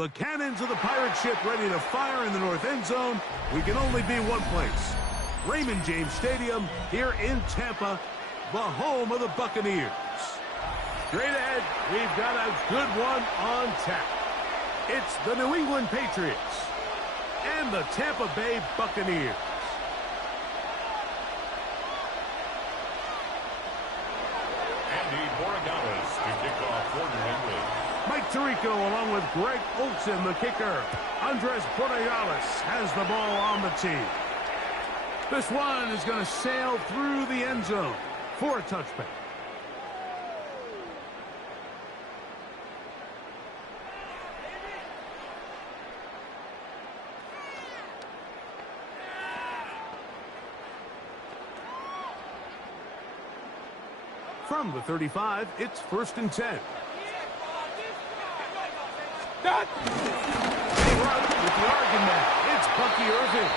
The cannons of the pirate ship ready to fire in the north end zone. We can only be one place. Raymond James Stadium here in Tampa, the home of the Buccaneers. Straight ahead, we've got a good one on tap. It's the New England Patriots and the Tampa Bay Buccaneers. To kick off for New England. Mike Tirico along with Greg Olsen, the kicker. Andres Borregales has the ball on the tee. This one is going to sail through the end zone for a touchback. From the 35, it's 1st and 10. They run with the argument. It's Bucky Irving.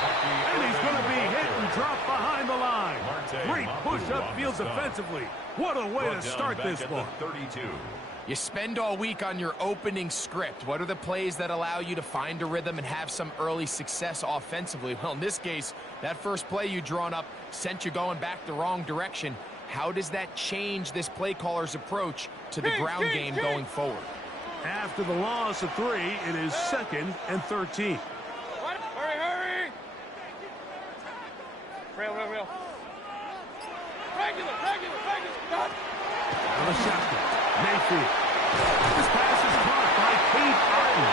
And he's going to be hit and dropped behind the line. Great push upfield defensively. What a way to start this one. You spend all week on your opening script. What are the plays that allow you to find a rhythm and have some early success offensively? Well, in this case, that first play you drawn up sent you going back the wrong direction. How does that change this play caller's approach to the ground game going forward? After the loss of 3, it is 2nd and 13. Hurry! Real. Regular. Done. On the shotgun, Mayfield. This pass is caught by Cade Otton.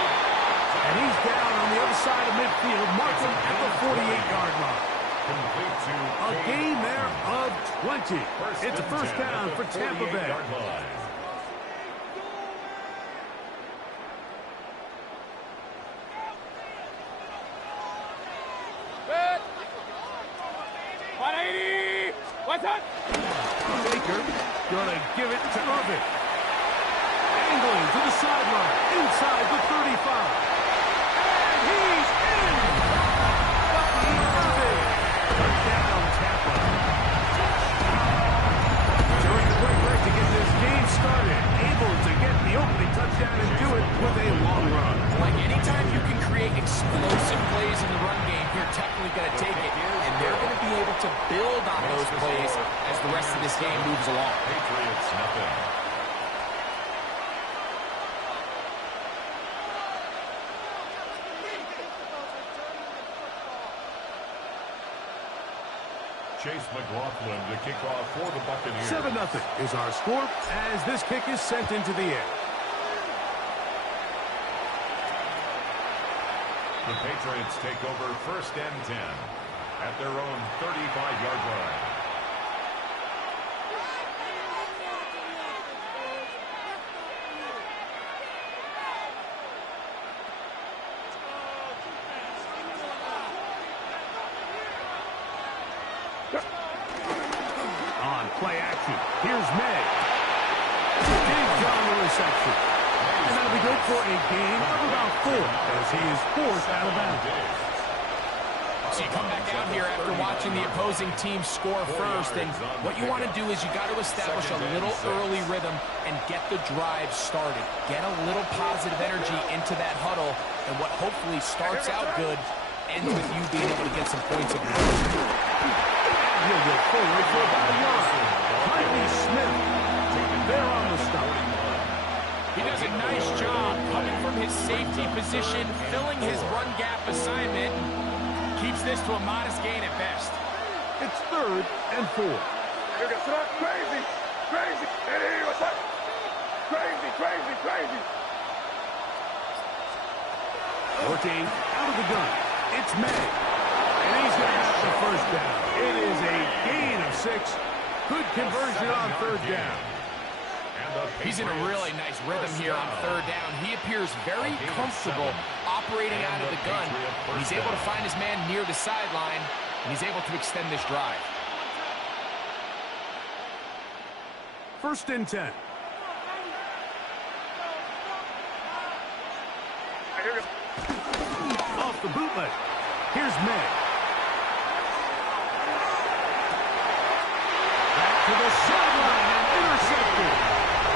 And he's down on the other side of midfield, marking at the 48-yard line. A gain there of 20. It's a first down for Tampa Bay. Good. 180. What's up? Baker gonna give it to Irving. Angling to the sideline, inside the 35. And he's in! Bucky Irving. Touchdown, Tampa. During the break to get this game started, able to get the opening touchdown and do it with a long run. Like anytime you can create explosive plays in the run game, you're definitely going to take it. And they're going to be able to build on those plays as the rest of this game moves along. Patriots, nothing. Chase McLaughlin to kick off for the Buccaneers. 7-0 is our score as this kick is sent into the air. The Patriots take over 1st and 10 at their own 35-yard line. On play action, here's May. Big down the reception. And that'll be good for a gain of about 4 as he is forced out of bounds. So you come back out here after watching the opposing team score first, and what you want to do is you got to establish a little early rhythm and get the drive started. Get a little positive energy into that huddle, and what hopefully starts out good ends with you being able to get some points of view. He'll go forward for about a yard. Tyree Smith there on the stop. He does a nice job coming from his safety position, filling his run gap assignment. Keeps this to a modest gain at best. It's 3rd and 4. Here goes crazy. And here was that. Crazy. Working out of the gun. It's May. And he's going to have the first down. It is a gain of 6. Good conversion on 3rd down. He's in a really nice rhythm here on 3rd down. He appears very comfortable operating out of the gun. He's able to find his man near the sideline, and he's able to extend this drive. 1st and 10. Off the bootleg. Here's May. Back to the sideline and intercepted.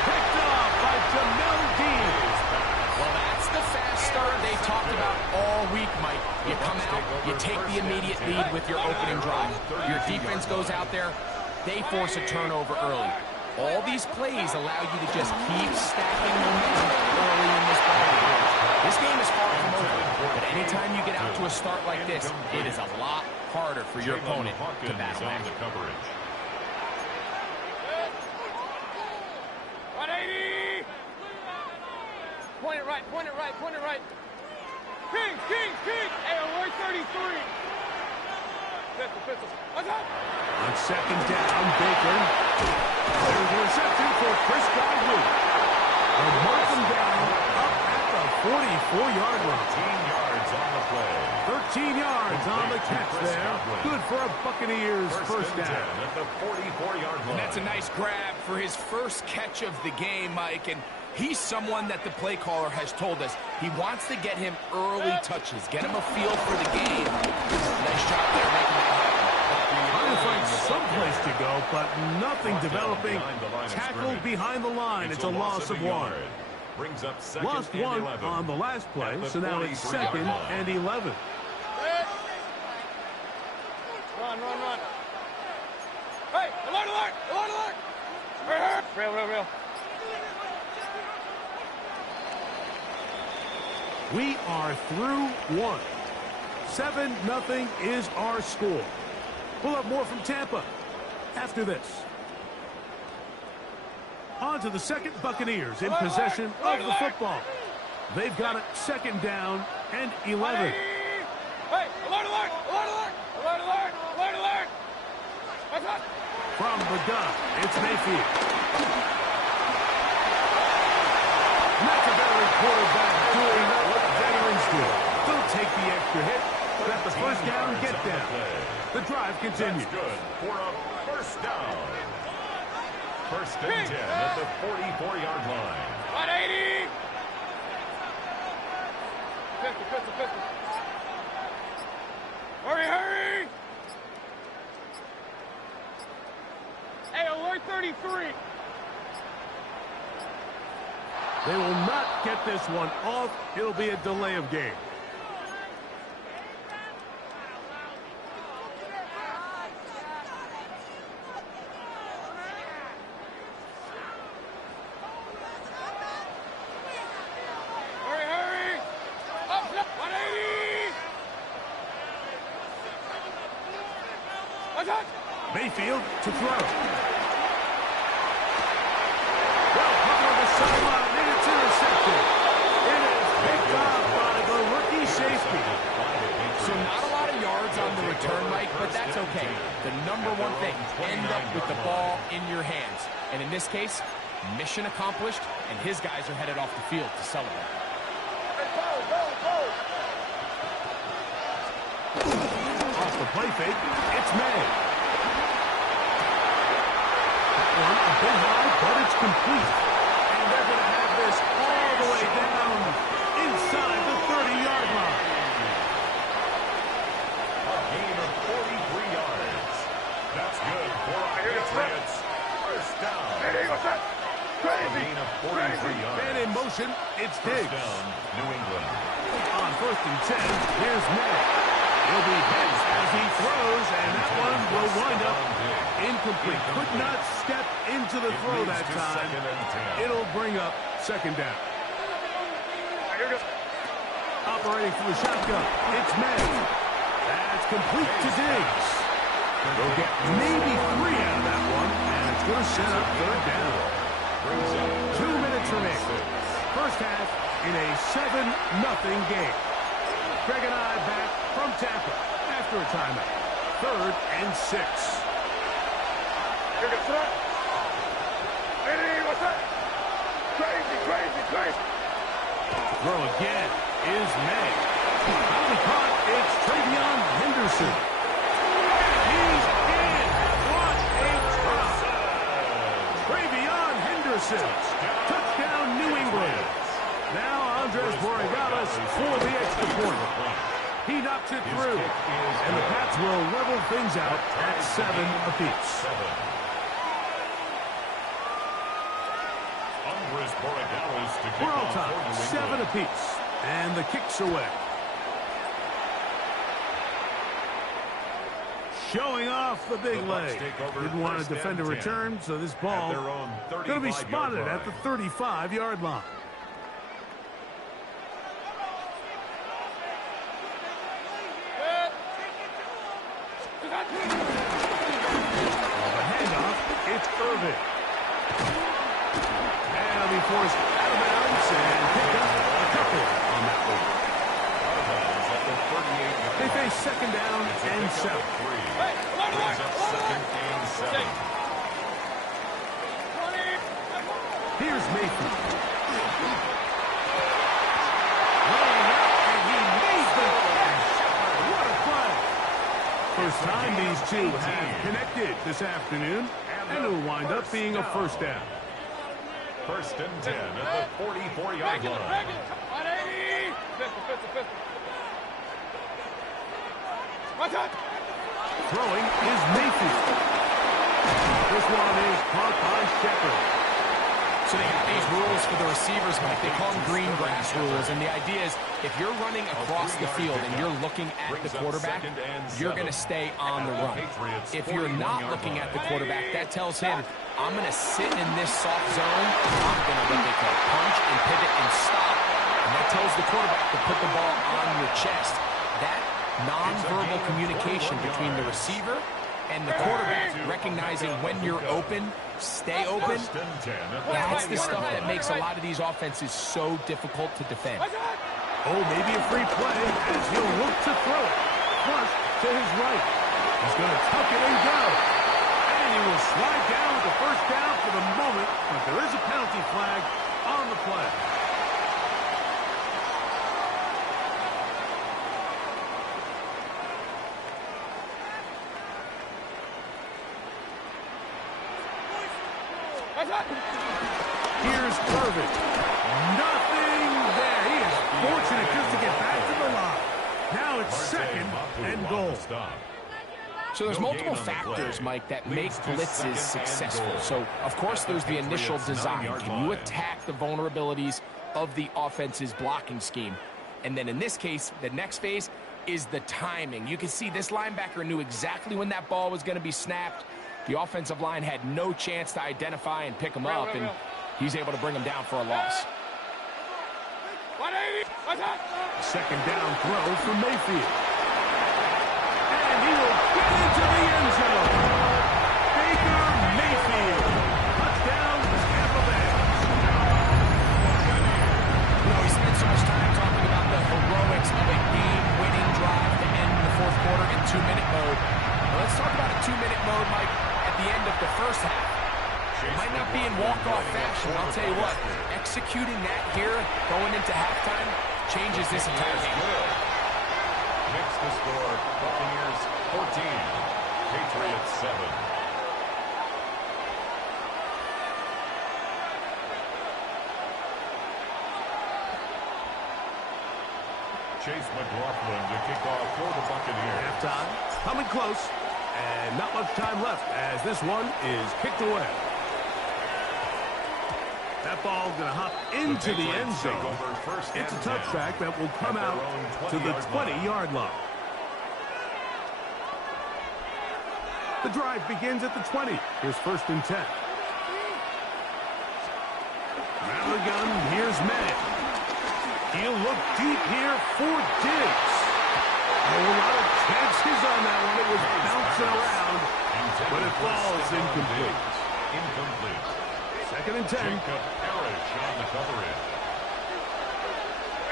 Picked off by Jamel Dean. Well, that's the fast start week, Mike. You come out, you take the immediate lead with your opening drive. Your defense goes out there, they force a turnover early. All these plays allow you to just keep stacking momentum early in this ballgame. This game is far from over, but anytime you get out to a start like this, it is a lot harder for your opponent to battle back. 180! Point it right, point it right, point it right. Kings, Kings, Kings! AOR 33! Pistol. What's up? On second down, Baker. There's a reception for Chris Godwin. And mark him down up at the 44-yard line. 13 yards on the play. 13 yards on the catch there. Good for a Buccaneers first down. At the 44-yard line. And that's a nice grab for his first catch of the game, Mike. And he's someone that the play caller has told us he wants to get him early touches, get him a feel for the game. Nice job there making that happen. Trying to find someplace to go, but nothing developing. Tackled behind the line. It's a loss of 1. Brings up second Lost and 1 11. on the last play, so now it's second and 11. Run. Hey, alert! Real. We are through 1. 7-0 is our score. We'll have more from Tampa after this. On to the second Buccaneers in possession of the football. They've got it second down and 11. Hey, alert! What's up? From the gun, it's Mayfield. That's a veteran quarterback doing what veterans do. Don't take the extra hit. Let the first down get down. The drive continues. That's good for a first down. First and 10 at the 44-yard line. 180! Pistol. Hurry! Hey, alert 33! They will not get this one off. It'll be a delay of game. Hurry! Up, 180! What's up? Mayfield to throw. Well, cover the sideline, and it's intercepted. It is picked up by the rookie safety. So not a lot of yards on the return, Mike, but that's okay. The number one thing, end up with the ball in your hands. And in this case, mission accomplished, and his guys are headed off the field to celebrate. Off the play fake, it's May. One a bit high, but it's complete. And they're going to have this all the way down inside the 30-yard line. A gain of 43 yards. That's good for a Patriots first down. Hey, what's that? A gain of 43 yards. And in motion, it's First Diggs. down, New England. On first and 10, here's May. He'll be hit as he throws, and that one will wind up incomplete. Could not step into the throw that time. It'll bring up second down. Operating from the shotgun, it's May. That's complete to Diggs. They'll get maybe 3 out of that one, and it's going to set up third down. 2 minutes remaining. First half in a 7-0 game. Greg and I back from Tampa after a timeout. 3rd and 6. Hey, what's that? Crazy. Throw again is May. Finally caught, it's Travion Henderson. And he's in. What a try. Travion Henderson. Touchdown, New England. Now Andres Borregales for the extra point. He knocks it through. And the Pats will level things out at 7 apiece. Andres Borregales to kick We're all off for tied, New 7 England. apiece. And the kick's away. showing off the big leg. Didn't want to defend a return, so this ball going to be spotted at the 35-yard line. The handoff, it's Irvin. And he'll be forced out of bounds and pick up a couple on that one. They face second down and 7. Brings up second and 7. Here's Mayfield. Laying up, and he made the catch. What a play. First time these two have connected this afternoon, and it'll wind up being a first down. First and 10 at the 44-yard line. Throwing is Mayfield. This one is caught by Shepard. So they got these rules for the receivers, Mike. They call them green grass rules. And the idea is if you're running across the field and you're looking at the quarterback, you're going to stay on the run. If you're not looking at the quarterback, that tells him, I'm going to sit in this soft zone. I'm going to what they call punch and pivot and stop. And that tells the quarterback to put the ball on your chest. That nonverbal communication between the receiver and the quarterback, recognizing when you're open, stay open, that's the stuff that makes a lot of these offenses so difficult to defend. Oh, maybe a free play as he'll look to throw it. Flush to his right. He's going to tuck it and go. And he will slide down with the first down for the moment, but there is a penalty flag on the play. Here's Irvin. Nothing there. He is fortunate just to get back to the line. Now it's second and goal. So there's multiple factors, Mike, that make blitzes successful. So, of course, there's the initial design. Can you attack the vulnerabilities of the offense's blocking scheme? And then in this case, the next phase is the timing. You can see this linebacker knew exactly when that ball was going to be snapped. The offensive line had no chance to identify and pick him up, and he's able to bring him down for a loss. Second down throw for Mayfield. And he will get into the end zone. Baker Mayfield. Touchdown, Tampa Bay. You know, we spent so much time talking about the heroics of a game-winning drive to end the fourth quarter in 2-minute mode. Well, let's talk about a 2-minute mode, Mike, at the end of the first half. It might not be in walk-off fashion, but I'll tell you what, executing that here, going into halftime, changes this entire game. Makes the score, Buccaneers 14, Patriots 7. Chase McLaughlin to kick off for the Buccaneers. Halftime, coming close, and not much time left as this one is kicked away. That ball going to hop into the end zone. It's a touchback that will come out to the 20-yard line. The drive begins at the 20. Here's first and 10. Out of the gun, here's May. He'll look deep here for Diggs. A lot of chances on that one. It was bouncing around, but it falls incomplete. Second and 10. Jacob Parrish on the coverage.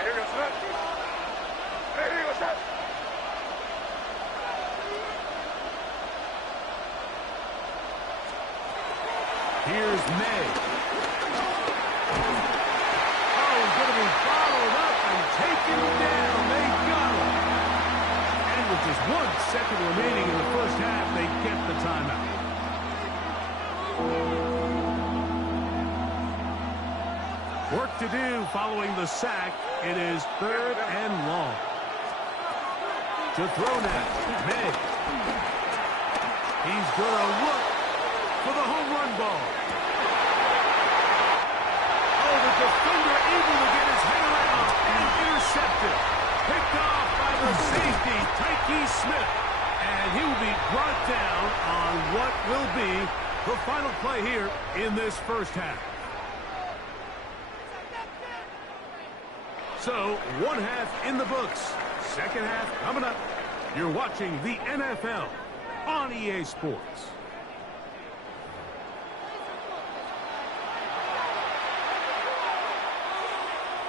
Here goes that. Here goes that. Here's May. Oh, he's going to be followed up and taken down. They got him. And with just 1 second remaining in the first half, they get the timeout. Work to do following the sack. It is third and long. To throw now, May. He's going to look for the home run ball. Oh, the defender able to get his head around and intercepted. Picked off by the safety, Tyke Smith. And he will be brought The final play here in this first half. So, one half in the books. Second half coming up. You're watching the NFL on EA Sports.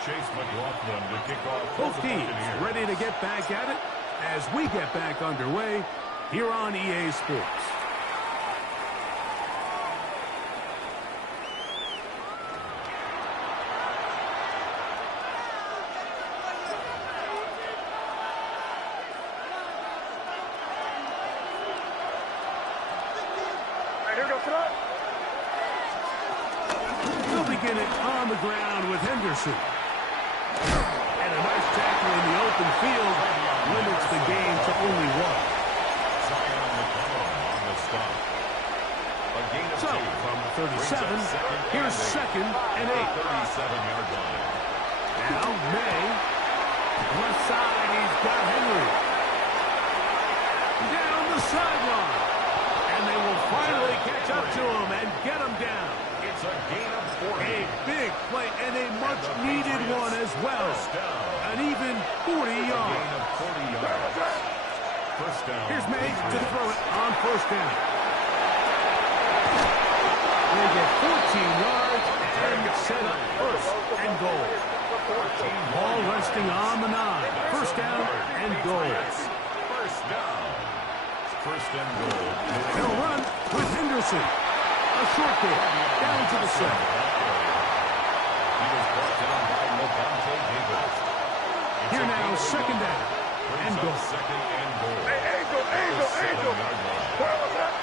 Chase McLaughlin to kick off. Both teams ready to get back at it as we get back underway here on EA Sports. They'll begin it on the ground with Henderson. And a nice tackle in the open field limits the game to only one. So, from the 37, here's 2nd and 8. 37-yard line. Now, May. Left side, he's got Henry. Down the sideline. And they will finally catch up to him and get him down. It's a gain of 40. A big play and a much-needed one as well. An even 40 yards. Gain of 40 yards. First down. Here's May to throw it on first down. They get 14 yards and set up first and goal. Ball resting on the 9. First down and goal. First down. First and goal. They'll run with Henderson. A short game down to the 7. He was brought down by Levante Davis. Here now, second down and goal. Second and goal. Angel. Where was that?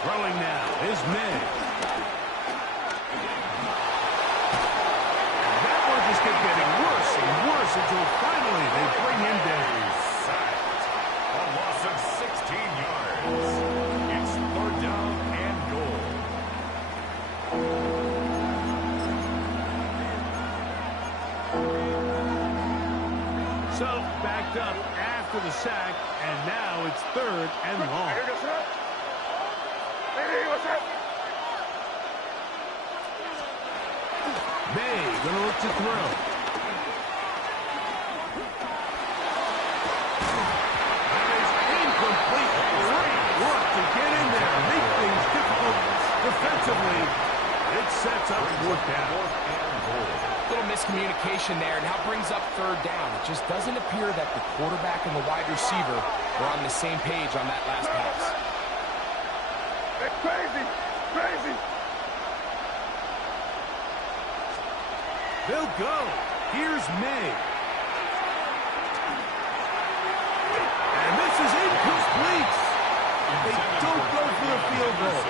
Throwing now is May. And that one just kept getting worse and worse until finally they bring him down. Sacked. A loss of 16 yards. It's third down and goal. So backed up after the sack, and now it's 3rd and long. May gonna look to throw. That is incomplete. Great work to get in there and make things difficult defensively. It sets up 4th down. Little miscommunication there, and now brings up 3rd down. It just doesn't appear that the quarterback and the wide receiver were on the same page on that last pass. Crazy. They'll go. Here's May. And this is incomplete. They don't go for the field goal.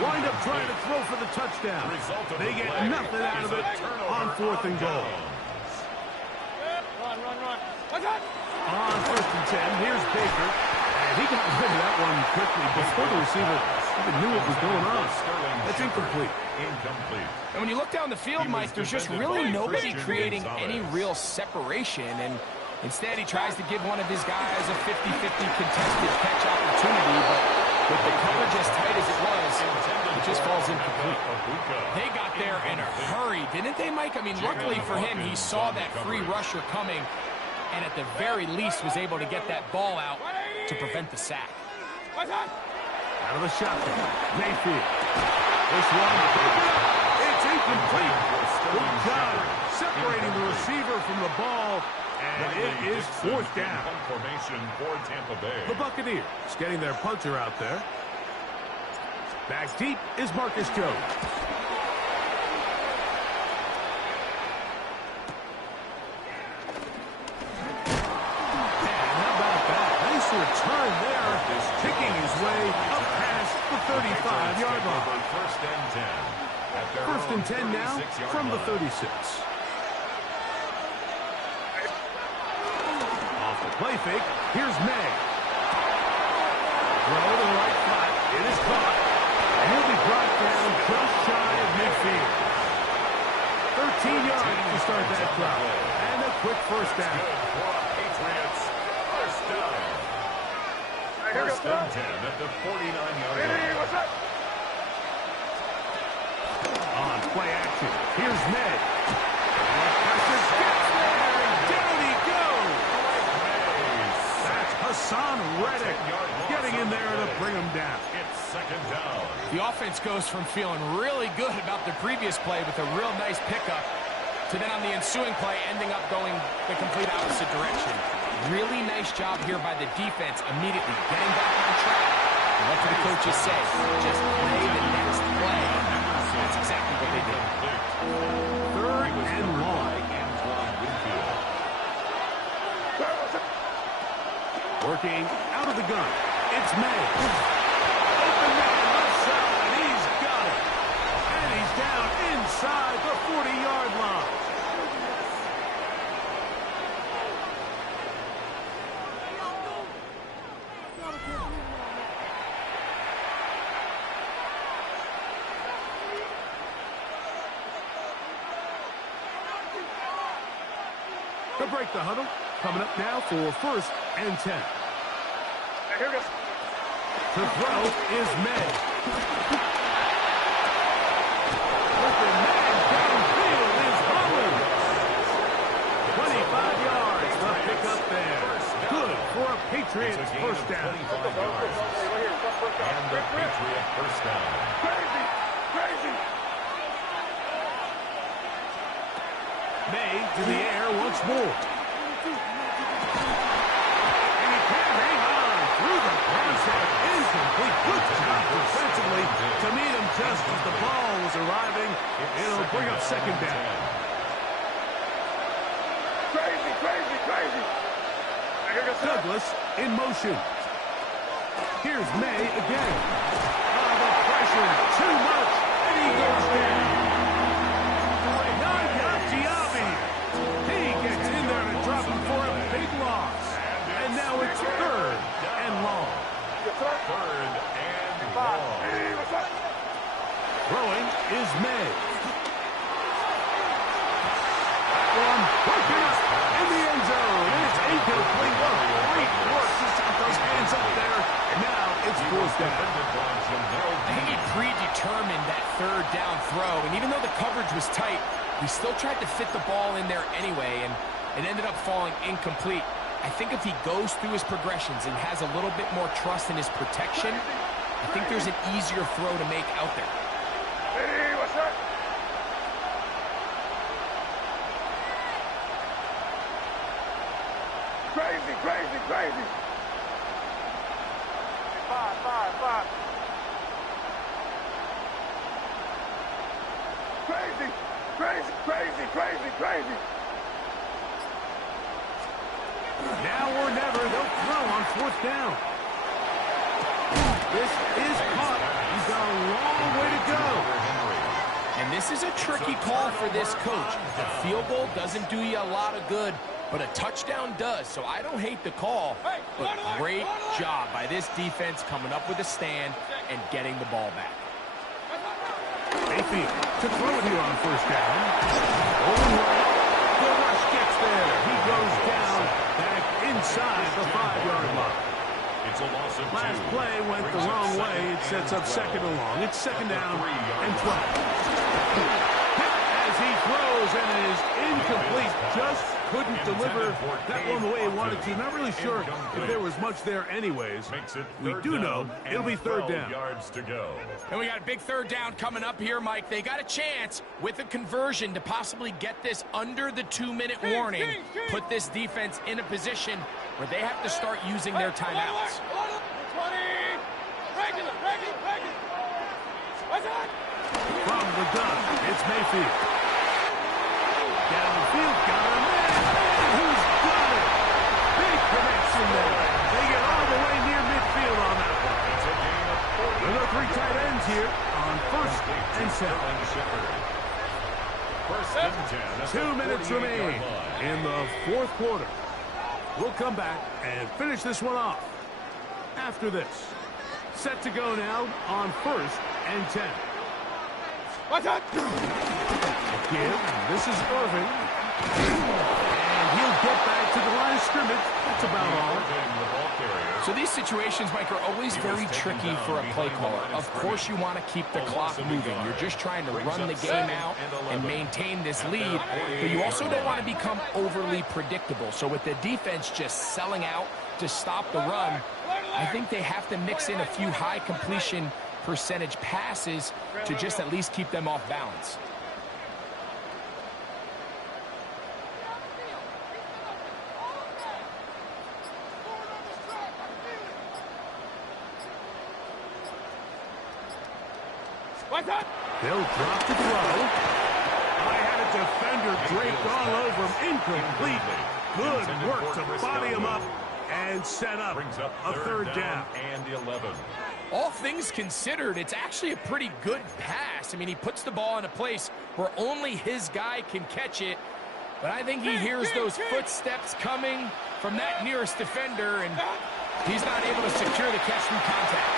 Wind up trying to throw for the touchdown. They get nothing out of it on 4th and goal. Run. What's that? On 1st and 10, here's Baker. And he got rid of that one quickly before the receiver even knew what was going on. That's incomplete. And when you look down the field, Mike, there's just really nobody creating any real separation. And instead, he tries to give one of his guys a 50-50 contested catch opportunity. But with the coverage as tight as it was, it just falls incomplete. They got there in a hurry, didn't they, Mike? I mean, luckily for him, he saw that free rusher coming, and at the very least was able to get that ball out to prevent the sack. Out of the shotgun, Mayfield. This one, it's incomplete. Good job separating the receiver from the ball, and it is 4th down. Formation for Tampa Bay. The Buccaneers getting their punter out there. Back deep is Marcus Jones. And how about that? Nice return there, kicking his way up past the 35-yard line. First and 10. First and 10 now from the 36. Off the play fake, here's May. Throw to the right flat. It is caught. And he'll be brought down just shy of midfield. 13 yards to start that drive. And a quick first down. Good for Patriots. First down. First and 10 at the 49-yard line. What's up? On play action, here's Ned. Pressure gets there, and down he goes. That's Hassan Reddick getting in there to bring him down. It's second down. The offense goes from feeling really good about the previous play with a real nice pickup to then on the ensuing play ending up going the complete opposite direction. Really nice job here by the defense immediately getting back on track. And what do the coaches say? Just play the next play. That's exactly what they did. Third and long. Working out of the gun. It's May. Open man left side. He's got it. And he's down inside the 40-yard line. To break the huddle, coming up now for first and 10. Here we go. To throw is May. Open man downfield is Hollins. 25 yards, the pickup there. Good for a Patriots first down. 25 yards. And the Patriot first down. Crazy! Crazy! May to the air once more. And he can hang on through the concept. Incomplete. Good job defensively to meet him just as the ball was arriving. It'll bring up second down. Crazy! Crazy! Crazy! Here goes Douglas in motion. Here's May again. Oh, the pressure. Too much. And he goes down. He gets in there to drop him for a big loss. And now it's third and long. Third and long. Throwing is May. That one broken up in the end zone. And it's incomplete. Great work to set those hands up there. And now it's fourth down. I think he predetermined that third down throw, and even though the coverage was tight, he still tried to fit the ball in there anyway, and it ended up falling incomplete. I think if he goes through his progressions and has a little bit more trust in his protection, I think there's an easier throw to make out there. Hey, what's up? Crazy! Crazy! Crazy! Five. Crazy! Crazy! Crazy! Crazy! Crazy! Now or never, they'll throw on fourth down. This is caught. He's got a long way to go. And this is a tricky call for this coach. A field goal doesn't do you a lot of good, but a touchdown does. So I don't hate the call, but great job by this defense coming up with a stand and getting the ball back. Mayfield to throw it here on first down. Rolling right. The rush gets there. He goes down back inside the 5-yard line. It's a loss of 2. Last play went the wrong way. It sets up second and long. It's second down and 12. As he throws, and it is incomplete. Just couldn't deliver that one the way he wanted to. Not really sure if there was much there anyways. We do know it'll be third down. Yards to go. And we got a big third down coming up here, Mike. They got a chance with a conversion to possibly get this under the 2-minute warning, put this defense in a position where they have to start using their timeouts. 20. Regular. What's up? From the gun, it's Mayfield. Downfield, got him in. Who's got it? Big connection there. They get all the way near midfield on that one. It's a gain of 40. There are 3 tight ends here on first and 7. First and 10. 2 minutes remain in the fourth quarter. We'll come back and finish this one off after this. Set to go now on first and 10. What's up? Give. This is Irvin. And he'll get back to the line of scrimmage. That's about all. So these situations, Mike, are always very tricky for a play caller. Of course you want to keep the clock moving. You're just trying to run the game out and maintain this lead, but you also don't want to become overly predictable. So with the defense just selling out to stop the run, I think they have to mix in a few high completion percentage passes to just at least keep them off balance. They'll drop the throw. I had a defender draped all over him. Incomplete. Good work to body him up and set up a third down. And 11. All things considered, it's actually a pretty good pass. I mean, he puts the ball in a place where only his guy can catch it. But I think he hears those footsteps coming from that nearest defender, and he's not able to secure the catch through contact.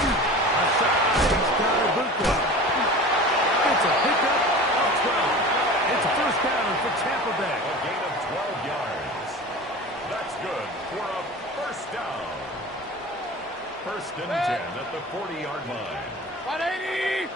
He's got a boot block. It's a pickup of 12. It's a first down for Tampa Bay. A gain of 12 yards. That's good for a first down. First and 10 at the 40-yard line. 180!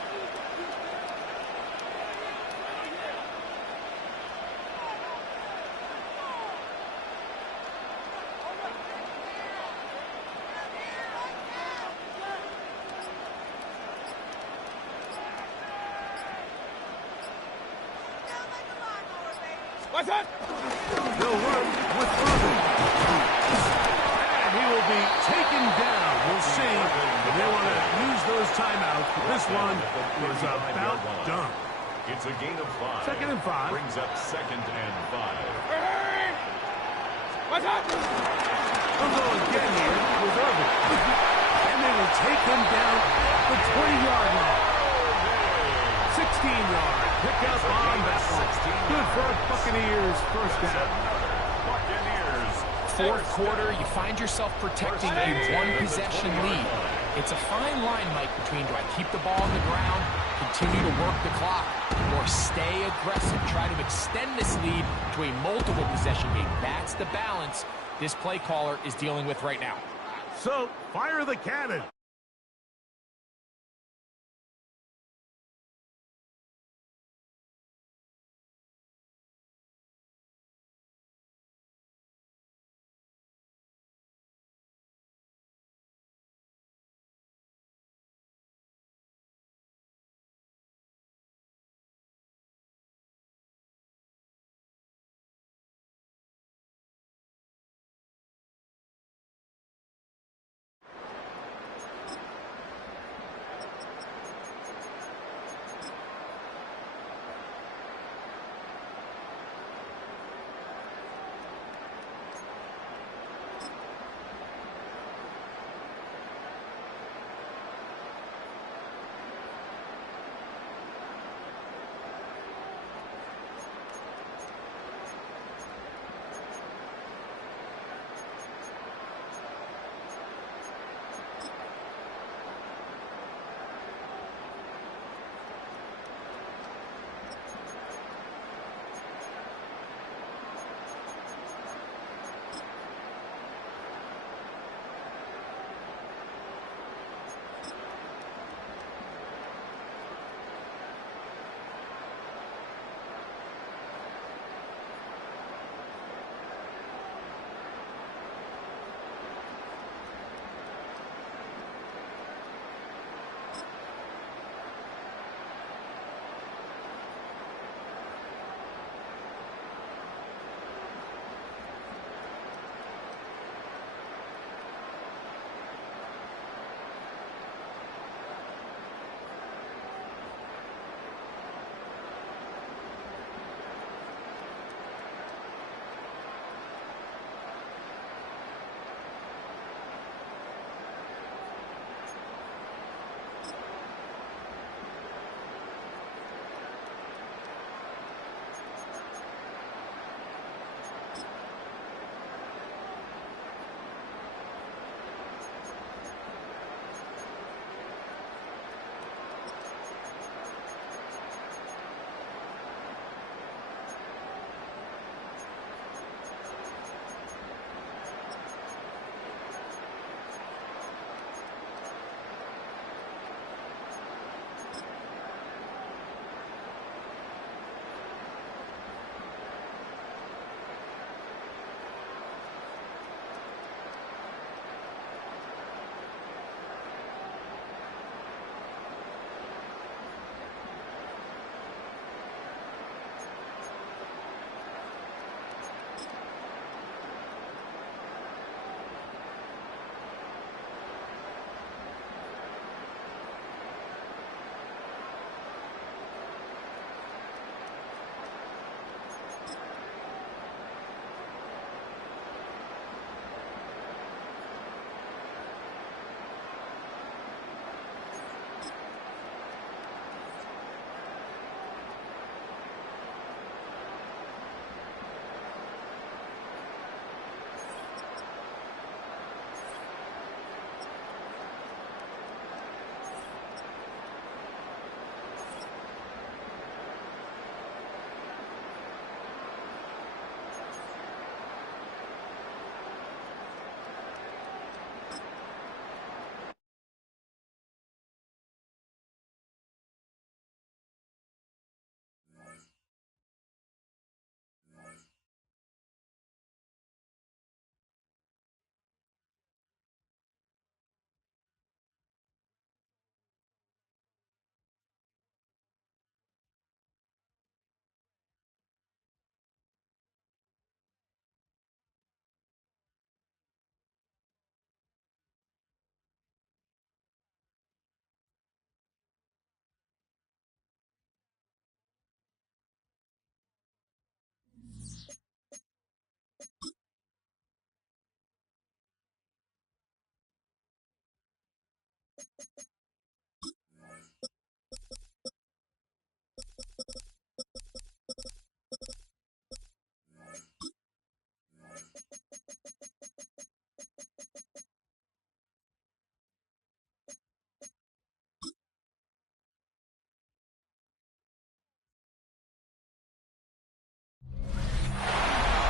What's that? They'll run with Irvin. And he will be taken down. We'll see if they want to use those timeouts. But this one is about done. It's a gain of 5. Second and 5. Brings up second and 5. What's that? They'll go again here with Irvin. And they will take him down at the 20-yard line. 16-yard pickup on that one. Good for Buccaneers first down. Buccaneers. Fourth quarter, you find yourself protecting a one-possession lead. It's a fine line, Mike, between do I keep the ball on the ground, continue to work the clock, or stay aggressive, try to extend this lead to a multiple possession game. That's the balance this play caller is dealing with right now. So, fire the cannon.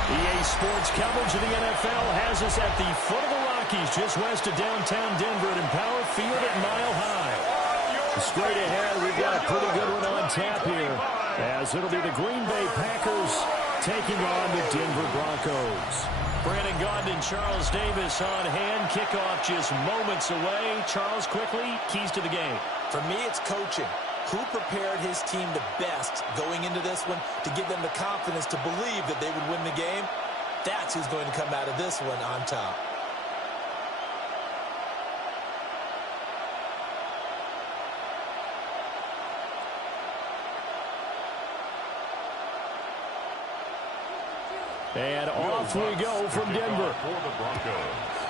EA Sports coverage of the NFL has us at the foot of the Rockies, just west of downtown Denver at Empower Field at Mile High. Straight ahead, we've got a pretty good one on tap here, as it'll be the Green Bay Packers taking on the Denver Broncos. Brandon Gaudin and Charles Davis on hand. Kickoff just moments away. Charles, quickly, keys to the game. For me, it's coaching. Who prepared his team the best going into this one to give them the confidence to believe that they would win the game? That's who's going to come out of this one on top. And off we go from Denver. For the Broncos.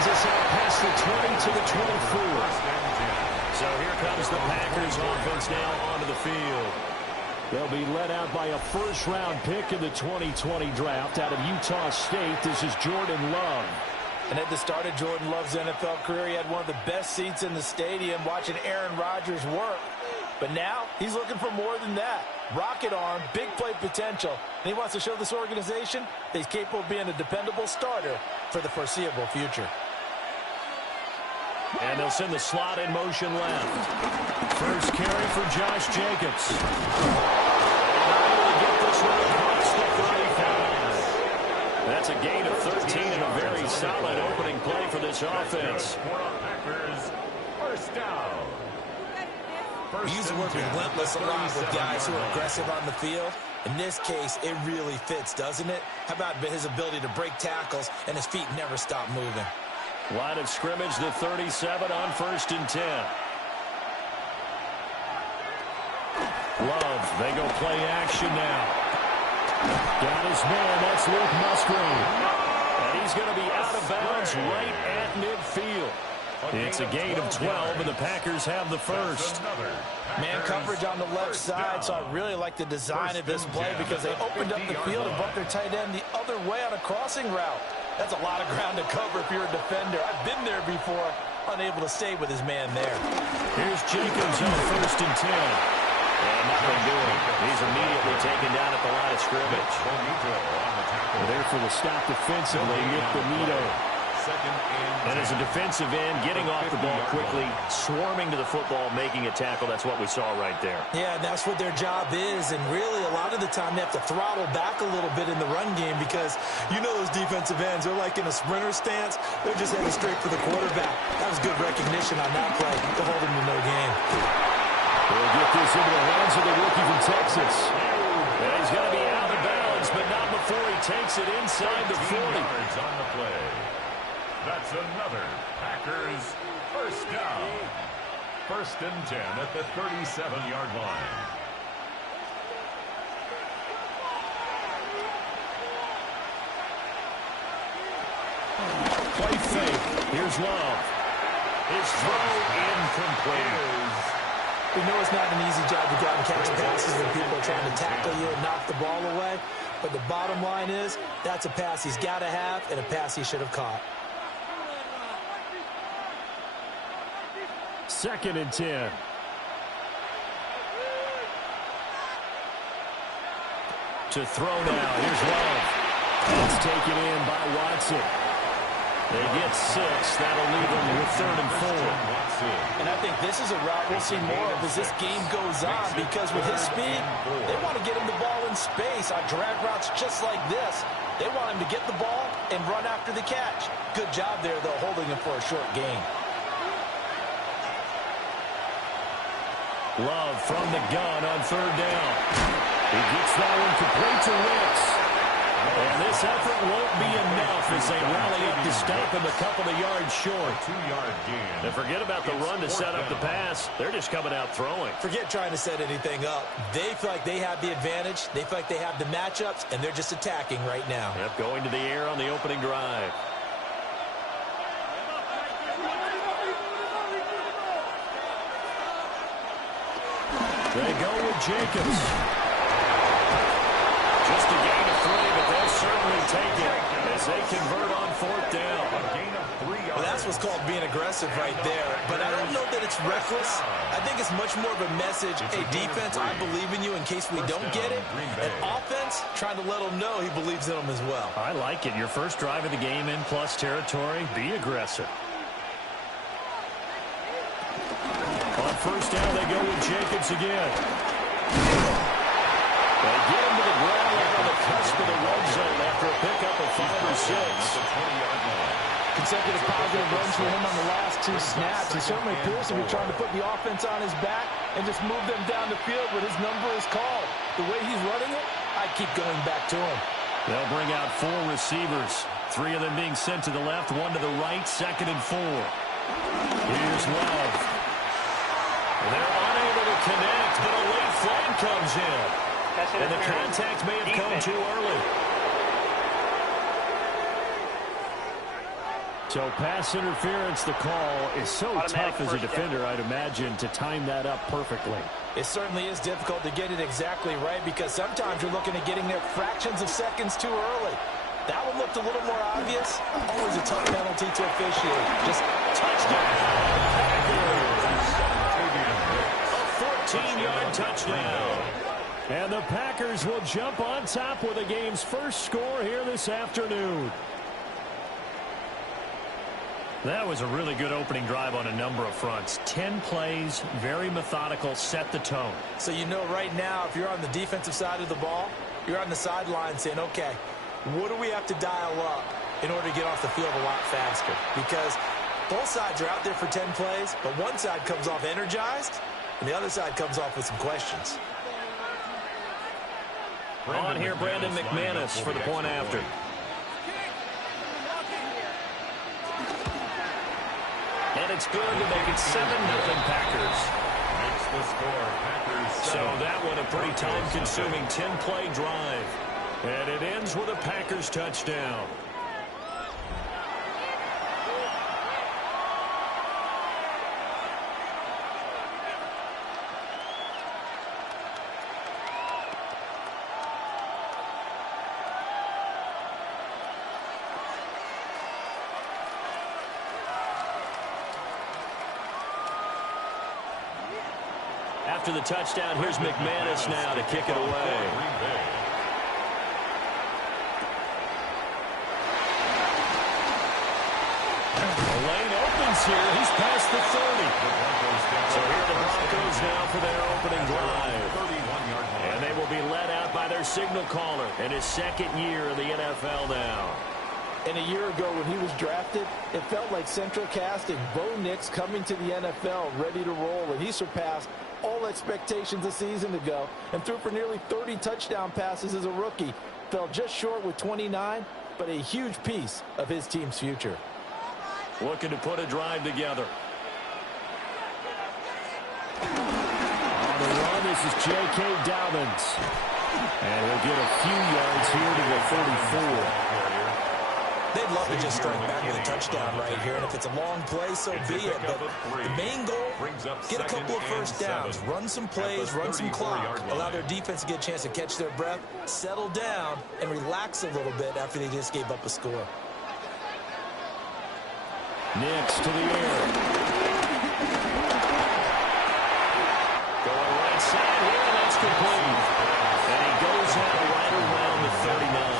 Us out past the 20 to the 24. So here comes the Packers offense now onto the field. They'll be led out by a first-round pick in the 2020 draft out of Utah State. This is Jordan Love. And at the start of Jordan Love's NFL career, he had one of the best seats in the stadium watching Aaron Rodgers work. But now he's looking for more than that. Rocket arm, big play potential. And he wants to show this organization that he's capable of being a dependable starter for the foreseeable future. And they'll send the slot in motion left. First carry for Josh Jacobs. That's a gain of 13 and a very solid opening play for this offense. First down. We used to work relentless a lot with guys who are aggressive on the field. In this case, it really fits, doesn't it? How about his ability to break tackles and his feet never stop moving? Line of scrimmage, the 37 on 1st and 10. Love, they go play action now. Got his man, that's Luke Musgrave. And he's going to be out of bounds right at midfield. It's a gain of 12, and the Packers have the first. Man coverage on the left side, so I really like the design of this play because they opened up the field and bumped their tight end the other way on a crossing route. That's a lot of ground to cover if you're a defender. I've been there before, unable to stay with his man there. Here's Jacobs on 1st and 10. And nothing doing. He's immediately taken down at the line of scrimmage. There for the stop defensively, Nick Bonito. And as a defensive end, getting off the ball quickly, swarming to the football, making a tackle. That's what we saw right there. Yeah, and that's what their job is. And really, a lot of the time, they have to throttle back a little bit in the run game because you know those defensive ends, they're like in a sprinter stance. They're just heading straight for the quarterback. That was good recognition on that play to hold him to no gain. We'll get this into the hands of the rookie from Texas. And he's going to be out of bounds, but not before he takes it inside the 40. Yards on the play. That's another Packers first down. 1st and 10 at the 37-yard line. Play fake. Here's Love. His throw incomplete. We know it's not an easy job to go out and catch passes when people are trying to tackle you and knock the ball away. But the bottom line is, that's a pass he's got to have and a pass he should have caught. 2nd and 10. To throw now. Here's Love. It's taken in by Watson. They get 6. That'll leave them with 3rd and 4. And I think this is a route we'll see more of as this game goes on because with his speed, they want to get him the ball in space on drag routes just like this. They want him to get the ball and run after the catch. Good job there, though, holding him for a short gain. Love from the gun on 3rd down. He gets that one complete to Wicks. And this effort won't be enough as they rally up to stop him a couple of yards short. 2-yard gain. And forget about the run to set up the pass. They're just coming out throwing. Forget trying to set anything up. They feel like they have the advantage. They feel like they have the matchups, and they're just attacking right now. Yep, going to the air on the opening drive. They go with Jacobs. Just a gain of 3, but they'll certainly take it as they convert on 4th down. A gain of 3 yards. Well, that's what's called being aggressive right there. But I don't know that it's reckless. I think it's much more of a message. Hey, defense, I believe in you in case we don't get it. And offense, trying to let them know he believes in them as well. I like it. Your first drive of the game in plus territory. Be aggressive. On 1st down, they go with Jacobs again. They get him to the ground out on the cusp of the red zone after a pickup of 5 or 6. Consecutive positive runs for him on the last 2 snaps. He certainly appears to be trying to put the offense on his back and just move them down the field when his number is called. The way he's running it, I keep going back to him. They'll bring out 4 receivers. 3 of them being sent to the left, 1 to the right, 2nd and 4. Here's Love. They're unable to connect, but a late flag comes in. And the contact may have come too early. So pass interference, the call is so tough as a defender, I'd imagine, to time that up perfectly. It certainly is difficult to get it exactly right because sometimes you're looking at getting there fractions of seconds too early. That one looked a little more obvious. Always a tough penalty to officiate. Just touchdown. A 14-yard touchdown. And the Packers will jump on top with the game's first score here this afternoon. That was a really good opening drive on a number of fronts. 10 plays, very methodical, set the tone. So you know right now, if you're on the defensive side of the ball, you're on the sideline saying, okay, what do we have to dial up in order to get off the field a lot faster? Because both sides are out there for 10 plays, but one side comes off energized, and the other side comes off with some questions. On here, Brandon McManus for the point after. And it's good to make it 7-0 Packers. Makes the score Packers 7. So that one a pretty time-consuming 10-play drive. And it ends with a Packers touchdown. After the touchdown, here's McManus now to kick it away. The lane opens here. He's past the 30. So here are the Broncos now for their opening drive. And they will be led out by their signal caller in his 2nd year in the NFL now. And a year ago when he was drafted, it felt like central casting. Bo Nix coming to the NFL ready to roll, and he surpassed all expectations a season ago and threw for nearly 30 touchdown passes as a rookie. Fell just short with 29, but a huge piece of his team's future. Looking to put a drive together. On the run, this is J.K. Dobbins. And he'll get a few yards here to the 34. They'd love to just strike back with a touchdown right here, and if it's a long play, so be it. But the main goal, get a couple of first downs, run some plays, run some clock, allow their defense to get a chance to catch their breath, settle down, and relax a little bit after they just gave up a score. Nix to the air. Going right side here, and that's complete. And he goes out right around the 39.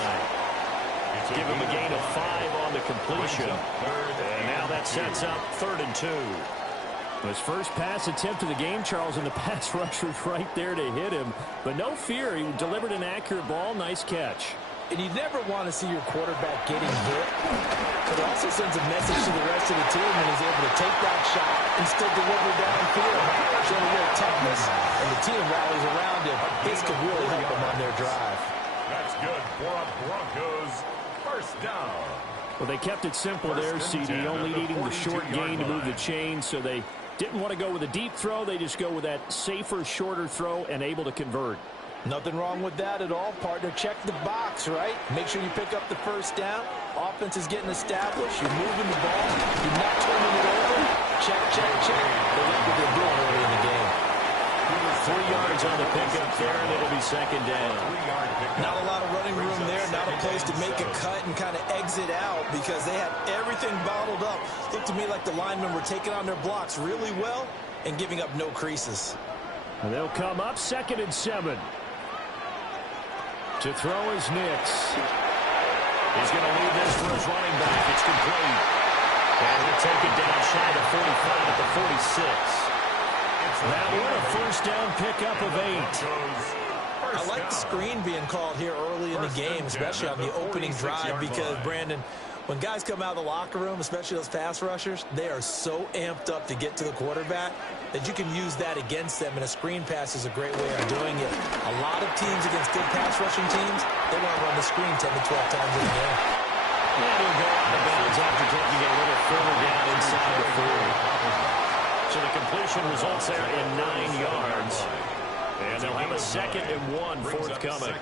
Give him a gain of 5 on the completion. And now that sets up 3rd and 2. His first pass attempt of the game, Charles, and the pass rusher right there to hit him. But no fear, he delivered an accurate ball. Nice catch. And you never want to see your quarterback getting hit. But it also sends a message to the rest of the team when he's able to take that shot and still deliver downfield. Showing a little toughness, and the team rallies around him. This could really help them on their drive. That's good for a Broncos first down. Well, they kept it simple there, CD, only needing the short gain to move the chain, so they didn't want to go with a deep throw. They just go with that safer, shorter throw and able to convert. Nothing wrong with that at all, partner. Check the box, right? Make sure you pick up the first down. Offense is getting established. You're moving the ball. You're not turning it over. Check, check, check. They like what they're doing early in the game. 3 yards on the pickup there, and it'll be second down. Not a lot of running room there. Not a place to make a cut and kind of exit out because they had everything bottled up. Looked to me like the linemen were taking on their blocks really well and giving up no creases. And they'll come up 2nd and 7. To throw is Nix. He's going to leave this for his running back. It's complete. And he'll take it down shy of 45 at the 46. That one a first down pickup of 8. I like the screen being called here early in the game, especially on the opening drive, because, Brandon, when guys come out of the locker room, especially those pass rushers, they are so amped up to get to the quarterback that you can use that against them, and a screen pass is a great way of doing it. A lot of teams against good pass rushing teams, they want to run the screen 10 to 12 times in the game. And he'll go out of bounds after taking a little further down inside the 4. So the completion results there in 9 yards. And they'll have a 2nd and 1 forthcoming.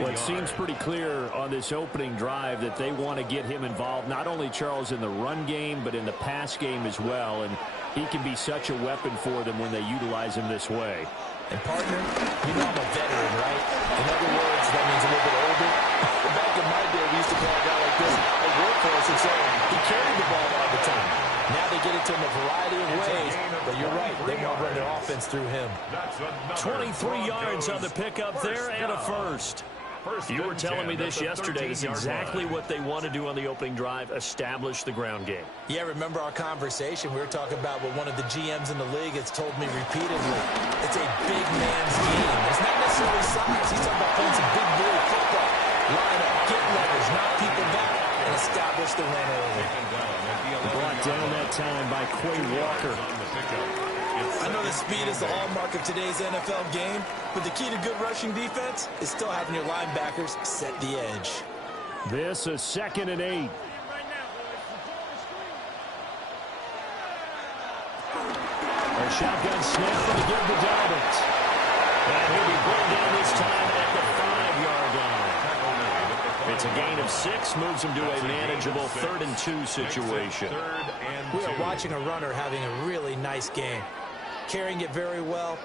Well, it seems pretty clear on this opening drive that they want to get him involved, not only, Charles, in the run game, but in the pass game as well. And he can be such a weapon for them when they utilize him this way. And, partner, you know I'm a veteran, right? In other words, that means a little bit older. Back in my day, we used to call a guy like this a workhorse, and so he carried the ball all the time. Now they get it to him a variety of ways, but you're right, they want to run their offense through him. 23 yards on the pickup there and a first. You were telling me this yesterday. It's exactly what they want to do on the opening drive, establish the ground game. Yeah, remember our conversation? We were talking about what one of the GMs in the league has told me repeatedly. It's a big man's game. It's not necessarily size. He's talking about playing some big boy football. Line up, get leverage, knock people back, and establish the run early. Brought down that time by Quay Walker. I know that speed is the hallmark of today's NFL game, but the key to good rushing defense is still having your linebackers set the edge. This is 2nd and 8. A shotgun snap to give the Dobbins. And he'll be brought down this time at the 5-yard line. It's a gain of 6, moves him to a manageable 3rd and 2 situation. We are watching a runner having a really nice game. Carrying it very well.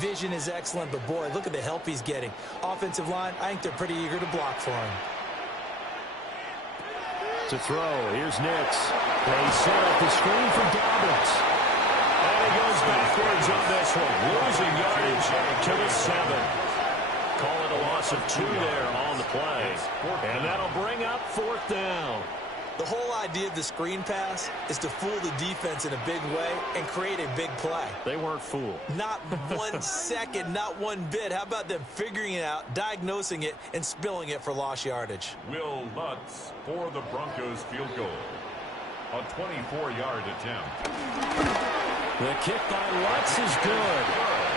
Vision is excellent, but boy, look at the help he's getting. Offensive line, I think they're pretty eager to block for him. To throw, here's Nix. They set up the screen for Dobbins. And he goes backwards on this one, losing yardage to the 7. Call it a loss of 2 there on the play. And that'll bring up 4th down. The whole idea of the screen pass is to fool the defense in a big way and create a big play. They weren't fooled. Not 1 second, not one bit. How about them figuring it out, diagnosing it, and spilling it for lost yardage? Will Lutz for the Broncos field goal. A 24-yard attempt. The kick by Lutz is good.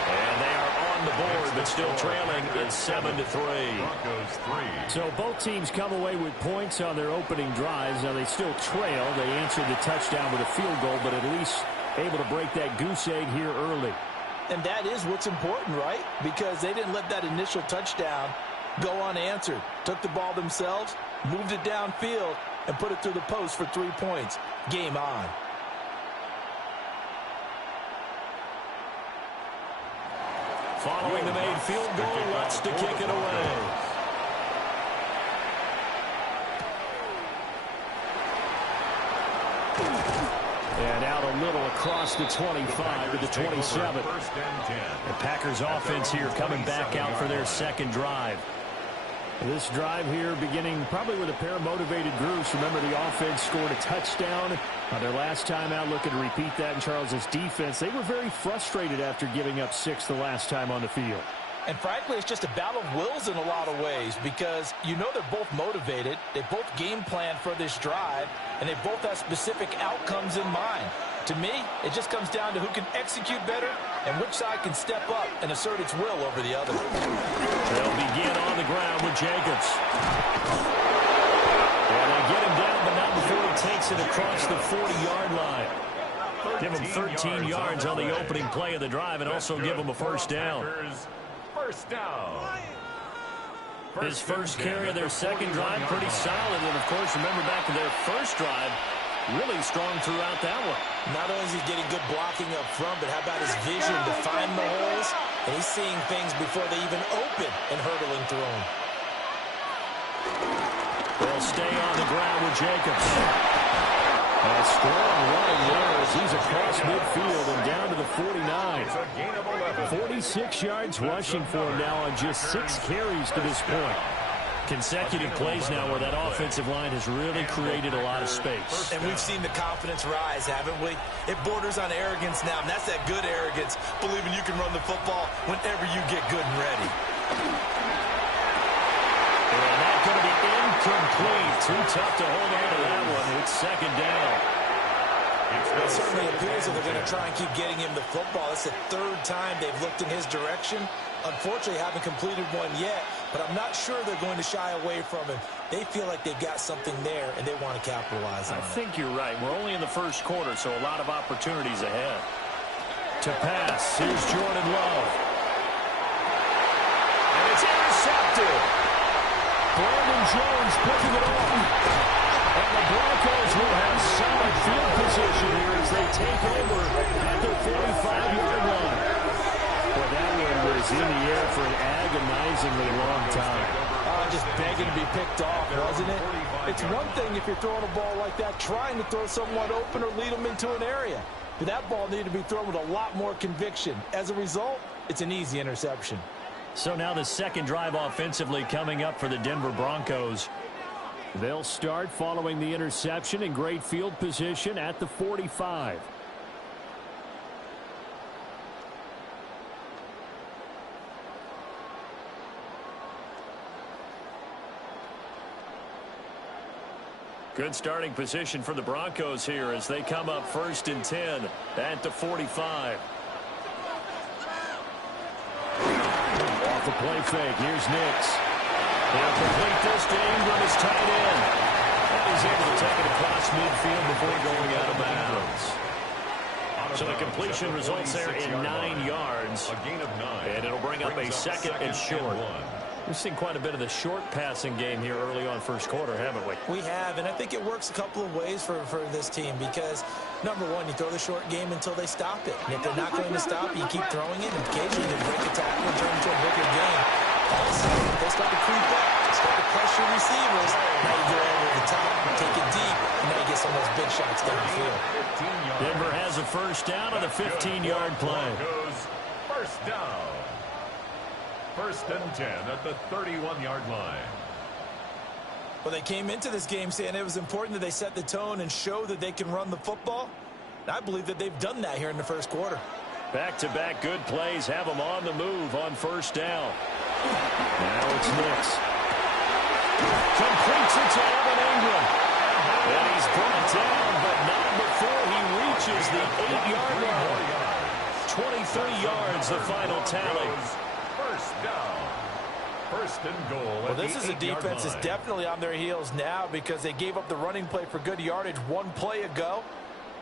And they are on the board, but still trailing. It's 7-3. Broncos 3. So both teams come away with points on their opening drives. Now they still trail. They answered the touchdown with a field goal, but at least able to break that goose egg here early. And that is what's important, right? Because they didn't let that initial touchdown go unanswered. Took the ball themselves, moved it downfield, and put it through the post for 3 points. Game on. Following the made field goal, Lutz to kick it away. And out a little across the 25 to the 27. The Packers offense here coming back out for their 2nd drive. This drive here beginning probably with a pair of motivated groups. Remember, the offense scored a touchdown on their last time out. Looking to repeat that in Charles's defense. They were very frustrated after giving up 6 the last time on the field. And frankly, it's just a battle of wills in a lot of ways because you know they're both motivated. They both game plan for this drive, and they both have specific outcomes in mind. To me, it just comes down to who can execute better and which side can step up and assert its will over the other. They'll begin on the ground with Jacobs. And they get him down, but not before he takes it across the 40-yard line. Give him 13 yards on the opening play of the drive and also give him a first down. First down. His first carry of their second drive, pretty solid. And, of course, remember back to their first drive, really strong throughout that one. Not only is he getting good blocking up front, but how about his vision to find the holes? And he's seeing things before they even open and hurdling through them. They'll stay on the ground with Jacobs. A strong running there as he's across midfield and down to the 49. 46 yards rushing for him now on just 6 carries to this point. Consecutive plays now where that offensive line has really created a lot of space. And we've seen the confidence rise, haven't we? It borders on arrogance now, and that's that good arrogance, believing you can run the football whenever you get good and ready. And that's going to be incomplete. Too tough to hold on to that one. It's second down. It certainly appears that they're going to try and keep getting him the football. It's the 3rd time they've looked in his direction. Unfortunately, haven't completed one yet, but I'm not sure they're going to shy away from him. They feel like they've got something there, and they want to capitalize on it. I think you're right. We're only in the first quarter, so a lot of opportunities ahead. To pass, here's Jordan Love. And it's intercepted. Brandon Jones picking it off. And the Broncos will have solid field position here as they take over at the 45-yard line. Well, that one was in the air for an agonizingly long time. Just begging to be picked off, wasn't it? It's one thing if you're throwing a ball like that, trying to throw someone open or lead them into an area. But that ball needed to be thrown with a lot more conviction. As a result, it's an easy interception. So now the second drive offensively coming up for the Denver Broncos. They'll start following the interception in great field position at the 45. Good starting position for the Broncos here as they come up 1st and 10 at the 45. Off the play fake, here's Nix. He'll complete this to Ingram as tight end. And he's able to take it across midfield before going out of bounds. So the completion results there in 9 yards. A gain of 9. And it'll bring up a second and short. We've seen quite a bit of the short passing game here early on first quarter, haven't we? We have, and I think it works a couple of ways for this team because, number one, you throw the short game until they stop it. And if they're not going to stop it, you keep throwing it, and occasionally they break a tackle and turn into a bigger game. All of a sudden, they start to creep up, start to pressure receivers. Now you go over the top, take it deep, and now you get some of those big shots down the field. Denver has a first down on a 15-yard play. First down. 1st and 10 at the 31-yard line. Well, they came into this game saying it was important that they set the tone and show that they can run the football. And I believe that they've done that here in the first quarter. Back-to-back good plays have them on the move on first down. Now it's Nix. Completes it to Evan Ingram. And he's brought down, but not before he reaches the 8-yard line. 23 yards, the final tally. First down. 1st and goal. Well, this is a defense that's definitely on their heels now because they gave up the running play for good yardage one play ago.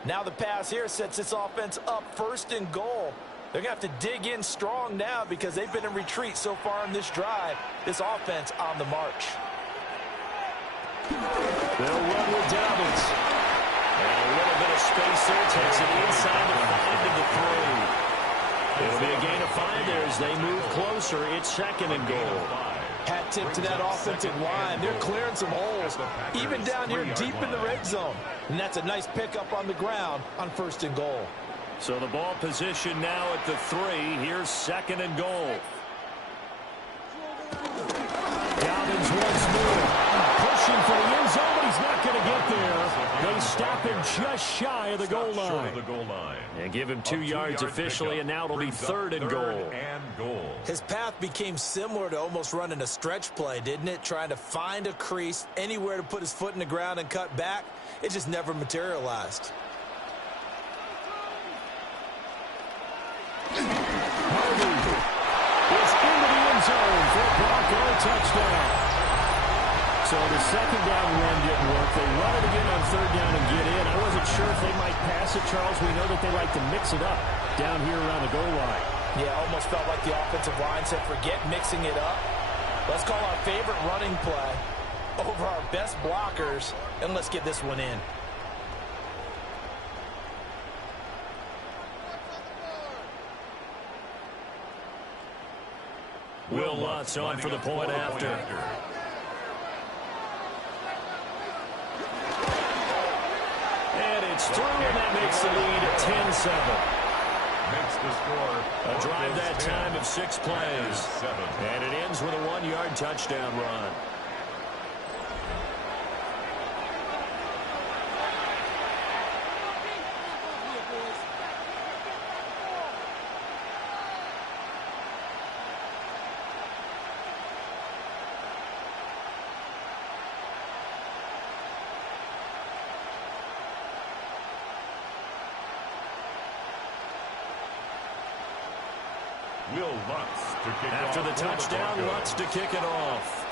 Now the pass here sets this offense up 1st and goal. They're going to have to dig in strong now because they've been in retreat so far in this drive. This offense on the march. They'll run with Dobbins. And a little bit of space there. Takes it inside the 5 to the 3. It'll be a gain of 5 there as they move closer. It's 2nd and goal. Hat tip to that offensive line. They're clearing some holes, even down here deep in the red zone. And that's a nice pickup on the ground on 1st and goal. So the ball position now at the 3. Here's 2nd and goal. Dobbins once more. Pushing for the end zone, but he's not going to get there. They stop him just shy of the goal line. And give him 2 yards officially, and now it'll be 3rd and goal. His path became similar to almost running a stretch play, didn't it? Trying to find a crease, anywhere to put his foot in the ground and cut back. It just never materialized. zone for a Bronco touchdown. So the second down run didn't work. They run it again on third down and get in. I wasn't sure if they might pass it, Charles. We know that they like to mix it up down here around the goal line. Yeah, almost felt like the offensive line said, forget mixing it up. Let's call our favorite running play over our best blockers, and let's get this one in. Will Lutz on for the point after. And it's through, and that makes the lead at 10-7. Makes the score. A drive that time of 6 plays. And it ends with a 1-yard touchdown run. Will Lutz to kick After off the touchdown, Lutz to kick it off.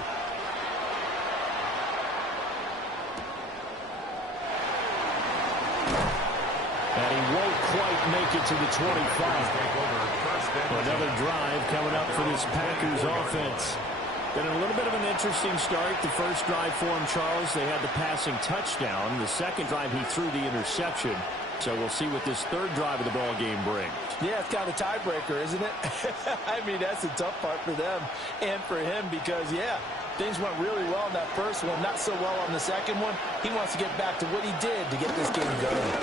And he won't quite make it to the 25. Another drive coming up for this Packers offense. Been a little bit of an interesting start. The first drive for him, Charles, they had the passing touchdown. The second drive, he threw the interception. So we'll see what this third drive of the ball game brings. Yeah, it's kind of a tiebreaker, isn't it? I mean, that's the tough part for them and for him because, yeah, things went really well in that first one, not so well on the second one. He wants to get back to what he did to get this game going.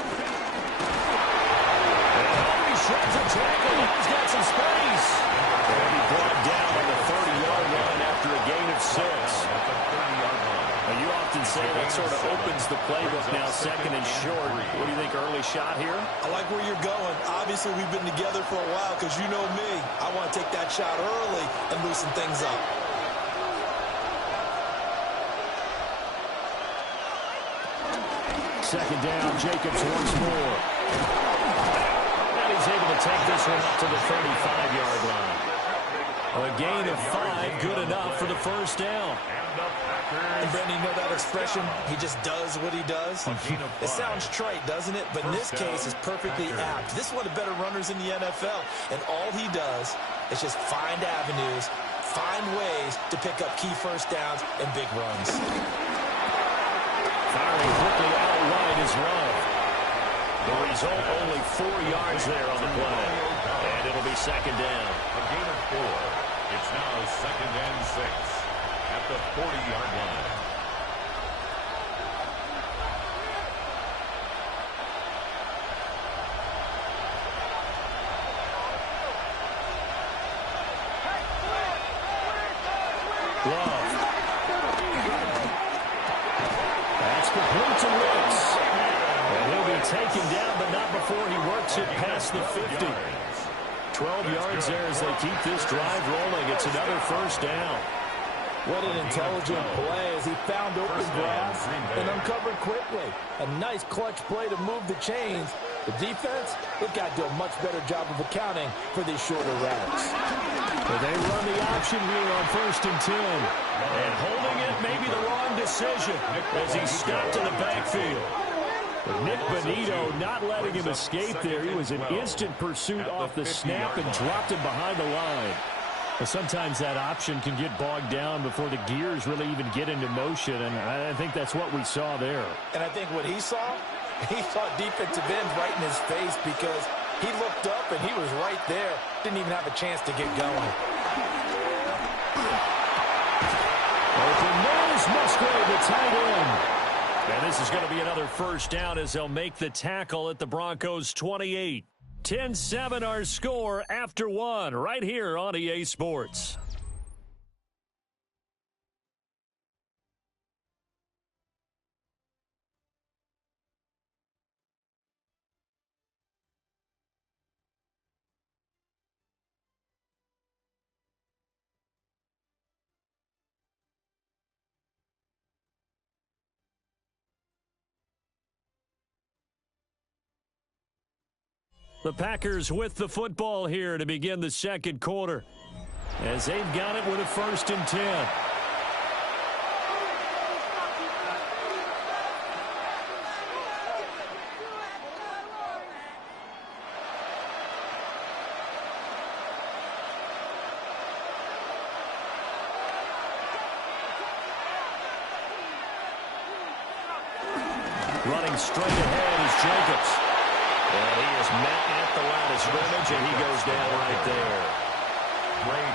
He shreds a tackle. He's got some space. And he brought down on the 30-yard line after a gain of 6. You often say that sort of opens the playbook now, second and short. What do you think, early shot here? I like where you're going. Obviously, we've been together for a while because you know me. I want to take that shot early and loosen things up. Second down, Jacobs once more. And he's able to take this one up to the 35-yard line. A gain of 5, good enough for the first down. And Brendan, you know that expression, he just does what he does? It sounds trite, doesn't it? But in this case, it's perfectly apt. This is one of the better runners in the NFL. And all he does is just find avenues, find ways to pick up key first downs and big runs. Firing quickly out wide is Love. The result, only 4 yards there on the play. And it'll be second down. A gain of 4. It's now second and 6 at the 40-yard line. Love. That's complete to Wicks. And he'll be taken down, but not before he works it past the 50. 12 yards there as they keep this drive rolling. It's another first down. What an intelligent play as he found open grass and uncovered quickly. A nice clutch play to move the chains. The defense, they've got to do a much better job of accounting for these shorter routes. But they run the option here on 1st and 10. And holding it may be the wrong decision as he's stopped in the backfield. But Nick Bonito not letting him escape there. He was in instant pursuit off the snap and dropped him behind the line. Well, sometimes that option can get bogged down before the gears really even get into motion, and I think that's what we saw there. And I think what he saw defensive end right in his face because he looked up and he was right there. Didn't even have a chance to get going. Open nose, Musgrave, the tight end. And this is going to be another first down as they'll make the tackle at the Broncos' 28. 10-7 our score after 1 right here on EA Sports. The Packers with the football here to begin the second quarter. as they've got it with a 1st and 10. Running straight ahead is Jacobs. And he is met at the line of scrimmage, and he goes down right there.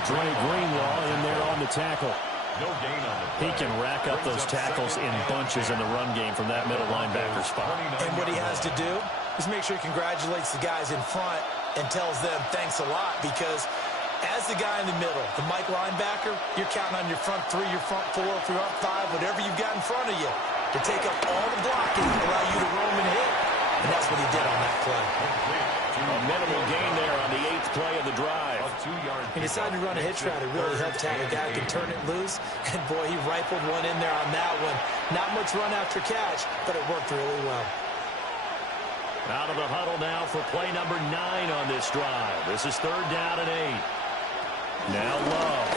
Dre Greenlaw in there on the tackle. No gain on the play. He can rack up those tackles in bunches in the run game from that middle linebacker spot. And what he has to do is make sure he congratulates the guys in front and tells them thanks a lot, because as the guy in the middle, the Mike linebacker, you're counting on your front 3, your front 4, your front 5, whatever you've got in front of you to take up all the blocking, allow you to roam and hit. And that's what he did on that play. A minimal gain there on the 8th play of the drive. He decided to run a hitch route. It really helped to have a guy who can turn it loose. And, boy, he rifled one in there on that one. Not much run after catch, but it worked really well. Out of the huddle now for play number 9 on this drive. This is 3rd down and 8. Now Love.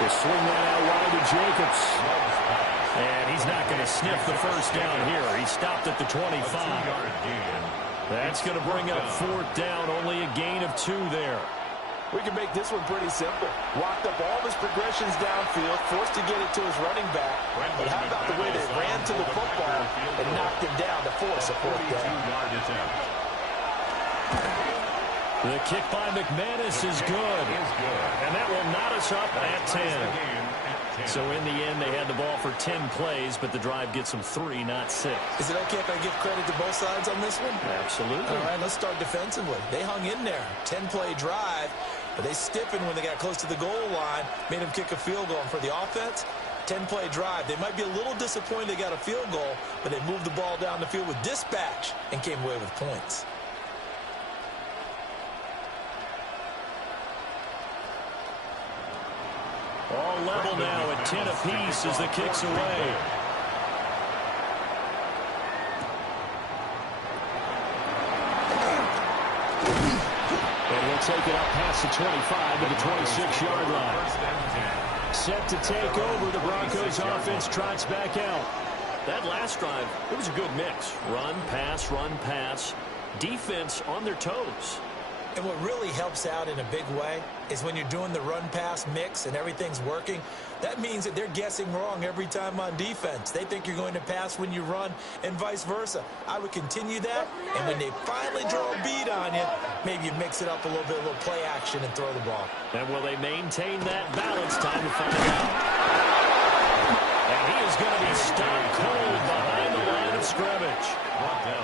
They swing that out wide to Jacobs. And he's not going to sniff the 1st down here. He stopped at the 25. That's going to bring up 4th down. Only a gain of 2 there. We can make this one pretty simple. Walked up all of his progressions downfield, forced to get it to his running back. But how about the way they ran to the football and knocked him down to force a 4th down? The kick by McManus is good. And that will knot us up at 10. So in the end, they had the ball for 10 plays, but the drive gets them 3, not 6. Is it okay if I give credit to both sides on this one? Absolutely. All right, let's start defensively. They hung in there. 10-play drive, but they stiffened when they got close to the goal line, made them kick a field goal. And for the offense, 10-play drive. They might be a little disappointed they got a field goal, but they moved the ball down the field with dispatch and came away with points. All level now at 10 apiece as the kick's away. And we'll take it up past the 25 to the 26-yard line. Set to take over, the Broncos offense trots back out. That last drive, it was a good mix. Run, pass, defense on their toes. And what really helps out in a big way is when you're doing the run-pass mix and everything's working, that means that they're guessing wrong every time on defense. They think you're going to pass when you run and vice versa. I would continue that, and when they finally draw a beat on you, maybe you mix it up a little bit, a little play action and throw the ball. And will they maintain that balance? Time to find out. And he is going to be stopped cold behind the line of scrimmage.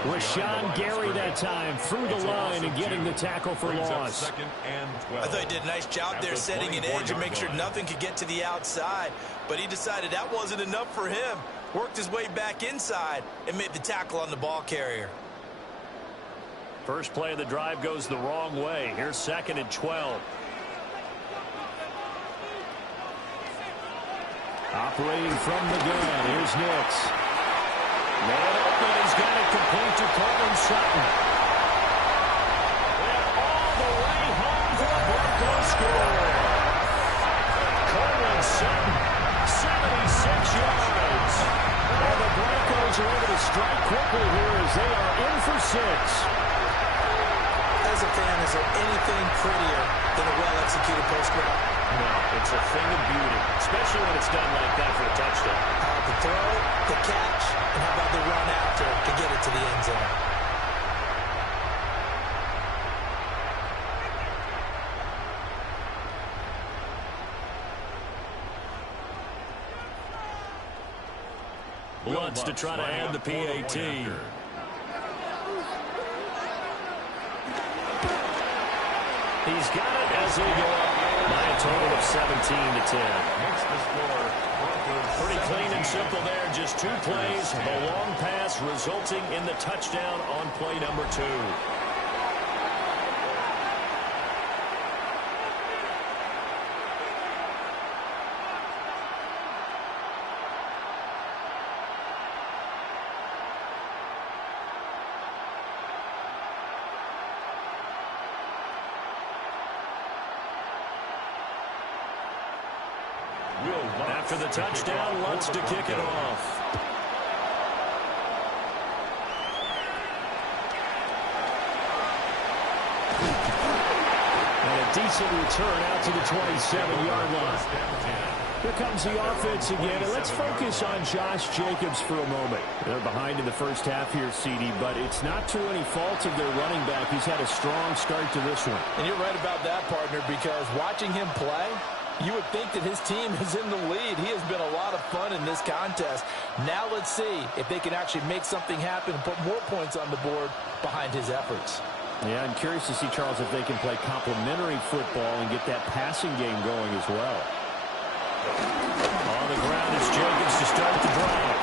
Rashawn Gary that time through the line and getting the tackle for loss. I thought he did a nice job there setting an edge and make sure nothing could get to the outside. But he decided that wasn't enough for him. Worked his way back inside and made the tackle on the ball carrier. First play of the drive goes the wrong way. Here's 2nd and 12. Operating from the gun. Here's Nix. Man open, he's got it complete to Courtland Sutton. And all the way home for the Broncos score. Courtland Sutton, 76 yards. And the Broncos are able to strike quickly here as they are in for 6. As a fan, is there anything prettier than a well-executed post route? No, it's a thing of beauty, especially when it's done like that for a touchdown. The throw, the catch, and how about the run after to get it to the end zone? Bloods to try to add the PAT. He's got it as they go up by a total of 17-10. Pretty clean and simple there. Just 2 plays. The long pass resulting in the touchdown on play number 2. for the touchdown. Lutz to kick it off. And a decent return out to the 27-yard line. Here comes the offense again, and let's focus on Josh Jacobs for a moment. They're behind in the first half here, CD, but it's not through any fault of their running back. He's had a strong start to this one. And you're right about that, partner, because watching him play, you would think that his team is in the lead. He has been a lot of fun in this contest. Now let's see if they can actually make something happen and put more points on the board behind his efforts. Yeah, I'm curious to see, Charles, if they can play complementary football and get that passing game going as well. On the ground is Jacobs to start the drive.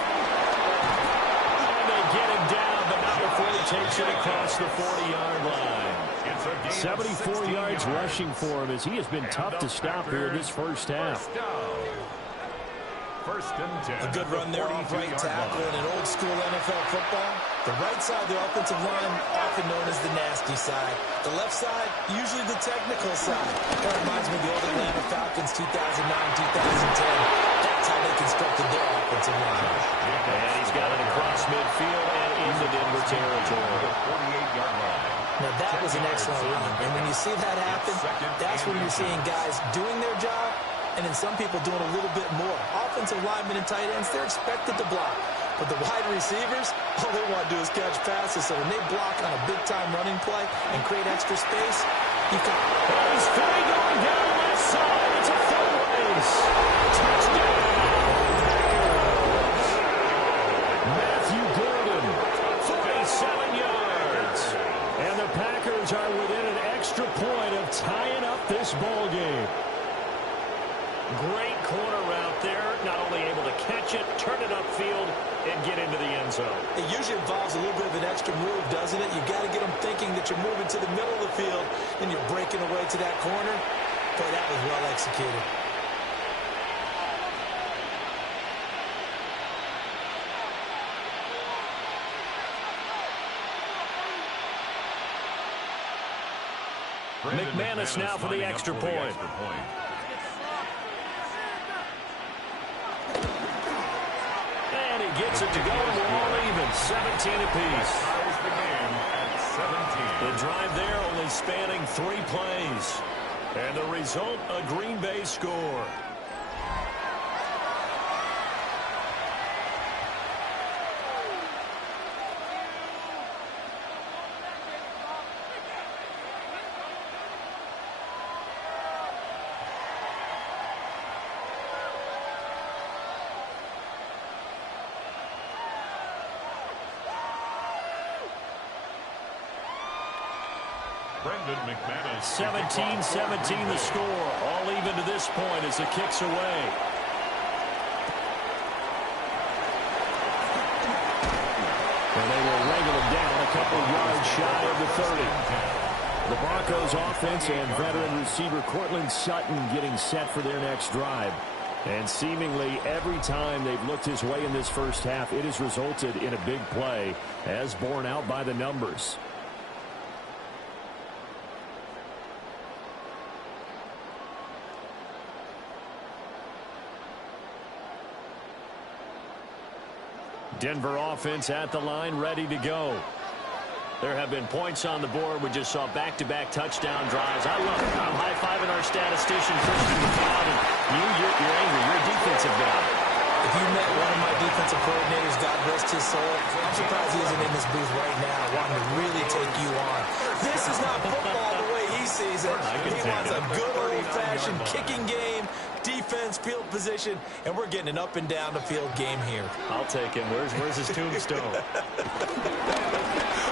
And they get him down, but not before he takes it across the 40-yard line. 74 yards rushing for him as he has been tough to stop here in this first half. First and 10. A good run there off right tackle in an old school NFL football. The right side of the offensive line, often known as the nasty side. The left side, usually the technical side. That reminds me of the old Atlanta Falcons 2009-2010. That's how they constructed their offensive line. And he's got it across midfield and into Denver territory. 48-yard line. Now that was an excellent run. And when you see that happen, that's when you're seeing guys doing their job and then some people doing a little bit more. Offensive linemen and tight ends, they're expected to block. But the wide receivers, all they want to do is catch passes. So when they block on a big-time running play and create extra space, you've got... He's free going down the left side. It's a full race. Touchdown, Packers. Matthew Gordon, 47 yards. And the Packers are within an extra point of tying up this ball game. Great corner route there. Not only able to catch it, turn it upfield, and get into the end zone. It usually involves a little bit of an extra move, doesn't it? You've got to get them thinking that you're moving to the middle of the field and you're breaking away to that corner. Boy, that was well executed. McManus now for the extra point. And he gets it to go. We're all even. 17 apiece. The drive there only spanning 3 plays. And the result, a Green Bay score. Brendan McManus. 17-17 the score. All even to this point as the kick's away. And they will wrangle him down a couple yards shy of the 30. The Broncos offense and veteran receiver Cortland Sutton getting set for their next drive. And seemingly every time they've looked his way in this first half, it has resulted in a big play, as borne out by the numbers. Denver offense at the line, ready to go. There have been points on the board. We just saw back-to-back touchdown drives. I love it. I'm high-fiving our statistician, Christian McLeod, and you're angry. You're a defensive guy. If you met one of my defensive coordinators, God rest his soul, I'm surprised he isn't in this booth right now wanting to really take you on. This is not football the way he sees it. He wants a good old-fashioned kicking game, defense, field position, and we're getting an up-and-down-the-field game here. I'll take him. Where's his tombstone?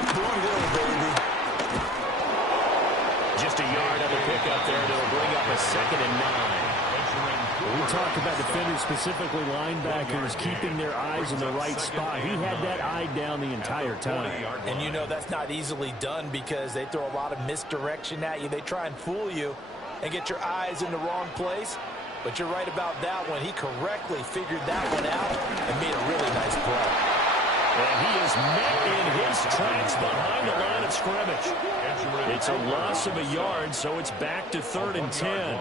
Blue Hill, baby. Just a yard on the pickup there. That'll bring up a 2nd and 9. We talked about defenders, specifically linebackers, keeping their eyes in the right spot. He had that eye down the entire time. And you know that's not easily done because they throw a lot of misdirection at you. They try and fool you and get your eyes in the wrong place. But you're right about that one. He correctly figured that one out and made a really nice play. And he is met in his tracks behind the line of of scrimmage. It's a loss of a yard, so it's back to 3rd and 10.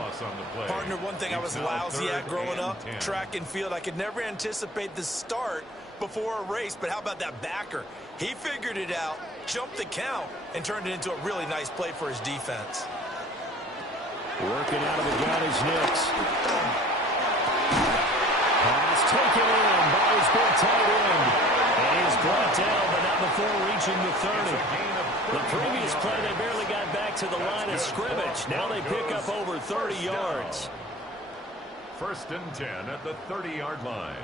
Partner, one thing I was lousy at growing up, track and field, I could never anticipate the start before a race, but how about that backer? He figured it out, jumped the count, and turned it into a really nice play for his defense. Working out of the gun is Nix. Pass taken in by his big tight end. And he is brought down, but not before reaching the 30. The previous play, they barely got back to the line of scrimmage. Now they pick up over 30 yards. 1st and 10 at the 30-yard line.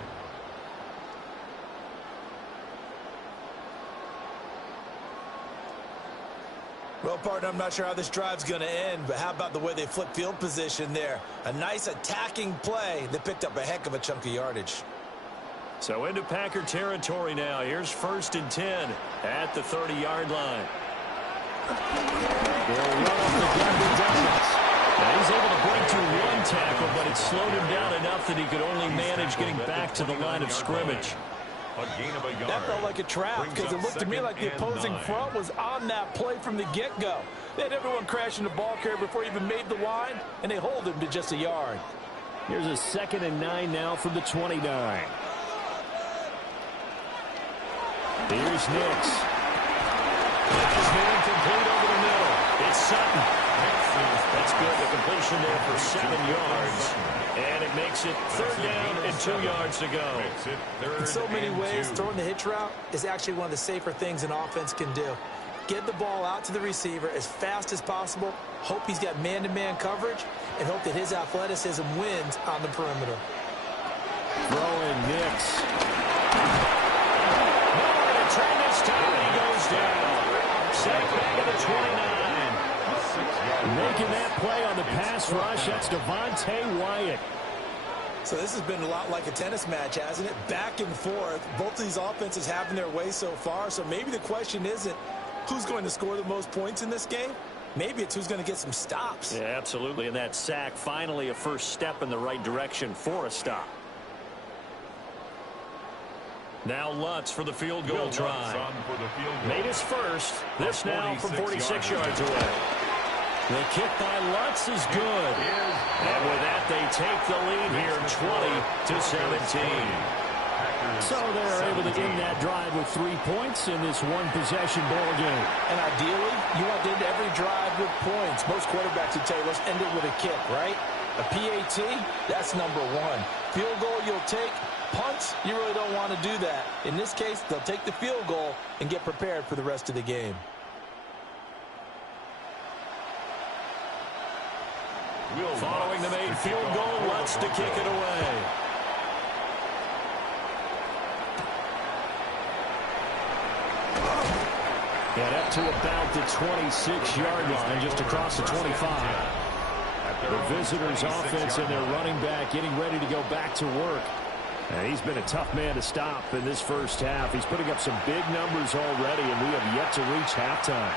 Well, partner, I'm not sure how this drive's going to end, but how about the way they flip field position there? A nice attacking play that picked up a heck of a chunk of yardage. So into Packer territory now. Here's 1st and 10 at the 30-yard line. They'll run off the gun with Douglas. Now he's able to break through one tackle, but it slowed him down enough that he could only manage getting back to the line of scrimmage. That felt like a trap because it looked to me like the opposing front was on that play from the get-go. They had everyone crashing the ball carrier before he even made the line, and they hold him to just a yard. Here's a 2nd and 9 now from the 29. Here's Nix. Pass man complete over the middle. It's Sutton. That's good. The completion there for 7 yards. And it makes it 3rd down and 2 yards to go. In so many ways, throwing the hitch route is actually one of the safer things an offense can do. Get the ball out to the receiver as fast as possible, hope he's got man-to-man coverage, and hope that his athleticism wins on the perimeter. Throwing Nix. Nowhere to turn this time, and he goes down. Set back at the 29. Making that play on the pass rush, that's Devontae Wyatt. So this has been a lot like a tennis match, hasn't it? Back and forth. Both of these offenses having their way so far. So maybe the question isn't who's going to score the most points in this game. Maybe it's who's going to get some stops. Yeah, absolutely. And that sack, finally a first step in the right direction for a stop. Now Lutz for the field goal try. Made his first. This now from 46 yards away. The kick by Lutz is good. And with that, they take the lead here, 20-17. So they're able to end that drive with 3 points in this one-possession ball game. And ideally, you want to end every drive with points. Most quarterbacks would tell you, let's end it with a kick, right? A PAT, that's number 1. Field goal, you'll take. Punts, you really don't want to do that. In this case, they'll take the field goal and get prepared for the rest of the game. Following the made field goal, Lutz to kick it away. And up to about the 26-yard line, just across the 25. The visitors' offense and their running back getting ready to go back to work. And he's been a tough man to stop in this first half. He's putting up some big numbers already, and we have yet to reach halftime.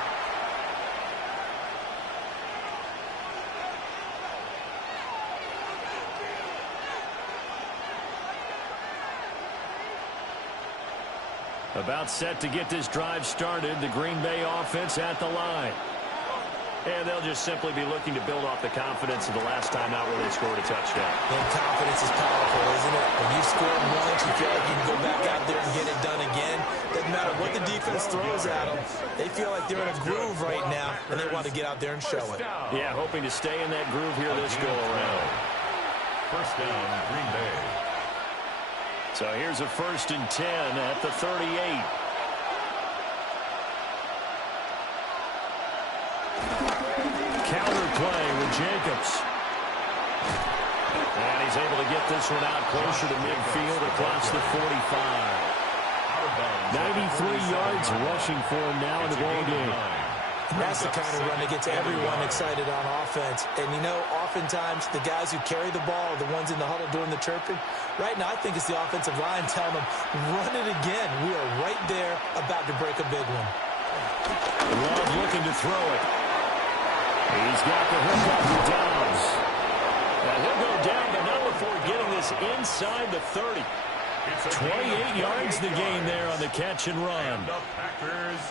About set to get this drive started. The Green Bay offense at the line. And they'll just simply be looking to build off the confidence of the last time out where they scored a touchdown. And confidence is powerful, isn't it? When you've scored once, you feel like you can go back out there and get it done again. Doesn't matter what the defense throws at them. They feel like they're in a groove right now, and they want to get out there and show it. Yeah, hoping to stay in that groove here this go-around. First down, Green Bay. So here's a 1st and 10 at the 38. Counter play with Jacobs. And he's able to get this one out closer to midfield across the 45. 93 yards rushing for him now in the ball game. That's the kind of run that gets everyone excited on offense. And, you know, oftentimes the guys who carry the ball are the ones in the huddle doing the chirping. Right now, I think it's the offensive line telling them, run it again. We are right there about to break a big one. Love looking to throw it. He's got the hook up for Dobbs. Now he'll go down, but not before getting this inside the 30. 28 yards the gain there on the catch and run.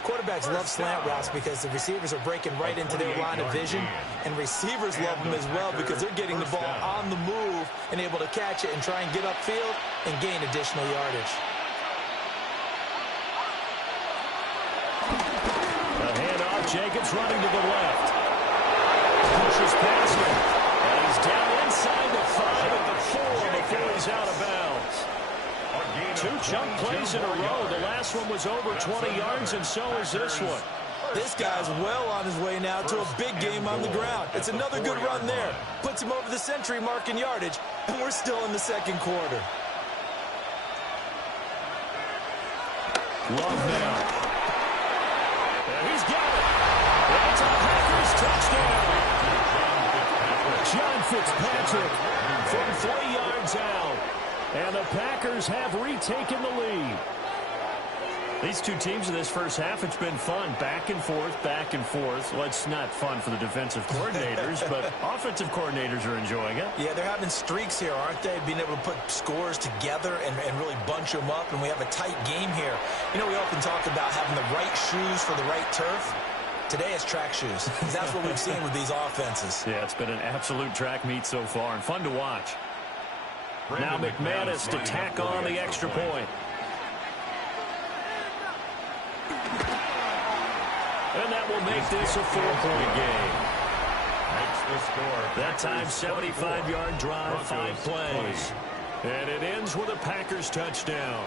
Quarterbacks love slant routes because the receivers are breaking right into their line of vision, and receivers love them as well because they're getting the ball on the move and able to catch it and try and get upfield and gain additional yardage. A handoff, Jacobs running to the left. Pushes past him, and he's down inside the 5 at the 4 before he's out of bounds. 2 chunk plays in a row. The last one was over 20 yards, and so is this one. This guy's well on his way now to a big game on the ground. It's another good run there. Puts him over the century mark in yardage, and we're still in the second quarter. Love now. And he's got it. It's a Packers touchdown. John Fitzpatrick from 3 yards out. And the Packers have retaken the lead. These two teams in this first half, it's been fun. Back and forth, back and forth. Well, it's not fun for the defensive coordinators, but offensive coordinators are enjoying it. Yeah, they're having streaks here, aren't they? Being able to put scores together and really bunch them up, and we have a tight game here. You know, we often talk about having the right shoes for the right turf. Today it's track shoes. That's what we've seen with these offenses. Yeah, it's been an absolute track meet so far, and fun to watch. Now McManus to tack on the extra point. And that will make this a 4-point game. That time, 75-yard drive, 5 plays. And it ends with a Packers touchdown.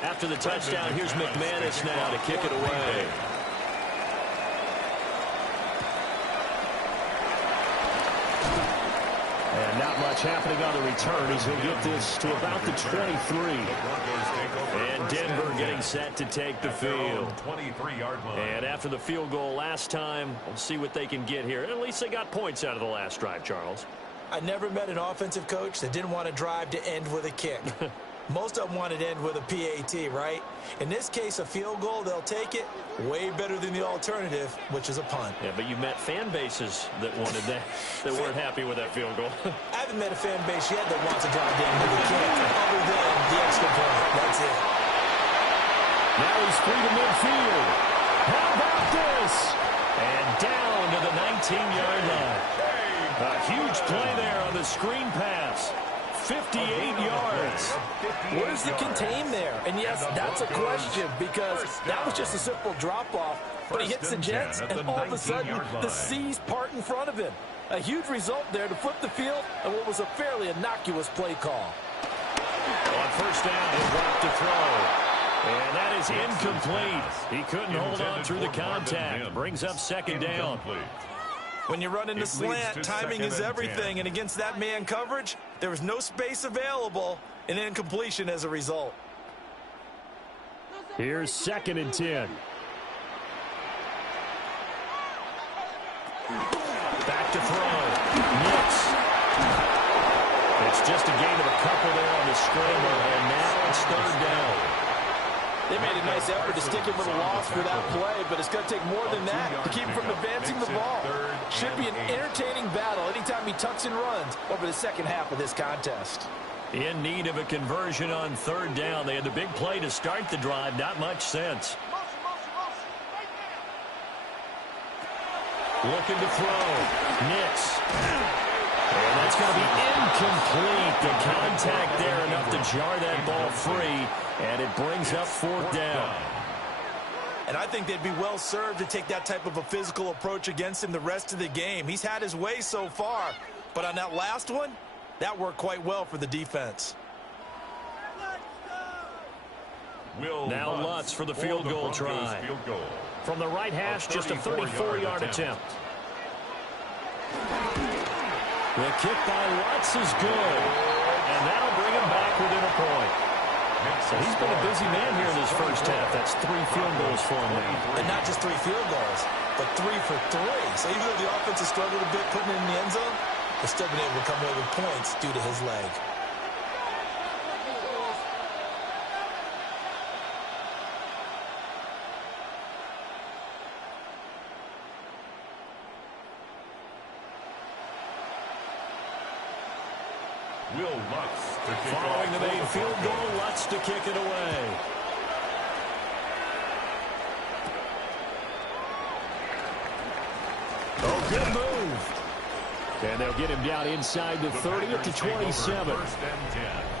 After the touchdown, here's McManus now to kick it away. And not much happening on the return as he'll get this to about the 23. And Denver getting set to take the field. And after the field goal last time, we'll see what they can get here. At least they got points out of the last drive, Charles. I never met an offensive coach that didn't want to drive to end with a kick. Most of them wanted to end with a PAT, right? In this case, a field goal, they'll take it. Way better than the alternative, which is a punt. Yeah, but you met fan bases that wanted that, that weren't happy with that field goal. I haven't met a fan base yet that wants to drive in with a kick, other than the extra point. That's it. Now he's free to midfield. How about this? And down to the 19-yard line. A huge play there on the screen pass. 58 yards. What is the contain there? And yes, that's a question because that was just a simple drop-off. But he hits the Jets, and all of a sudden, the seas part in front of him. A huge result there to flip the field and what was a fairly innocuous play call. On first down, he'll drop to throw. And that is incomplete. He couldn't hold on through the contact. Brings up second down. When you run into slant, timing is everything, and against that man coverage, there was no space available, and incompletion as a result. Here's 2nd and 10. Back to throw. Nix. It's just a gain of a couple there on the scramble, and now it's 3rd down. They made a nice effort to stick him with a loss for that play, but it's going to take more than that to keep him from advancing the ball. Should be an entertaining battle anytime he tucks and runs over the second half of this contest. In need of a conversion on 3rd down. They had the big play to start the drive. Not much sense. Looking to throw. Nix. And that's going to be incomplete. The contact there enough to jar that ball free. And it brings up 4th down. And I think they'd be well served to take that type of a physical approach against him the rest of the game. He's had his way so far. But on that last one, that worked quite well for the defense. Now Lutz for the field goal try. From the right hash, just a 34-yard attempt. The kick by Lutz is good. And that'll bring him back within a point. So he's been a busy man here in this first half. That's 3 field goals for him now. And not just 3 field goals, but 3 for 3. So even though the offense has struggled a bit putting it in the end zone, they've still been able to come away with points due to his leg. Following the made field goal, Lutz to kick it away. Oh, good move. And they'll get him down inside the 30 at the 27.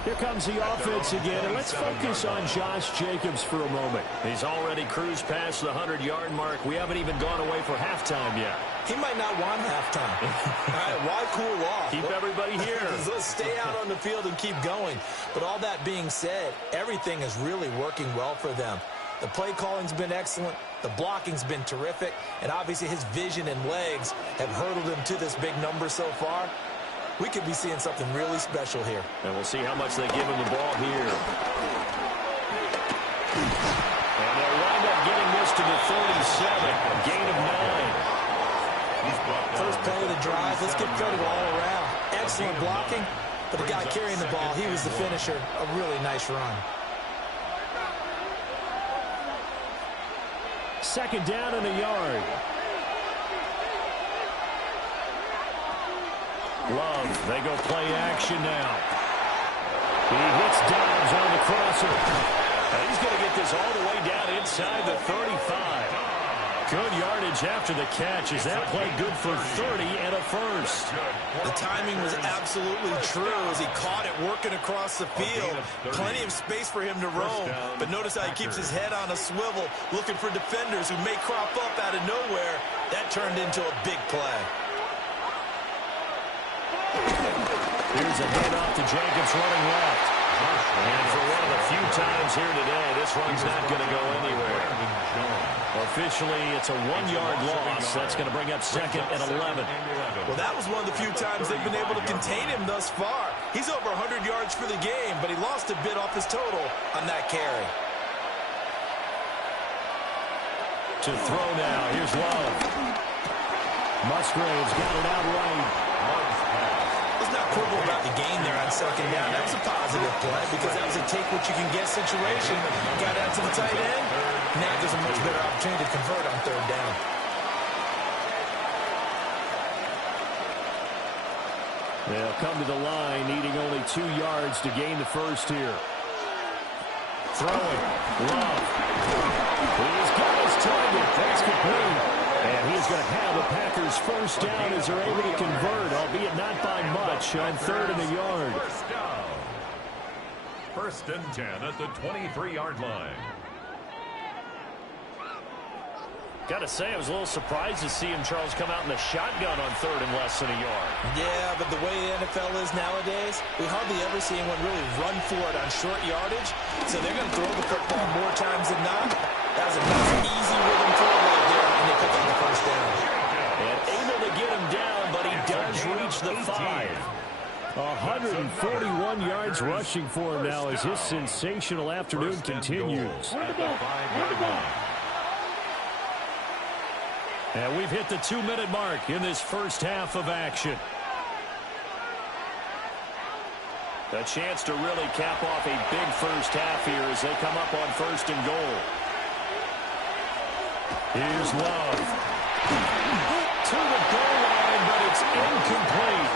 Here comes the offense again, and let's focus on Josh Jacobs for a moment. He's already cruised past the 100-yard mark. We haven't even gone away for halftime yet. He might not want halftime. All right, why cool off? Keep everybody here. Let's stay out on the field and keep going. But all that being said, everything is really working well for them. The play calling's been excellent. The blocking's been terrific. And obviously his vision and legs have hurdled him to this big number so far. We could be seeing something really special here. And we'll see how much they give him the ball here. And they'll wind up getting this to the 37. A gain of 9. First play of the drive. Let's give credit all around. Excellent blocking. But the guy carrying the ball, he was the finisher. A really nice run. Second down and a yard. Love, they go play action now. He hits Dobbs on the crosser. And he's going to get this all the way down inside the 35. Good yardage after the catch. Is that play good for 30 and a first? The timing was absolutely true as he caught it working across the field. Plenty of space for him to roam. But notice how he keeps his head on a swivel, looking for defenders who may crop up out of nowhere. That turned into a big play. Here's a handoff to Jacobs running left. And for one of the few times here today, this run's not going to go anywhere. Officially, it's a 1-yard loss. That's going to bring up second and 11. Well, that was one of the few times they've been able to contain him thus far. He's over 100 yards for the game, but he lost a bit off his total on that carry. To throw now. Here's Love. Musgrave's got it out right. Let's not quibble about the game there on second down. That was a positive play because that was a take-what-you-can-get situation. Got out to the tight end. Now there's a much better opportunity to convert on third down. They'll come to the line, needing only 2 yards to gain the first here. Throwing. Love. He's got his target. That's complete. And he's going to have the Packers first down as they're able to convert, albeit not by much, on third and a yard. First down. First and 10 at the 23-yard line. Got to say, I was a little surprised to see him, Charles, come out in the shotgun on third and less than a yard. Yeah, but the way the NFL is nowadays, we hardly ever see anyone really run for it on short yardage. So they're going to throw the football more times than not. That was a nice, easy rhythm throw right there, and they pick up the first down. And able to get him down, but he does reach the 5. 141 yards rushing for him now as his sensational afternoon continues. And we've hit the 2-minute mark in this first half of action. A chance to really cap off a big first half here as they come up on first and goal. Here's Love. To the goal line, but it's incomplete.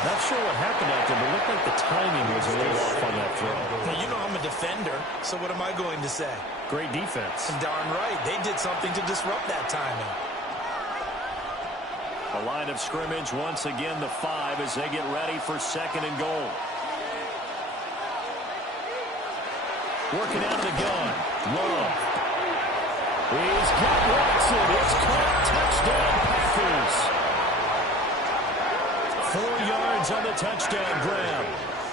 Not sure what happened out there, but it looked like the timing was a little off on that throw. Now, you know I'm a defender, so what am I going to say? Great defense. Darn right. They did something to disrupt that timing. A line of scrimmage once again, the 5 as they get ready for second and goal. Working out of the gun. Love. He's got Watson. It's caught. Touchdown Packers. 4 yards on the touchdown grab.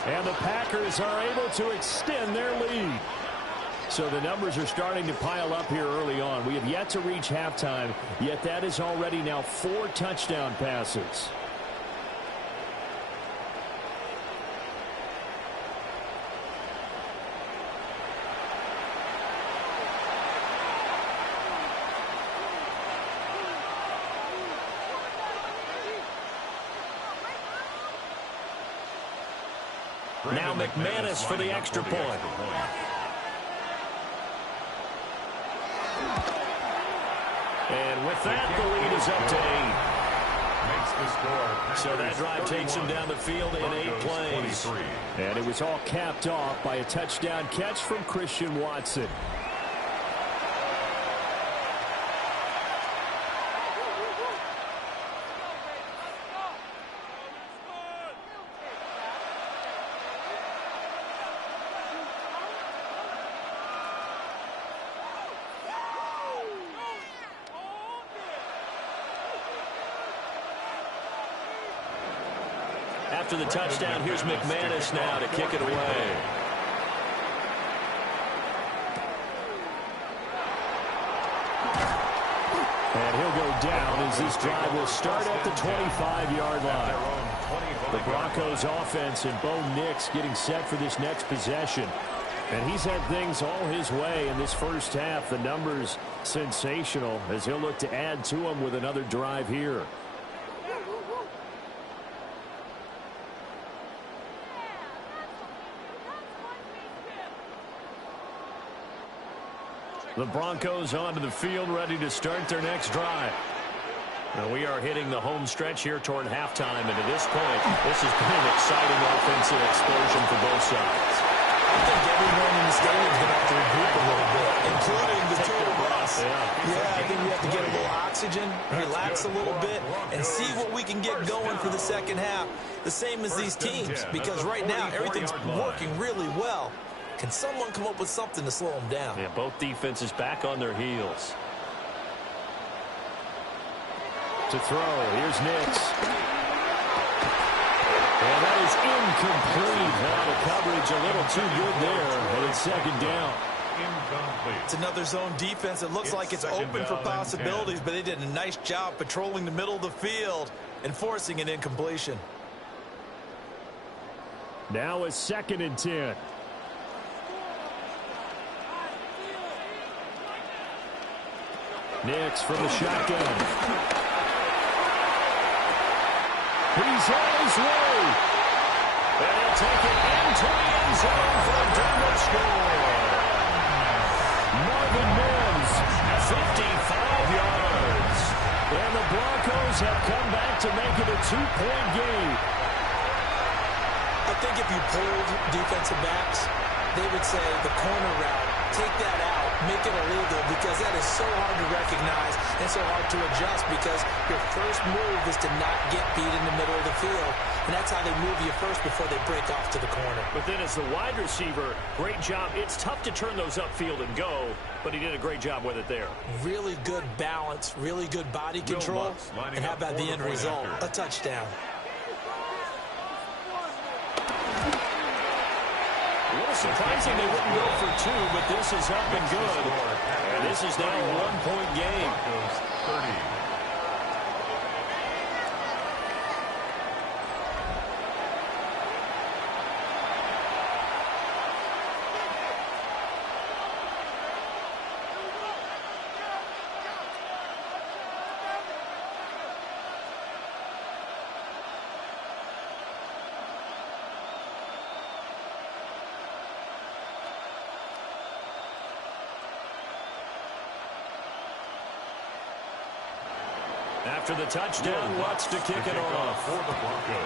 And the Packers are able to extend their lead. So the numbers are starting to pile up here early on. We have yet to reach halftime, yet that is already now 4 touchdown passes. Now McManus for the extra point. And with that, the lead is up to 8. So that drive takes him down the field in 8 plays. And it was all capped off by a touchdown catch from Christian Watson. After the touchdown, here's McManus now to kick it away. And he'll go down as this drive will start at the 25-yard line. The Broncos offense and Bo Nix getting set for this next possession. And he's had things all his way in this first half. The numbers sensational as he'll look to add to them with another drive here. The Broncos onto the field, ready to start their next drive. Now we are hitting the home stretch here toward halftime, and at this point, this has been an exciting offensive explosion for both sides. I think everyone in the stadium is going to have to regroup a little bit, including the two of us. Yeah, I think we have to get a little oxygen, relax a little bit, and see what we can get going for the second half. The same as these teams, because right now everything's working really well. Can someone come up with something to slow them down? Yeah, both defenses back on their heels. To throw, here's Nix. And that is incomplete. Now the coverage a little too good there, and it's second down. Incomplete. It's another zone defense. It looks like it's open for possibilities, but they did a nice job patrolling the middle of the field and forcing an incompletion. Now it's 2nd and 10. Nix from the shotgun. He's on his way. And he'll take it into the end zone for a double score. Marvin Mims, 55 yards. And the Broncos have come back to make it a 2-point game. I think if you polled defensive backs, they would say the corner route, take that out, make it illegal, because that is so hard to recognize and so hard to adjust, because your first move is to not get beat in the middle of the field, and that's how they move you first before they break off to the corner. But then as the wide receiver, great job. It's tough to turn those upfield and go, but he did a great job with it there. Really good balance, really good body control, and how about the end result? A touchdown. A little surprising they wouldn't go for 2, but this is up and good. And this is now a 1-point game. 30. After the touchdown, wants to kick it off. For the Broncos.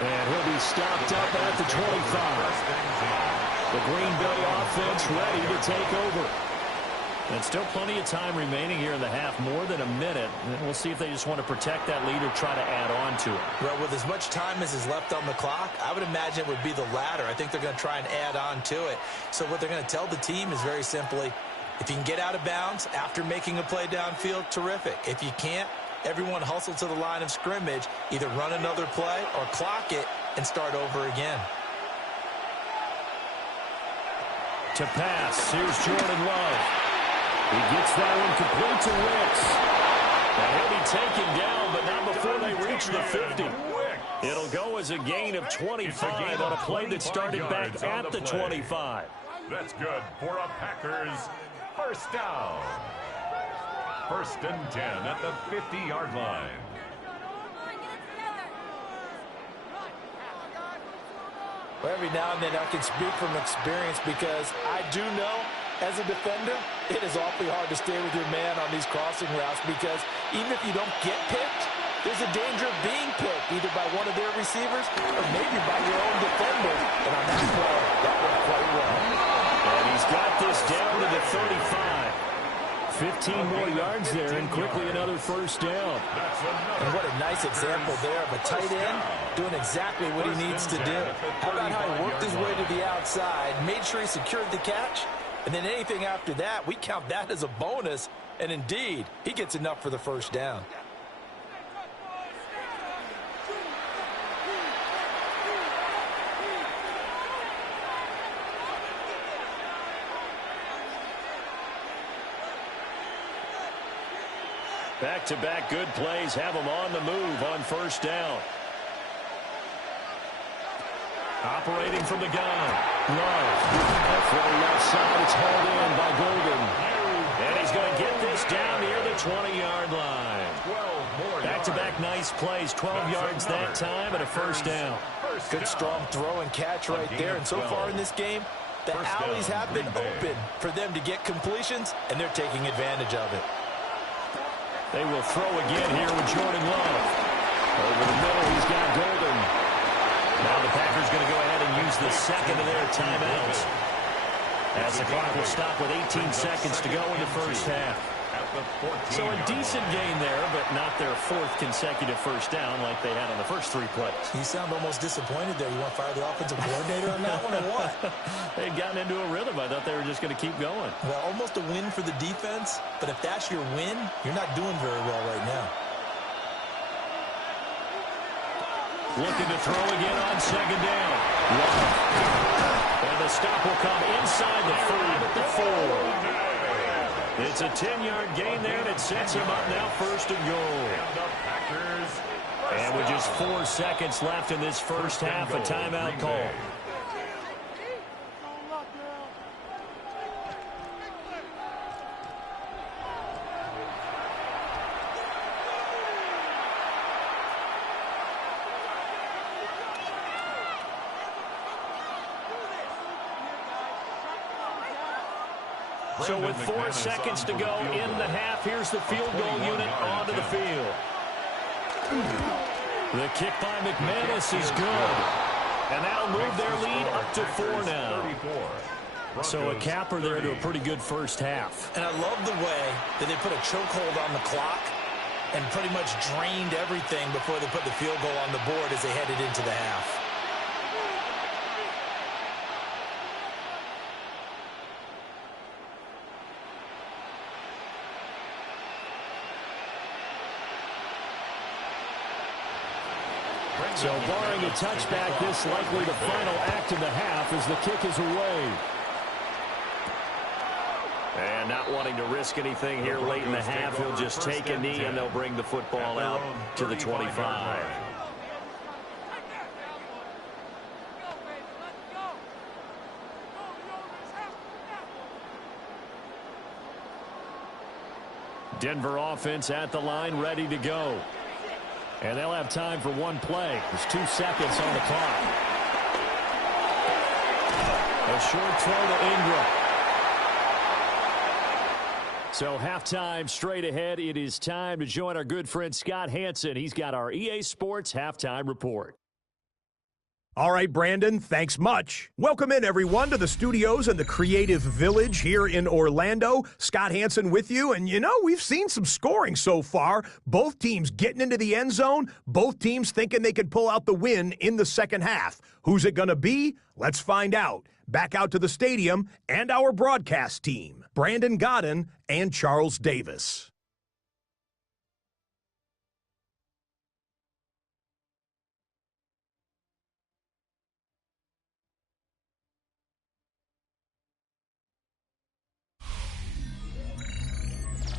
And he'll be stopped up at the 25. The Green Bay offense ready to take over. And still plenty of time remaining here in the half, more than a minute. And we'll see if they just want to protect that lead or try to add on to it. Well, with as much time as is left on the clock, I would imagine it would be the latter. I think they're going to try and add on to it. So what they're going to tell the team is very simply, if you can get out of bounds after making a play downfield, terrific. If you can't, everyone hustle to the line of scrimmage, either run another play or clock it and start over again. To pass, here's Jordan Love. He gets that one complete to Wicks. And he'll be taken down, but not before they reach the 50. It'll go as a gain of 25 on a play that started back at the 25. That's good for a Packers first down. First and 10 at the 50-yard line. Well, every now and then I can speak from experience because I do know as a defender it is awfully hard to stay with your man on these crossing routes because even if you don't get picked, there's a danger of being picked either by one of their receivers or maybe by your own defender. And on that play, that went quite well. And he's got this down to the 35. 15 more yards there and quickly another first down. And what a nice example there of a tight end doing exactly what he needs to do. How about how he worked his way to the outside, made sure he secured the catch, and then anything after that, we count that as a bonus. And indeed, he gets enough for the first down. Back-to-back good plays have them on the move on first down. Operating from the gun. Love. For the left side, it's hauled in by Golden. And he's going to get this down near the 20-yard line. Back-to-back nice plays. 12 yards that time and a first down. Good strong throw and catch right there. And so far in this game, the alleys have been open for them to get completions, and they're taking advantage of it. They will throw again here with Jordan Love. Over the middle, he's got Golden. Now the Packers going to go ahead and use the second of their timeouts. As the clock will stop with 18 seconds to go in the first half. So a decent gain there, but not their fourth consecutive first down like they had on the first three plays. You sound almost disappointed there. You want to fire the offensive coordinator on that one or what? They'd gotten into a rhythm. I thought they were just going to keep going. Well, almost a win for the defense, but if that's your win, you're not doing very well right now. Looking to throw again on second down. And the stop will come inside the 5 at the 4. It's a 10-yard gain there, and it sets him up now first and goal. And with just 4 seconds left in this first half, a timeout call. So with 4 seconds to go in the half, here's the field goal unit onto the field. The kick by McManus is good. And that'll move their lead up to 4 now. So a capper there to a pretty good first half. And I love the way that they put a chokehold on the clock and pretty much drained everything before they put the field goal on the board as they headed into the half. So barring a touchback, this likely the final act of the half as the kick is away. And not wanting to risk anything here late in the half, he'll just take a knee and they'll bring the football out to the 25. Denver offense at the line, ready to go. And they'll have time for one play. There's 2 seconds on the clock. A short throw to Ingram. So halftime straight ahead. It is time to join our good friend Scott Hanson. He's got our EA Sports halftime report. All right, Brandon, thanks much. Welcome in, everyone, to the studios in the Creative Village here in Orlando. Scott Hanson with you, and we've seen some scoring so far. Both teams getting into the end zone, both teams thinking they could pull out the win in the second half. Who's it going to be? Let's find out. Back out to the stadium and our broadcast team, Brandon Godden and Charles Davis.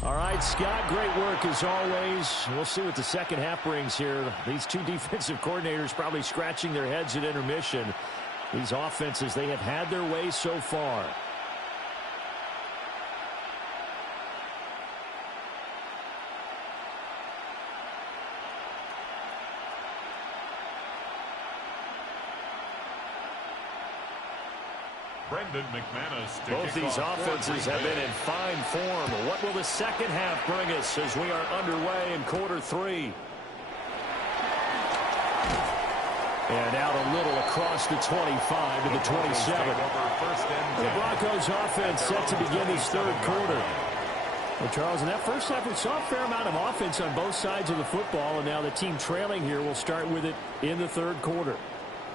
All right, Scott, great work as always. We'll see what the second half brings here. These two defensive coordinators probably scratching their heads at intermission. These offenses, they have had their way so far. Brendan McManus to Both these offenses have been in fine form. What will the second half bring us as we are underway in quarter 3? And out a little across the 25 to the 27. The Broncos offense set to begin this third quarter. Well, Charles, in that first half, we saw a fair amount of offense on both sides of the football, and now the team trailing here will start with it in the third quarter.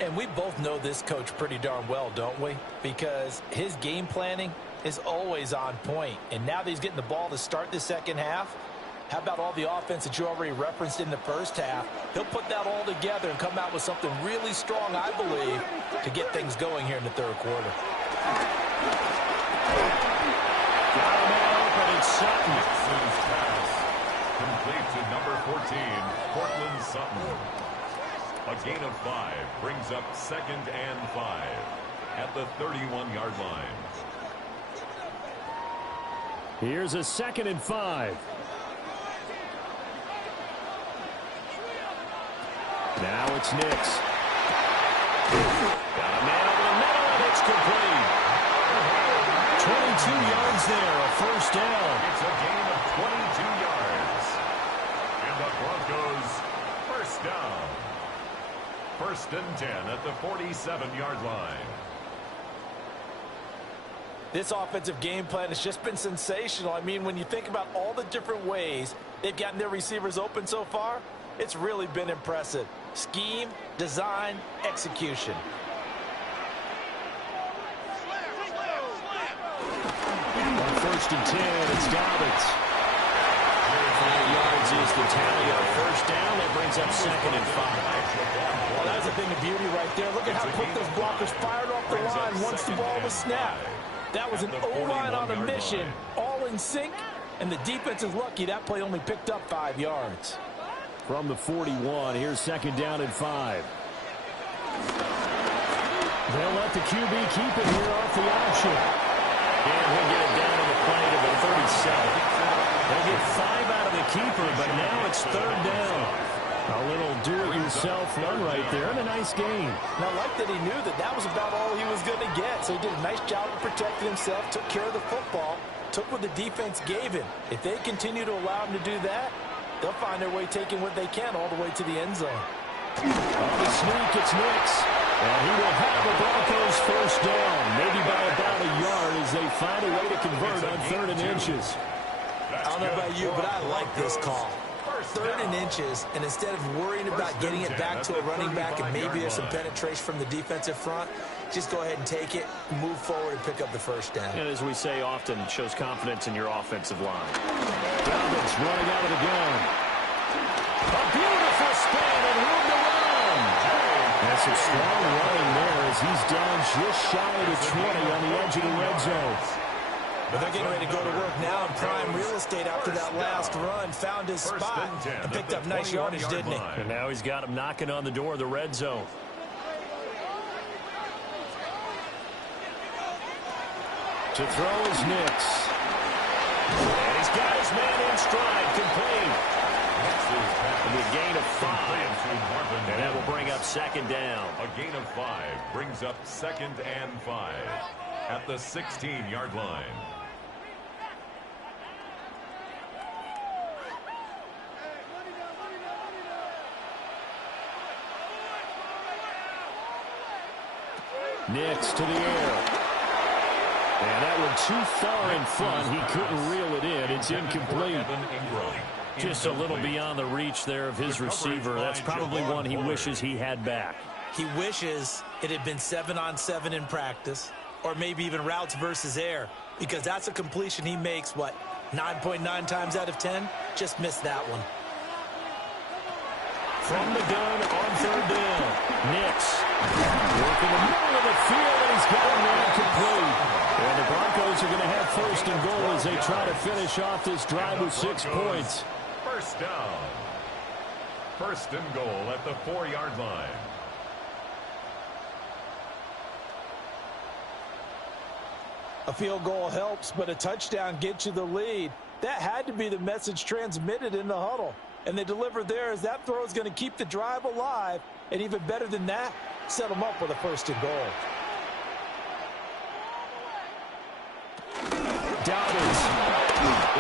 And we both know this coach pretty darn well, don't we? Because his game planning is always on point. And now that he's getting the ball to start the second half, how about all the offense that you already referenced in the first half? He'll put that all together and come out with something really strong, I believe, to get things going here in the third quarter. Got a man open, it's Sutton. Nixon's pass. Complete to number 14, Cortland Sutton. A gain of 5 brings up 2nd and 5 at the 31-yard line. Here's a 2nd and 5. Now it's Nix. Got a man over the middle, and it's complete. 22 yards there, a first down. It's a gain of 22 yards. And the Broncos first down. 1st and 10 at the 47-yard line. This offensive game plan has just been sensational. I mean, when you think about all the different ways they've gotten their receivers open so far, it's really been impressive. Scheme, design, execution. On 1st and 10, it's Dobbins. 5 yards is the tally on first down. That brings up 2nd and 5. Well, that's a thing of beauty right there. Look at how quick those blockers fired off the line once the ball was snapped. That was an O-line on a mission, all in sync, and the defense is lucky that play only picked up 5 yards. From the 41, here's 2nd down and 5. They'll let the QB keep it here off the option. And he'll get it down on the play to the 37. They'll get 5 out of the keeper, but now it's 3rd down. A little do-it-yourself run right there, and a nice gain. Now, like that he knew that was about all he was going to get, so he did a nice job of protecting himself, took care of the football, took what the defense gave him. If they continue to allow him to do that, they'll find their way taking what they can all the way to the end zone. On the sneak, it's Nix. And he will have the Broncos first down, maybe by about a yard as they find a way to convert on 3rd and inches. I don't know about you, but I like this call. 3rd and inches, and instead of worrying about getting it back to a running back and maybe there's some penetration from the defensive front, just go ahead and take it, move forward, and pick up the first down. And as we say often, it shows confidence in your offensive line. Dobbins running out of the gun. A beautiful spin and room to run. That's a strong running there as he's down just shy of the 20 on the edge of the red zone. But they're getting ready to go to work now in prime real estate after that last run. Found his spot and picked up nice yardage, didn't he? And now he's got him knocking on the door of the red zone. To throw is Nix. And he's got his man in stride, complete. And a gain of 5. And that will bring up 2nd down. A gain of 5 brings up 2nd and 5 at the 16-yard line. Nix to the air. And that one too far in front. He couldn't reel it in. It's incomplete. Just a little beyond the reach there of his receiver. That's probably one he wishes he had back. He wishes it had been 7-on-7 in practice, or maybe even routes versus air, because that's a completion he makes, 9.9 times out of 10? Just missed that one. From the gun on 3rd down. Nix working the middle of the field, and he's got him there complete. And the Broncos are going to have 1st and goal as they try to finish off this drive with 6 points. First down. 1st and goal at the 4-yard line. A field goal helps, but a touchdown gets you the lead. That had to be the message transmitted in the huddle. And they delivered there as that throw is going to keep the drive alive. And even better than that, set them up with a 1st and goal. Dobbins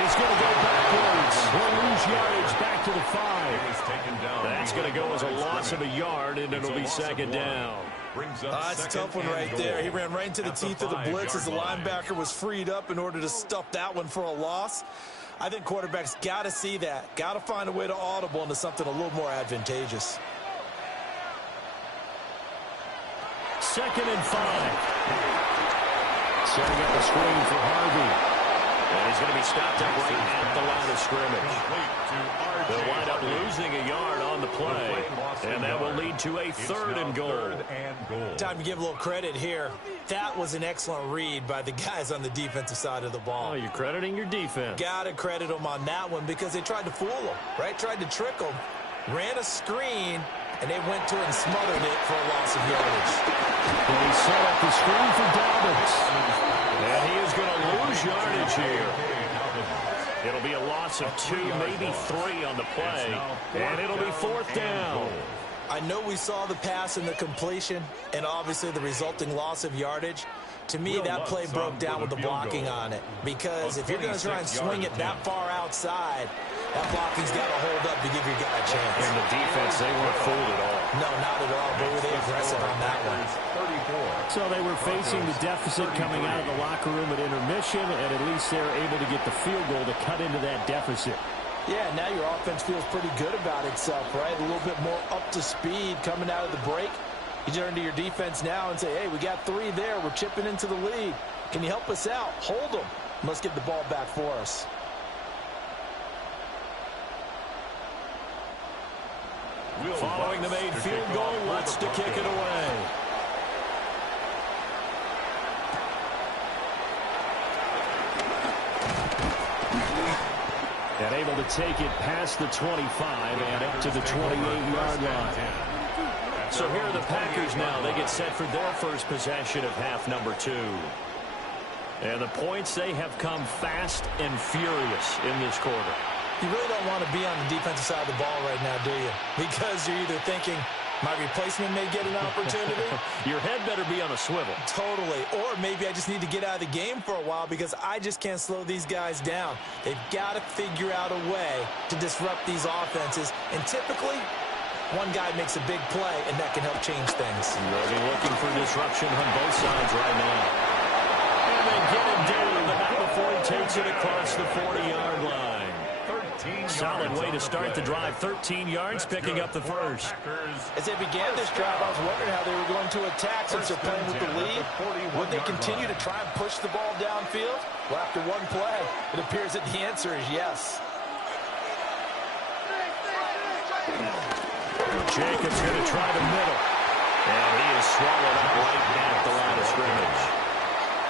is going to go backwards. He'll lose yardage back to the 5. That's going to go as a loss of a yard, and it'll be second down. That's a tough one right there. He ran right into the teeth of the blitz as the linebacker was freed up in order to stuff that one for a loss. I think quarterbacks got to see that. Got to find a way to audible into something a little more advantageous. Second and 5. Setting up a screen for Harvey. And he's going to be stopped up right at the line of scrimmage. They'll wind up losing a yard on the play, and that will lead to a third and goal. Time to give a little credit here. That was an excellent read by the guys on the defensive side of the ball. Oh, you're crediting your defense. Got to credit them on that one because they tried to fool them, right? Tried to trick them. Ran a screen, and they went to it and smothered it for a loss of yardage. They set up the screen for Dobbins. And he is going to lose yardage here. It'll be a loss of 2, maybe 3 on the play. And it'll be fourth down. I know we saw the pass and the completion and obviously the resulting loss of yardage. To me, that play broke down with the blocking on it. Because if you're going to try and swing it that far outside, that blocking's got to hold up to give your guy a chance. And the defense, they weren't fooled at all. No, not at all. But were they aggressive on that one? So they were facing the deficit coming out of the locker room at intermission, and at least they were able to get the field goal to cut into that deficit. Yeah, now your offense feels pretty good about itself, right? A little bit more up to speed coming out of the break. You turn to your defense now and say, hey, we got 3 there. We're chipping into the lead. Can you help us out? Hold them. Let's get the ball back for us. Following the made field goal, wants to kick it away. And able to take it past the 25 and up to the 28-yard line. So here are the Packers now. They get set for their first possession of half number 2. And the points, they have come fast and furious in this quarter. You really don't want to be on the defensive side of the ball right now, do you? Because you're either thinking, my replacement may get an opportunity. Your head better be on a swivel. Totally. Or maybe I just need to get out of the game for a while because I just can't slow these guys down. They've got to figure out a way to disrupt these offenses. And typically, one guy makes a big play, and that can help change things. They'll be looking for disruption on both sides right now. And they get him down, but not before he takes it across the 40-yard line. Solid way to start the drive. 13 yards, picking up the first. As they began this drive, I was wondering how they were going to attack since they're playing with the lead. Would they continue to try and push the ball downfield? Well, after one play, it appears that the answer is yes. Jacobs going to try the middle. And he is swallowed up right at the line of scrimmage.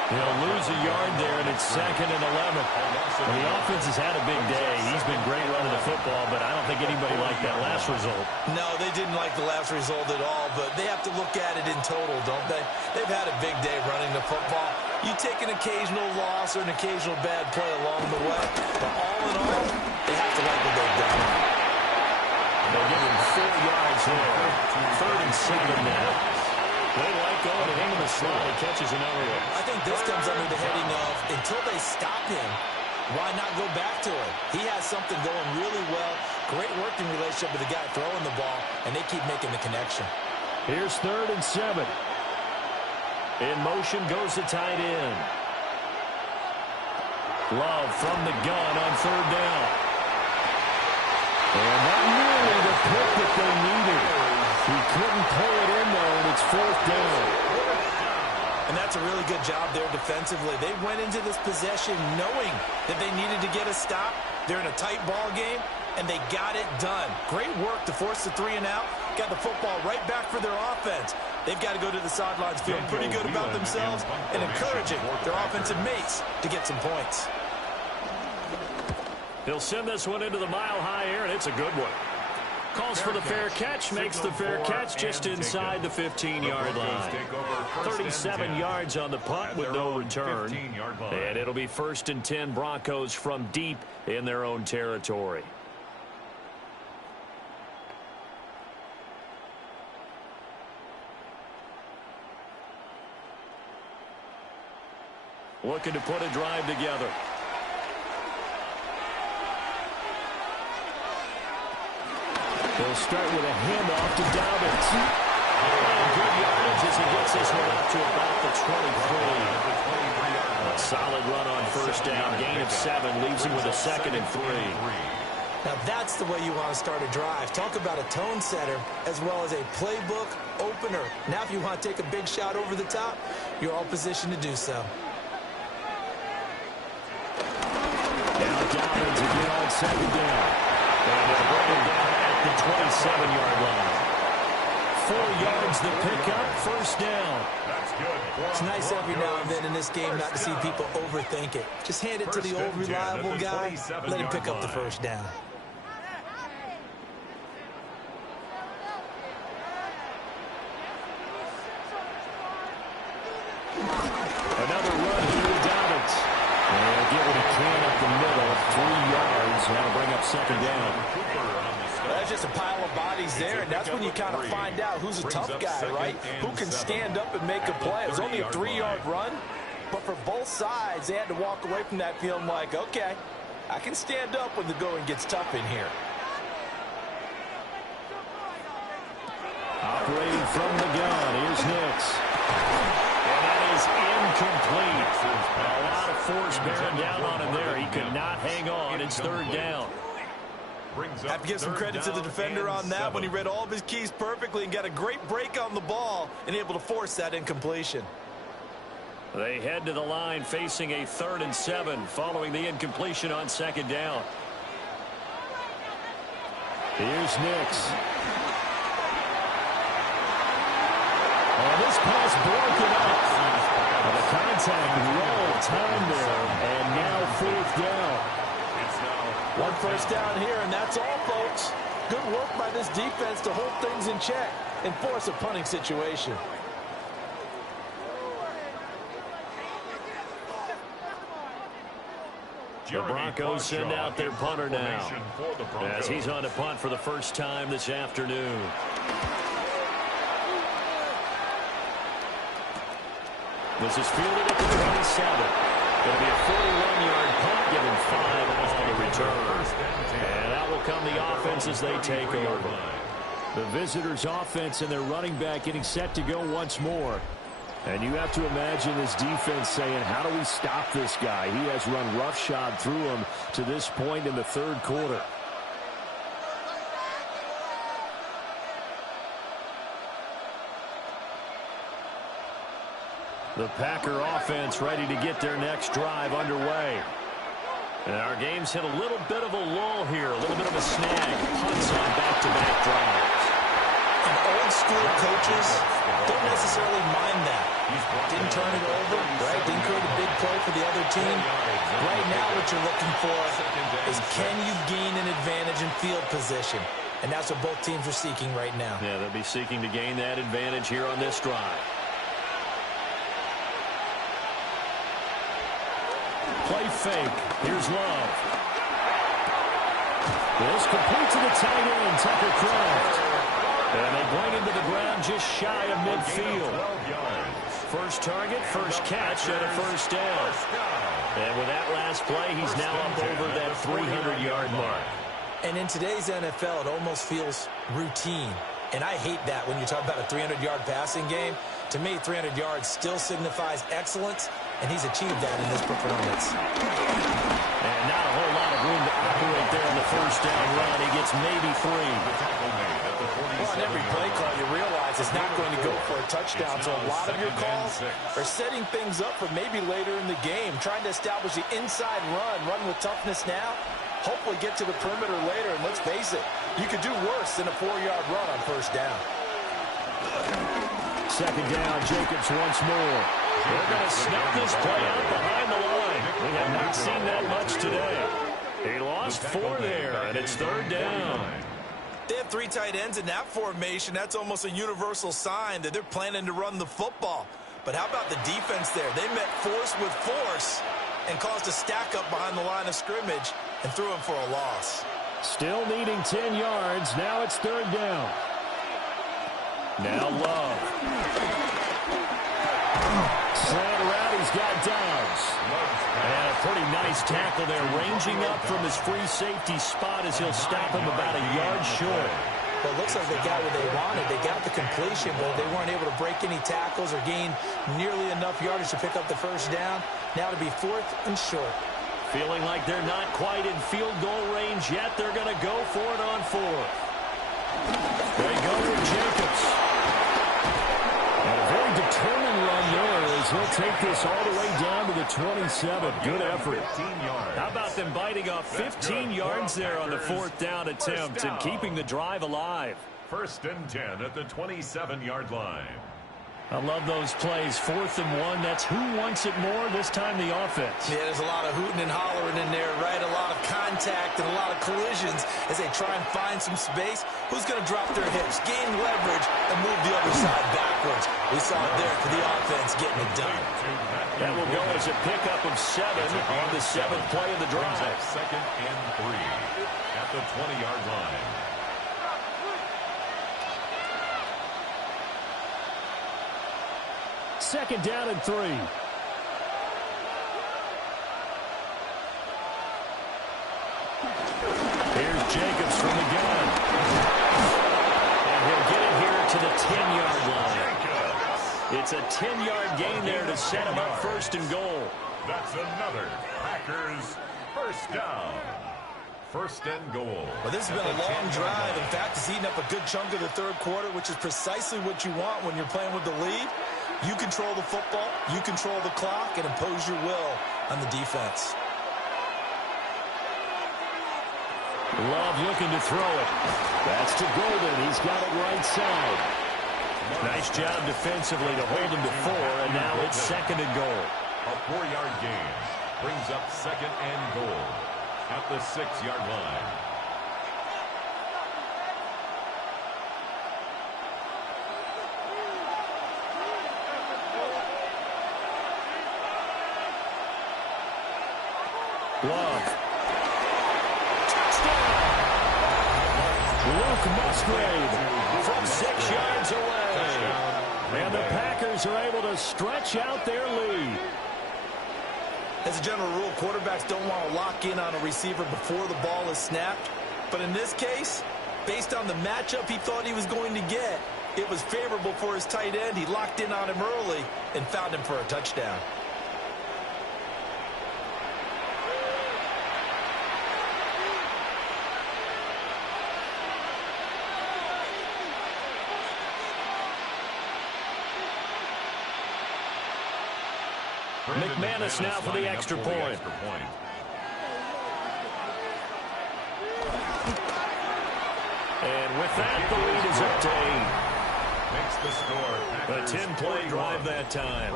He'll lose a yard there, and it's 2nd and 11. Well, the offense has had a big day. He's been great running the football, but I don't think anybody liked that last result. No, they didn't like the last result at all, but they have to look at it in total, don't they? They've had a big day running the football. You take an occasional loss or an occasional bad play along the way, but all in all, they have to like what they've done. They'll give him 4 yards there. 3rd and 7 now. They like going to him in the slot. He catches another one. I think this comes under the heading of, until they stop him, why not go back to it? He has something going really well. Great working relationship with the guy throwing the ball, and they keep making the connection. Here's 3rd and 7. In motion goes the tight end. Love from the gun on 3rd down. And not nearly the pick that they needed. He couldn't pull it in, though, and it's 4th down. And that's a really good job there defensively. They went into this possession knowing that they needed to get a stop. They're in a tight ball game, and they got it done. Great work to force the 3 and out. Got the football right back for their offense. They've got to go to the sidelines feeling pretty good about themselves and encouraging their offensive mates to get some points. He'll send this one into the mile-high air, and it's a good one. Calls for the fair catch, makes the fair catch just inside the 15-yard line. 37 yards on the punt with no return. And it'll be 1st and 10 Broncos from deep in their own territory. looking to put a drive together. He'll start with a handoff to Dobbins. And good yardage as he gets this one up to about the 23. A solid run on first down. Gain of 7 leaves him with a 2nd and 3. Now that's the way you want to start a drive. Talk about a tone setter as well as a playbook opener. Now if you want to take a big shot over the top, you're all positioned to do so. Now Dobbins again on 2nd down. And they'll bring him down at the 27-yard line. 4 yards the pickup, first down. That's good. It's nice every now and then in this game not to see people overthink it. Just hand it to the old reliable guy, let him pick up the first down. Another run here to Dobbins. And he'll get what he can up the middle, 3 yards. That'll bring up 2nd down. That's just a pile of bodies there, and that's when you kind of find out who's a tough guy, right? Who can stand up and make a play. It was only a 3-yard run, but for both sides, they had to walk away from that feeling like, okay, I can stand up when the going gets tough in here. Operating from the gun, here's Hicks. And that is incomplete. A lot of force bearing down on him there. He could not hang on. It's 3rd down. Have to give some credit to the defender on that when he read all of his keys perfectly and got a great break on the ball and able to force that incompletion. They head to the line facing a 3rd and 7 following the incompletion on 2nd down. Here's Nix. And this pass broken up. The contact roll time there, and now 4th down. One first down here, and that's all, folks. Good work by this defense to hold things in check and force a punting situation. The Broncos send out their punter now, as he's on to punt for the first time this afternoon. This is fielded at the 27. It'll be a 41-yard punt, given 5 on the return. And out will come the offense as they take over. The visitors' offense and their running back getting set to go once more. And you have to imagine this defense saying, how do we stop this guy? He has run roughshod through him to this point in the 3rd quarter. The Packer offense ready to get their next drive underway. And our game's hit a little bit of a lull here, a little bit of a snag. Punts on back-to-back drives. And old school coaches don't necessarily mind that. Didn't turn it over, right? Didn't create a big play for the other team. Right now what you're looking for is, can you gain an advantage in field position? And that's what both teams are seeking right now. Yeah, they'll be seeking to gain that advantage here on this drive. Play fake. Here's Love. This complete to the tight end, Tucker Kraft. And they bring him to the ground just shy of midfield. First target, first catch, and a first down. And with that last play, he's now up over that 300-yard mark. And in today's NFL, it almost feels routine. And I hate that when you talk about a 300-yard passing game. To me, 300 yards still signifies excellence, and he's achieved that in this performance. And not a whole lot of room to operate there on the first down run. He gets maybe 3. Well, on every play call, you realize it's not going to go for a touchdown, so a lot of your calls are setting things up for maybe later in the game, trying to establish the inside run with toughness now, hopefully get to the perimeter later, and let's face it, you could do worse than a 4-yard run on first down. Second down, Jacobs once more. They're going to snap this play out behind the line. We have not seen that much today. He lost 4 there, and it's 3rd down. They have 3 tight ends in that formation. That's almost a universal sign that they're planning to run the football. But how about the defense there? They met force with force and caused a stack up behind the line of scrimmage and threw him for a loss. Still needing 10 yards. Now it's 3rd down. Now Love. Slant around, he's got Downs. And a pretty nice tackle there, ranging up from his free safety spot as he'll stop him about a yard short. Well, it looks like they got what they wanted. They got the completion, but they weren't able to break any tackles or gain nearly enough yardage to pick up the first down. Now to be 4th and short. Feeling like they're not quite in field goal range yet. They're going to go for it on 4th. They go with Jacobs. And a very determined run there as he'll take this all the way down to the 27. Good effort. How about them biting off 15 yards there on the 4th down attempt and keeping the drive alive? 1st and 10 at the 27-yard line. I love those plays. 4th and 1. That's who wants it more, this time the offense. Yeah, there's a lot of hooting and hollering in there, right? A lot of contact and a lot of collisions as they try and find some space. Who's going to drop their hips, gain leverage, and move the other side backwards? We saw it there for the offense getting it done. That will go as a pickup of 7 on the 7th play of the drive. 2nd and 3 at the 20-yard line. Second down and 3. Here's Jacobs from the gun. And he'll get it here to the 10-yard line. It's a 10-yard gain there to set him up 1st and goal. That's another Packers first down. 1st and goal. Well, this has been a long drive. In fact, it's eaten up a good chunk of the 3rd quarter, which is precisely what you want when you're playing with the lead. You control the football, you control the clock, and impose your will on the defense. Love looking to throw it. That's to Golden. He's got it right side. Nice job defensively to hold him to 4, and now it's 2nd and goal. A 4-yard gain brings up 2nd and goal at the 6-yard line. Love. Touchdown! Luke Musgrave from 6 yards away. And the Packers are able to stretch out their lead. As a general rule, quarterbacks don't want to lock in on a receiver before the ball is snapped. But in this case, based on the matchup he thought he was going to get, it was favorable for his tight end. He locked in on him early and found him for a touchdown. McManus now for the extra point. And with that, the lead is up to 8. A 10-play drive that time.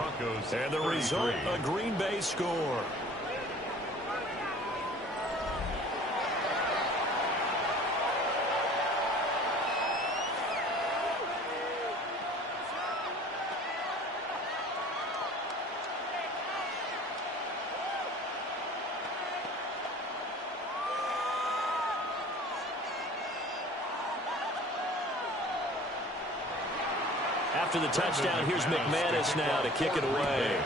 And the result, a Green Bay score. After the touchdown, here's McManus now to kick it away.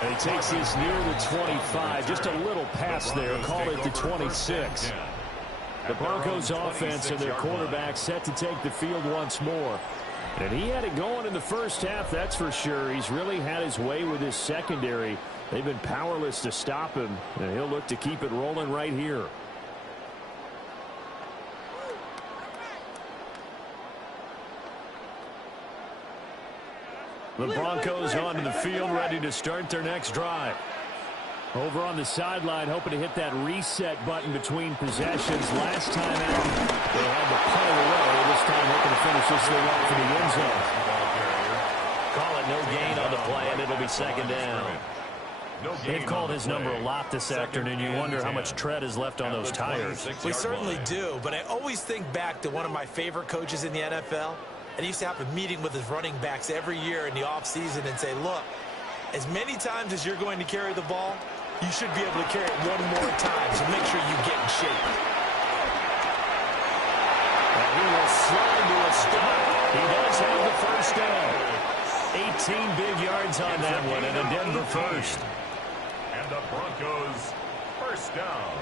And he takes this near the 25. Just a little pass there. Call it the 26. The Broncos offense and their quarterback set to take the field once more. And he had it going in the first half, that's for sure. He's really had his way with his secondary. They've been powerless to stop him, and he'll look to keep it rolling right here. The Broncos onto the field, ready to start their next drive. Over on the sideline, hoping to hit that reset button between possessions. Last time out, they had to pull away. This time hoping to finish this thing off in the end zone. Call it no gain on the play, and it'll be 2nd down. They've called his number a lot this afternoon. You wonder how much tread is left on those tires. We certainly do, but I always think back to one of my favorite coaches in the NFL. And he used to have a meeting with his running backs every year in the offseason and say, look, as many times as you're going to carry the ball, you should be able to carry it one more time, so make sure you get in shape. He will slide to a stop. He does have the first down. 18 big yards on that one, and a Denver first. And the Broncos first down.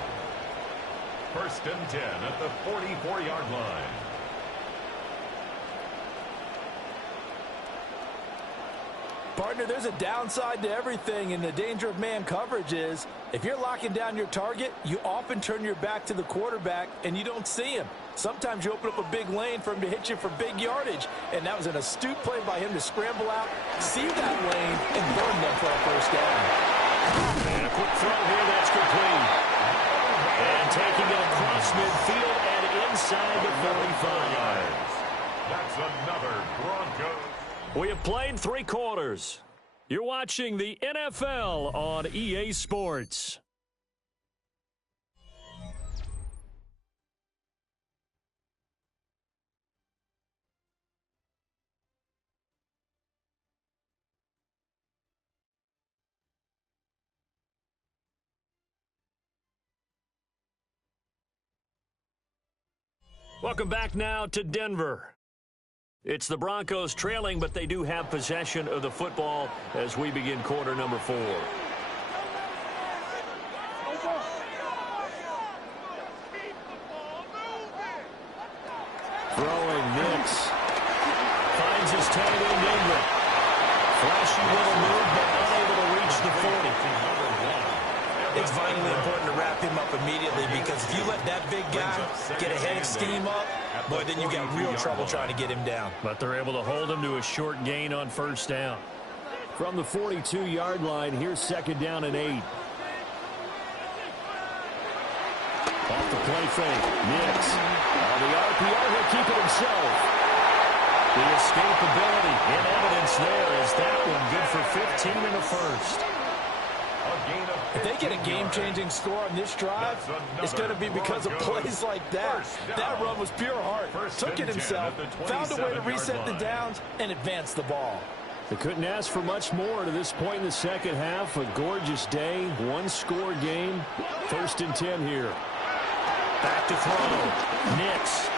First and 10 at the 44-yard line. Partner, there's a downside to everything, and the danger of man coverage is if you're locking down your target, you often turn your back to the quarterback and you don't see him. Sometimes you open up a big lane for him to hit you for big yardage, and that was an astute play by him to scramble out, see that lane, and burn them for a first down. And a quick throw here that's complete. And taking it across midfield and inside the 45. That's another Broncos. We have played 3 quarters. You're watching the NFL on EA Sports. Welcome back now to Denver. It's the Broncos trailing, but they do have possession of the football as we begin quarter number 4. Throwing Nix. Finds his tight end Ingram. Flashy little move, but unable to reach the 40. It's vitally important to wrap him up immediately because if you let that big guy get ahead of steam up, boy, then you got real trouble trying to get him down. But they're able to hold him to a short gain on first down. From the 42-yard line, here's second down and 8. Off the play fake. Nix. On the RPO, he'll keep it himself. The escapability in evidence there is that one good for 15 and a first. If they get a game-changing score on this drive, it's going to be because of plays like that. That run was pure heart. Took it himself, found a way to reset the downs, and advance the ball. They couldn't ask for much more to this point in the second half. A gorgeous day, one-score game. First and 10 here. Back to throw. Nix.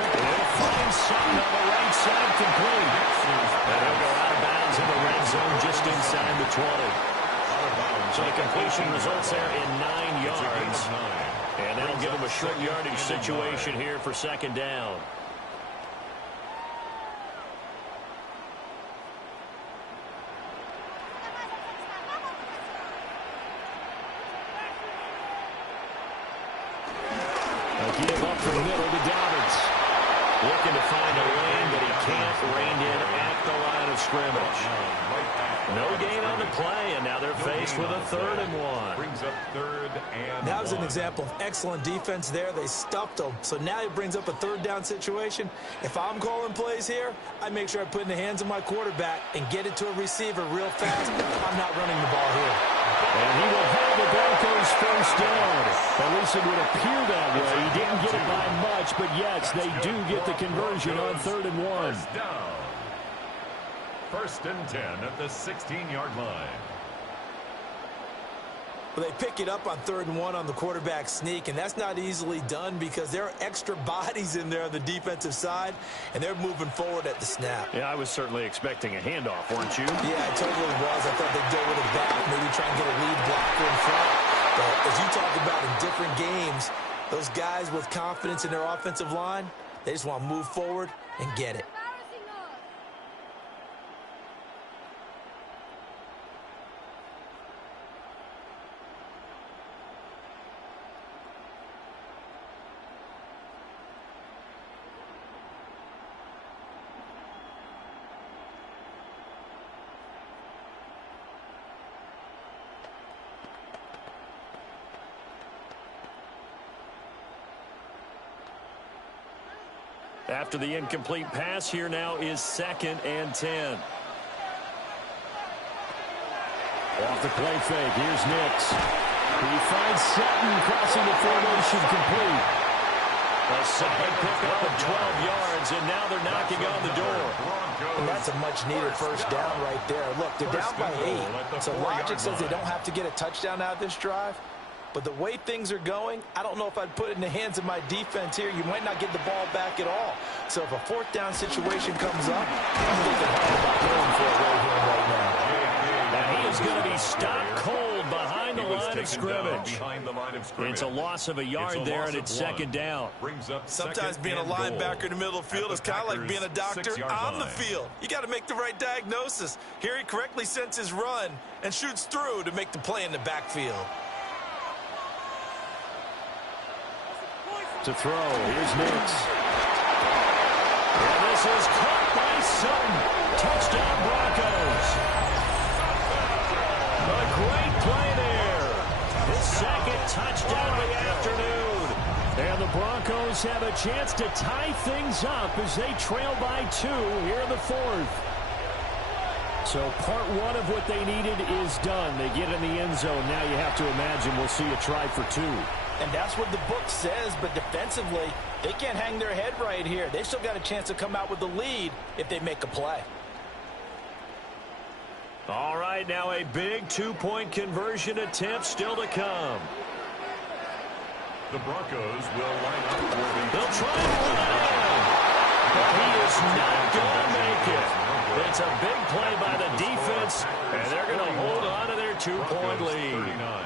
Will find something on the right side complete. And he'll go out of bounds in the red zone just inside the 20. So the completion results there in 9 yards. And that'll give them a short yardage situation here for second down. A give up the middle to Dobbins. Looking to find a lane, but he can't rein in at the line of scrimmage. No gain on the play, and now they're faced with a 3rd and 1. Brings up 3rd and 1. That was an example of excellent defense there. They stuffed them. So now it brings up a 3rd down situation. If I'm calling plays here, I make sure I put it in the hands of my quarterback and get it to a receiver real fast. I'm not running the ball here. And he will have the Broncos first down. At least it would appear that way. He didn't get it by much, but yes, they do get the conversion on 3rd and 1. First down. First and 10 at the 16-yard line. Well, they pick it up on 3rd and 1 on the quarterback sneak, and that's not easily done because there are extra bodies in there on the defensive side, and they're moving forward at the snap. Yeah, I was certainly expecting a handoff, weren't you? Yeah, I totally was. I thought they'd go with it back, maybe try and get a lead blocker in front. But as you talk about in different games, those guys with confidence in their offensive line, they just want to move forward and get it. After the incomplete pass, here now is 2nd and 10. Off the play fake, here's Nix. He finds Sutton crossing the formation complete. A solid pickup of 12 yards, and now they're knocking on the door. And that's a much-needed first down right there. Look, they're down by 8, so logic says they don't have to get a touchdown out of this drive. But the way things are going, I don't know if I'd put it in the hands of my defense here. You might not get the ball back at all. So if a fourth down situation comes up, I'm thinking hard about going for it right now. And he is going to be stopped cold behind the line of scrimmage. It's a loss of a yard there, and it's second down. Sometimes being a linebacker in the middle of the field is kind of like being a doctor on the field. You got to make the right diagnosis. Here he correctly sends his run and shoots through to make the play in the backfield. To throw, here's Nix. And this is caught by Sutton. Touchdown Broncos. A great play there. His second touchdown of the afternoon. And the Broncos have a chance to tie things up as they trail by 2 here in the fourth. So part one of what they needed is done. They get in the end zone. Now you have to imagine we'll see a try for 2. And that's what the book says, but defensively, they can't hang their head right here. They've still got a chance to come out with the lead if they make a play. All right, now a big 2-point conversion attempt still to come. The Broncos will line up for the... They'll try and run it in. But he is not going to make it. It's a big play by the defense, and they're going to hold on to their 2-point lead. 39.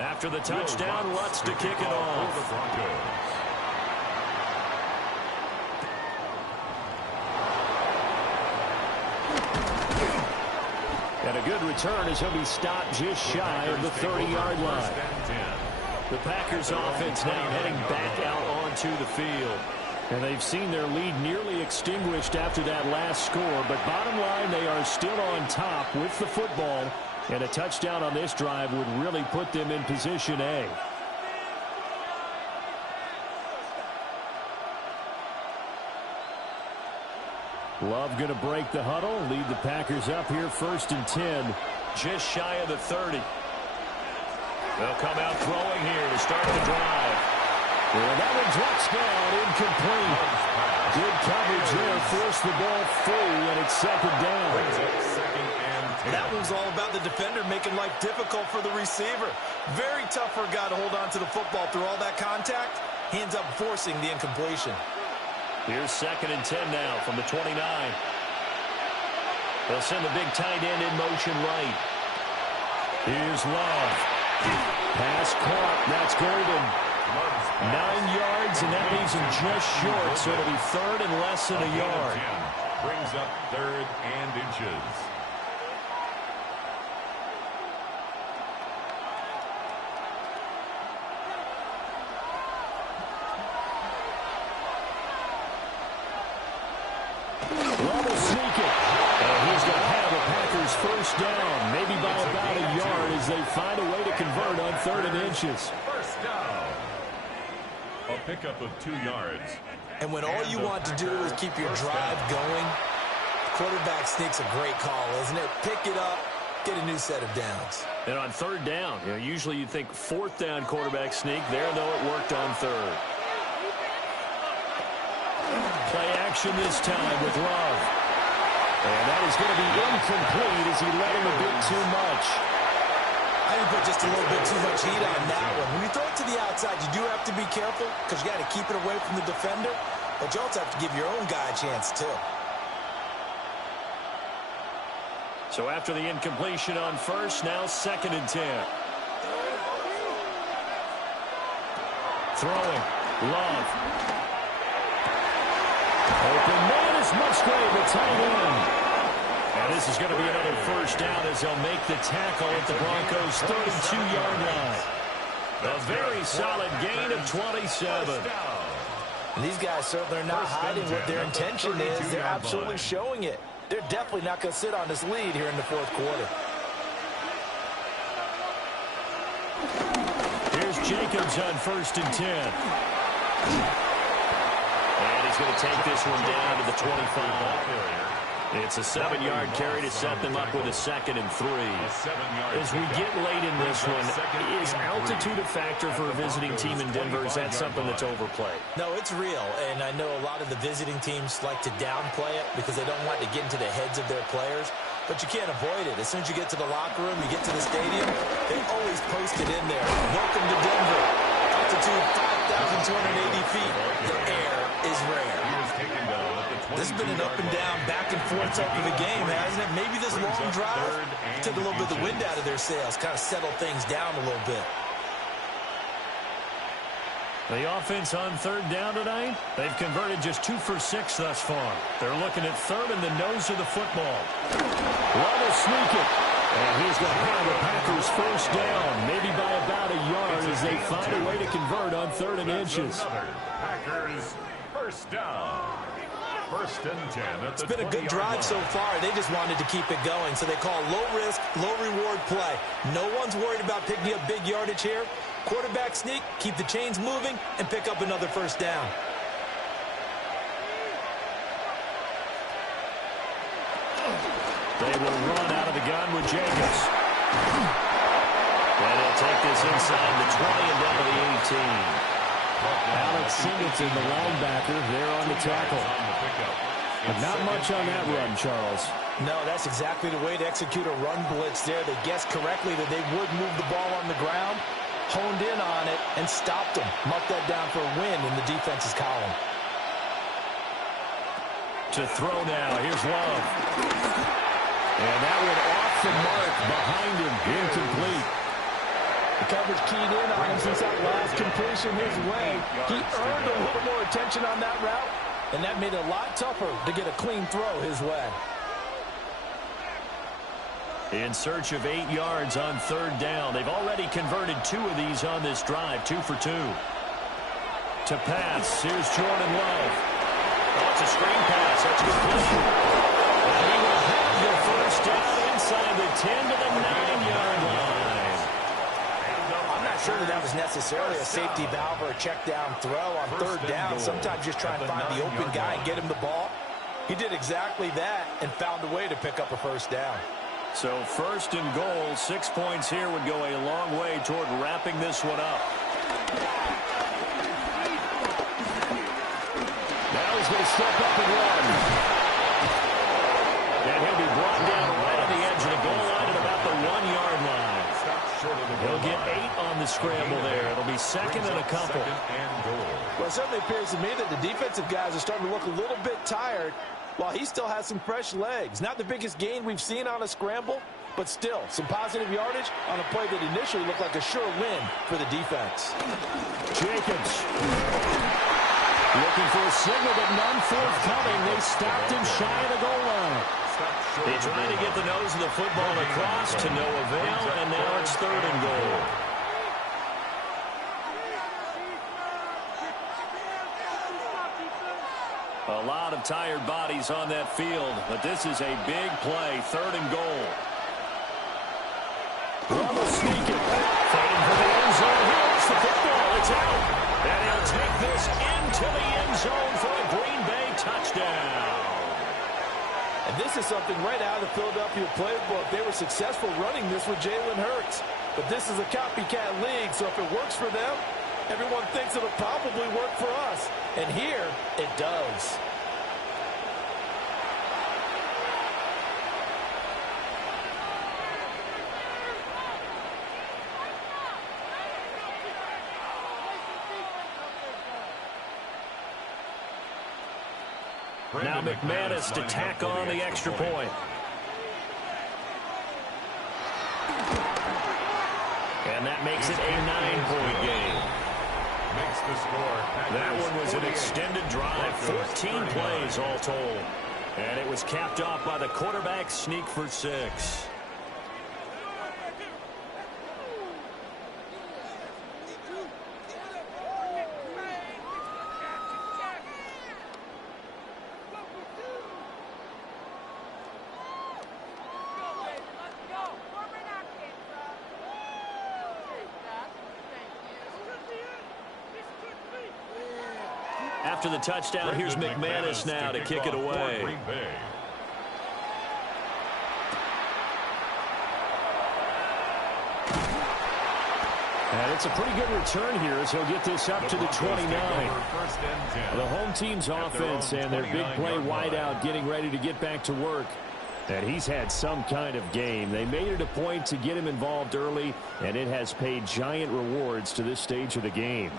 After the touchdown, Lutz to kick it off. And a good return as he'll be stopped just shy of the 30-yard line. The Packers offense now heading back out onto the field. And they've seen their lead nearly extinguished after that last score. But bottom line, they are still on top with the football. And a touchdown on this drive would really put them in position A. Love going to break the huddle, lead the Packers up here 1st and 10, just shy of the 30. They'll come out throwing here to start the drive. And that one drops down, incomplete. Good coverage there, forced the ball free, and it's second down. That one's all about the defender making life difficult for the receiver. Very tough for a guy to hold on to the football through all that contact. Hands up forcing the incompletion. Here's 2nd and 10 now from the 29. They'll send the big tight end in motion right. Here's Love. Pass caught. That's Golden. 9 yards, and that leaves him just short, so it'll be 3rd and less than a yard. Brings up 3rd and inches. Love will sneak it. And he's going to have the Packers first down, maybe by about a yard as they find a way to convert on 3rd and inches. First down. A pickup of 2 yards. And when all you want to do is keep your drive going, quarterback sneak's a great call, isn't it? Pick it up, get a new set of downs. And on 3rd down, usually you'd think 4th down quarterback sneak. There, though, it worked on 3rd. Play action this time with Love. And that is going to be incomplete as he let him a bit too much. I think put just a little bit too much heat on that one. When you throw it to the outside, you do have to be careful because you got to keep it away from the defender. But you also have to give your own guy a chance, too. So after the incompletion on 1st, now 2nd and 10. Throwing. Love. Open man is Musgrave, the tight end. And this is going to be another first down as they'll make the tackle at the Broncos' 32-yard line. A very solid gain of 27. And these guys certainly are not hiding what their intention is. They're absolutely showing it. They're definitely not going to sit on this lead here in the fourth quarter. Here's Jacobs on 1st and 10. And he's going to take this one down to the 25. It's a 7-yard carry to set them up with a 2nd and 3. As we get late in this one, is altitude a factor for a visiting team in Denver? Is that something that's overplayed? No, it's real, and I know a lot of the visiting teams like to downplay it because they don't want to get into the heads of their players, but you can't avoid it. As soon as you get to the locker room, you get to the stadium, they always post it in there. Welcome to Denver. Altitude 5,280 feet. The air is rare. This has been an up and down, back and forth type of a game, hasn't it? Maybe this long drive took a little bit of the wind out of their sails, kind of settled things down a little bit. The offense on 3rd down tonight, they've converted just 2 for 6 thus far. They're looking at 3rd in the nose of the football. Love will sneak it. And he's going to have the Packers 1st down, maybe by about a yard as they find a way to convert on 3rd and inches. Packers 1st down. 1st and 10 at the 20-yard line. It's been a good drive so far. They just wanted to keep it going, so they call low-risk, low-reward play. No one's worried about picking up big yardage here. Quarterback sneak, keep the chains moving, and pick up another 1st down. They will run out of the gun with Jacobs. And he'll take this inside the 20 and down to the 18. Alex Singleton, the linebacker, there on the tackle. But not much on that run, Charles. No, that's exactly the way to execute a run blitz there. They guessed correctly that they would move the ball on the ground, honed in on it, and stopped them. Mark that down for a win in the defense's column. To throw now, here's Love. And that one off the mark behind him, incomplete. The coverage keyed in on him since that last completion his way. He earned a little more attention on that route, and that made it a lot tougher to get a clean throw his way. In search of 8 yards on 3rd down. They've already converted 2 of these on this drive, 2 for 2. To pass, here's Jordan Love. Oh, it's a screen pass. That's complete. And he will have the 1st down inside the 10 to the 9-yard line. I'm not sure that was necessarily a safety valve or a check down throw on 3rd down. Sometimes just try and find the open guy and get him the ball. He did exactly that and found a way to pick up a 1st down. So 1st and goal, 6 points here would go a long way toward wrapping this one up. Now he's going to step up and run. And he'll be brought down right on the edge of the goal line at about the 1-yard line. He'll get 8 on the scramble there. It'll be 2nd and a couple. Well, it certainly appears to me that the defensive guys are starting to look a little bit tired while he still has some fresh legs. Not the biggest gain we've seen on a scramble, but still some positive yardage on a play that initially looked like a sure win for the defense. Jacobs looking for a signal, but none forthcoming. They stopped him shy of the goal line. They tried to get the nose of the football across to no avail, and now it's 3rd and goal. A lot of tired bodies on that field, but this is a big play, 3rd and goal. Rubble sneaking, fighting for the end zone. Here's the football. It's out. And he'll take this into the end zone for a Green Bay touchdown. And this is something right out of the Philadelphia playbook. They were successful running this with Jalen Hurts. But this is a copycat league, so if it works for them, everyone thinks it'll probably work for us. And here, it does. Now McManus to tack on the extra point. And that makes it a 9-point game. Makes the score. That one was an extended drive, 14 plays all told. And it was capped off by the quarterback sneak for 6. After the touchdown, here's McManus now to kick it away. And it's a pretty good return here as he'll get this up to the 29. The home team's offense and their big play wideout getting ready to get back to work. And he's had some kind of game. They made it a point to get him involved early, and it has paid giant rewards to this stage of the game.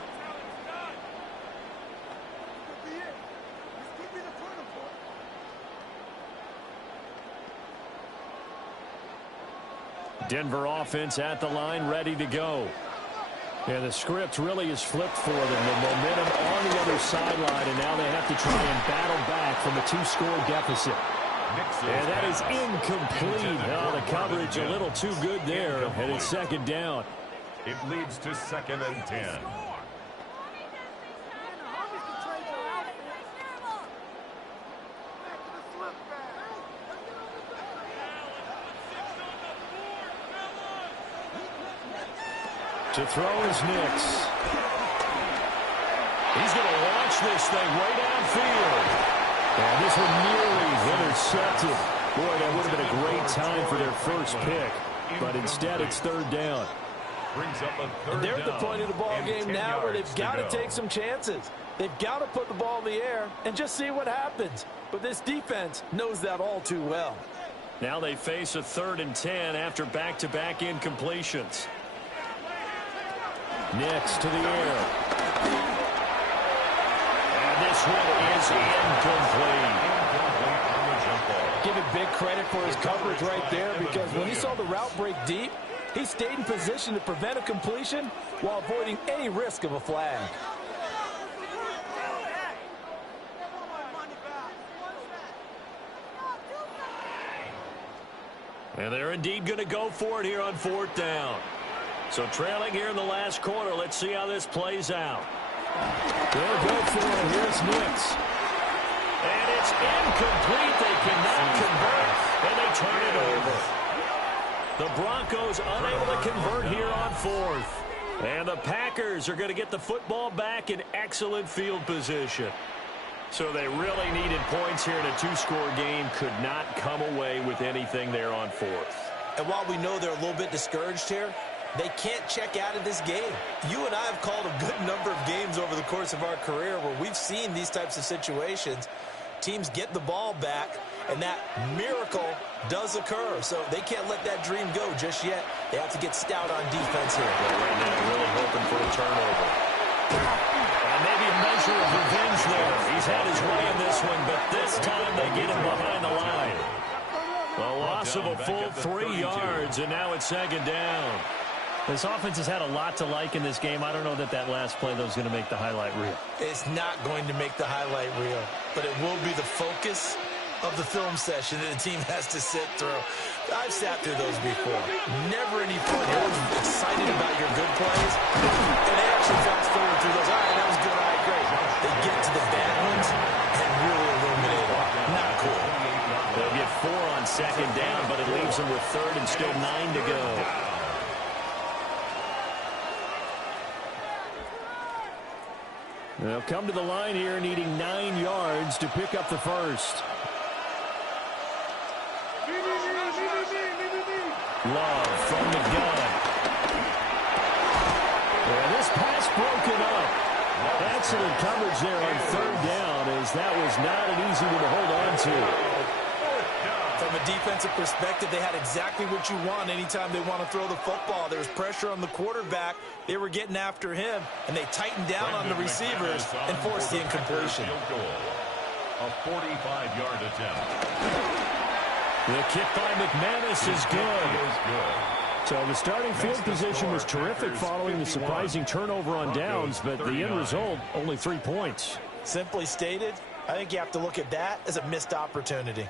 Denver offense at the line, ready to go. And the script really is flipped for them. The momentum on the other sideline, and now they have to try and battle back from a 2-score deficit. And that is incomplete. Oh, the coverage a little too good there, and it's second down. It leads to 2nd and 10. To throw is Nix. He's going to launch this thing right downfield. And this one nearly intercepted. Boy, that would have been a great time for their first pick. But instead, it's 3rd down. Brings up a 3rd They're at the point of the ball game now where they've got to take some chances. They've got to put the ball in the air and just see what happens. But this defense knows that all too well. Now they face a 3rd and 10 after back-to-back incompletions. Nix to the air. And this one is incomplete. Give it big credit for his coverage right there, because when he saw the route break deep, he stayed in position to prevent a completion while avoiding any risk of a flag. And they're indeed going to go for it here on 4th down. So trailing here in the last quarter. Let's see how this plays out. They'll go for it. Here's Nix. And it's incomplete. They cannot convert. And they turn it over. The Broncos unable to convert here on 4th. And the Packers are going to get the football back in excellent field position. So they really needed points here in a 2-score game. Could not come away with anything there on 4th. And while we know they're a little bit discouraged here, they can't check out of this game. You and I have called a good number of games over the course of our career where we've seen these types of situations. Teams get the ball back, and that miracle does occur. So they can't let that dream go just yet. They have to get stout on defense here. Right now, really hoping for a turnover. And maybe a measure of revenge there. He's had his way in this one, but this time they get him behind the line. A loss of a full 3 yards, and now it's 2nd down. This offense has had a lot to like in this game. I don't know that last play, though, is going to make the highlight reel. It's not going to make the highlight reel, but it will be the focus of the film session that the team has to sit through. I've sat through those before. Never any fun. You're excited about your good plays, and they actually fast forward through those. All right, that was good. All right, great. They get to the bad ones and really illuminate it. Not cool. They'll get 4 on 2nd down, but it leaves them with 3rd and still 9 to go. They'll come to the line here needing 9 yards to pick up the first. Love from the gun. And this pass broken up. Excellent coverage there on 3rd down, as that was not an easy one to hold on to. From a defensive perspective, they had exactly what you want anytime they want to throw the football. There was pressure on the quarterback. They were getting after him, and they tightened down on the receivers and forced the incompletion. A 45-yard attempt. The kick by McManus is good. So the starting field position was terrific following the surprising turnover on downs, but the end result, only 3 points. Simply stated, I think you have to look at that as a missed opportunity.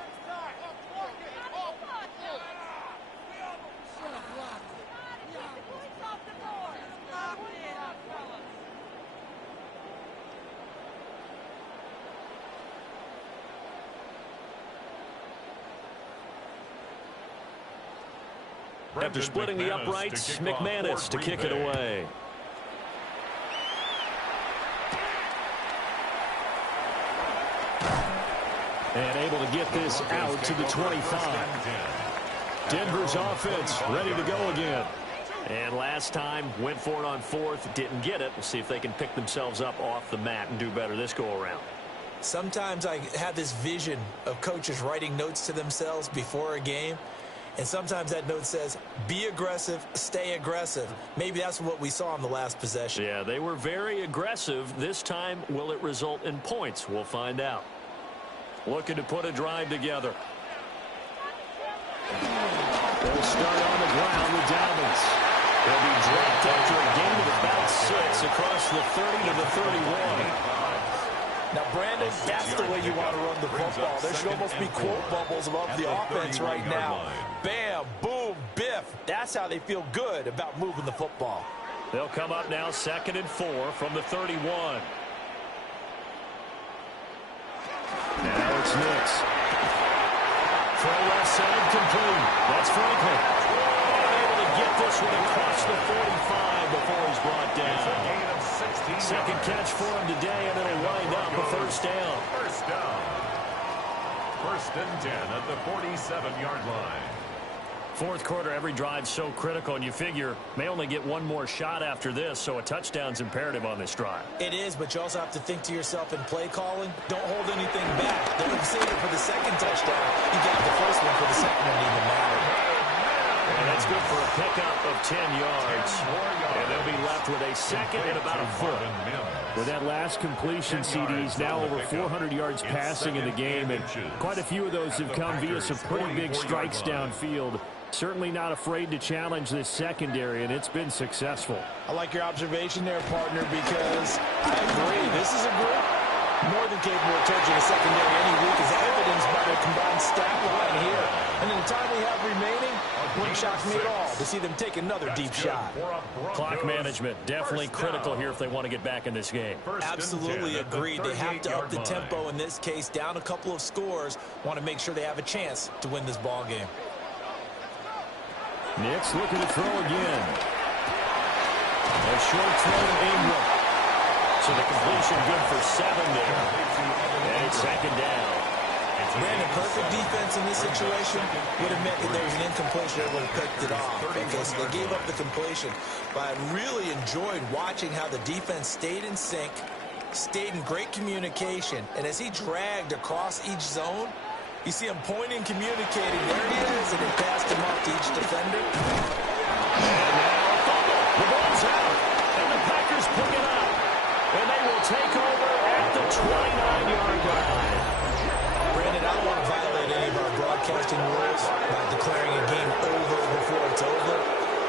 After splitting the uprights, McManus to kick it away. And able to get this out to the 25. Denver's offense ready to go again. And last time, went for it on fourth, didn't get it. We'll see if they can pick themselves up off the mat and do better this go-around. Sometimes I have this vision of coaches writing notes to themselves before a game. And sometimes that note says, be aggressive, stay aggressive. Maybe that's what we saw in the last possession. Yeah, they were very aggressive. This time, will it result in points? We'll find out. Looking to put a drive together. They'll start on the ground with Dobbins. They'll be dropped after a gain of about 6 across the 30 to the 31. Now, Brandon, that's the way you want to run the football. There should almost be quote bubbles above the offense right now. Bam, boom, biff. That's how they feel good about moving the football. They'll come up now 2nd and 4 from the 31. Now it's Nix. Throw left side complete. That's Franklin. Able to get this one across the 45 before he's brought down. Second catch for him today, and it'll wind up a first down. First down. 1st and 10 at the 47-yard line. Fourth quarter, every drive so critical, and you figure may only get one more shot after this, so a touchdown's imperative on this drive. It is, but you also have to think to yourself in play calling, don't hold anything back. Don't save it for the second touchdown. You got the first one for the second one even matter. And that's good for a pickup of 10 yards. And they'll be left with a second and about a foot. With that last completion, CD's now over 400 yards passing in the game, and quite a few of those have come via some pretty big strikes downfield. Certainly not afraid to challenge this secondary, and it's been successful. I like your observation there, partner, because I agree. This is a group more than capable of touching a secondary any week, as evidenced by their combined stat line here. And in the time we have remaining, it wouldn't shock me at all to see them take another deep shot. Clock management definitely critical here if they want to get back in this game. Absolutely agreed. They have to up the tempo in this case, down a couple of scores. Want to make sure they have a chance to win this ball game. Nix looking to throw again. A short throw to Ingram. So the completion good for 7 there. And it's 2nd down. Brandon, perfect defense in this situation would have meant that there was an incompletion that would have picked it off. Okay, so they gave up the completion. But I really enjoyed watching how the defense stayed in sync, stayed in great communication. And as he dragged across each zone, you see him pointing, communicating. There he is, and he passed him off to each defender. And now a fumble. The ball's out. And the Packers pick it up. And they will take over at the 29-yard line. Brandon, I don't want to violate any of our broadcasting rules by declaring a game over before it's over.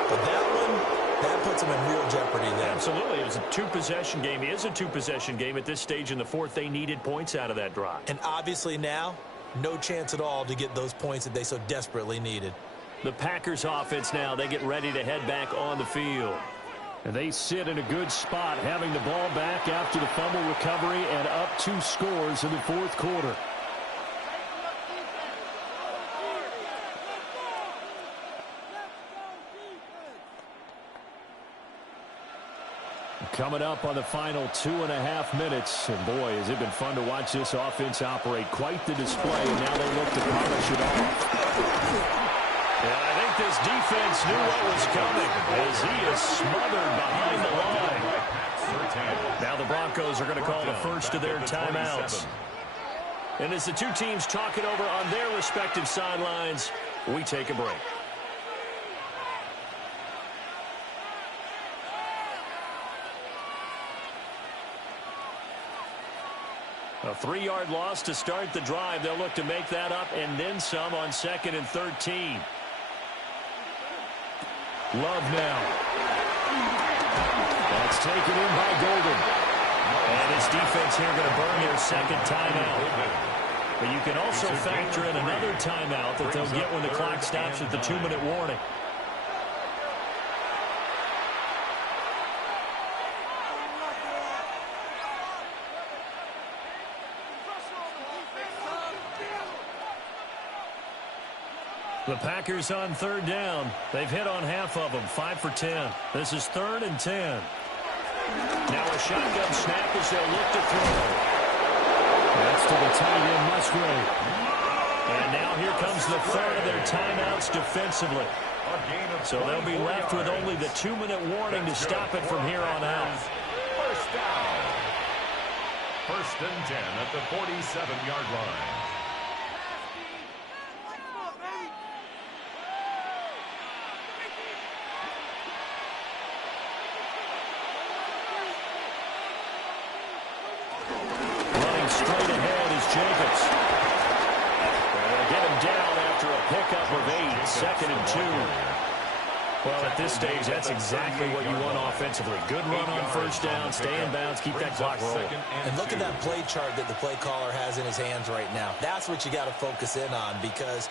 But that one, that puts them in real jeopardy there. Absolutely. It was a two-possession game. It is a two-possession game at this stage in the fourth. They needed points out of that drive. And obviously now, no chance at all to get those points that they so desperately needed. The Packers offense now, they get ready to head back on the field. And they sit in a good spot, having the ball back after the fumble recovery and up 2 scores in the fourth quarter. Coming up on the final 2.5 minutes. And boy, has it been fun to watch this offense operate. Quite the display, and now they look to polish it off. Yeah, I think this defense knew what was coming as he is smothered behind the line. Now the Broncos are going to call the first of their timeouts. And as the two teams talk it over on their respective sidelines, we take a break. A 3-yard loss to start the drive. They'll look to make that up and then some on 2nd and 13. Love now. That's taken in by Golden. And his defense here going to burn their second timeout. But you can also factor in another timeout that they'll get when the clock stops at the 2-minute warning. The Packers on 3rd down. They've hit on half of them, 5 for 10. This is 3rd and 10. Now a shotgun snap as they'll look to throw. That's to the tight end, Musgrave. And now here comes the third of their timeouts defensively. So they'll be left with only the 2-minute warning to stop it from here on out. First down. First and 10 at the 47-yard line. Running straight ahead is Jacobs. They'll get him down after a pickup of 8, second and 2. Well, at this stage, that's exactly what you want offensively. Good run on first down, stay in bounds, keep that clock rolling. And look at that play chart that the play caller has in his hands right now. That's what you got to focus in on, because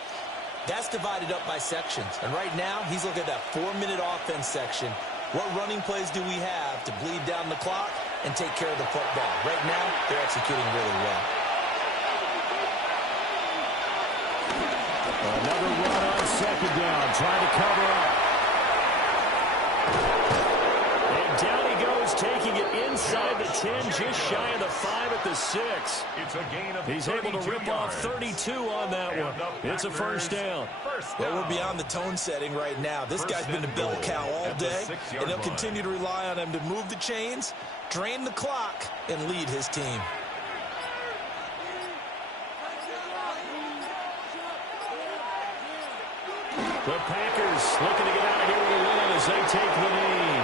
that's divided up by sections. And right now, he's looking at that 4-minute offense section. What running plays do we have to bleed down the clock and take care of the football? Right now, they're executing really well. Another run on second down, trying to cover up. And down he goes, taking it inside the 10, just shy of the 5 at the 6. It's a gain of He's able to rip off 32 on that one. It's a first down. Well, we're beyond the tone setting right now. This guy's been a bell cow all day, and they'll continue to rely on him to move the chains, drain the clock, and lead his team. The Packers looking to get out of here with a win as they take the knee.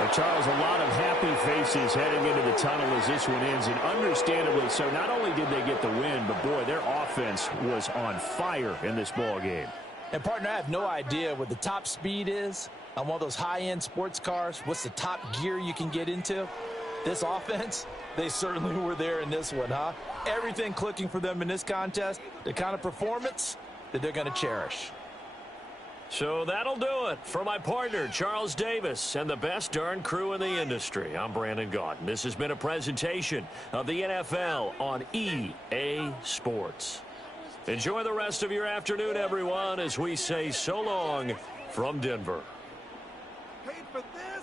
But Charles, a lot of happy faces heading into the tunnel as this one ends, and understandably so. Not only did they get the win, but boy, their offense was on fire in this ball game. And partner, I have no idea what the top speed is on one of those high-end sports cars. What's the top gear you can get into? This offense, they certainly were there in this one, huh? Everything clicking for them in this contest, the kind of performance that they're going to cherish. So that'll do it for my partner, Charles Davis, and the best darn crew in the industry. I'm Brandon Gaudin. This has been a presentation of the NFL on EA Sports. Enjoy the rest of your afternoon, everyone, as we say so long from Denver. Paid for this.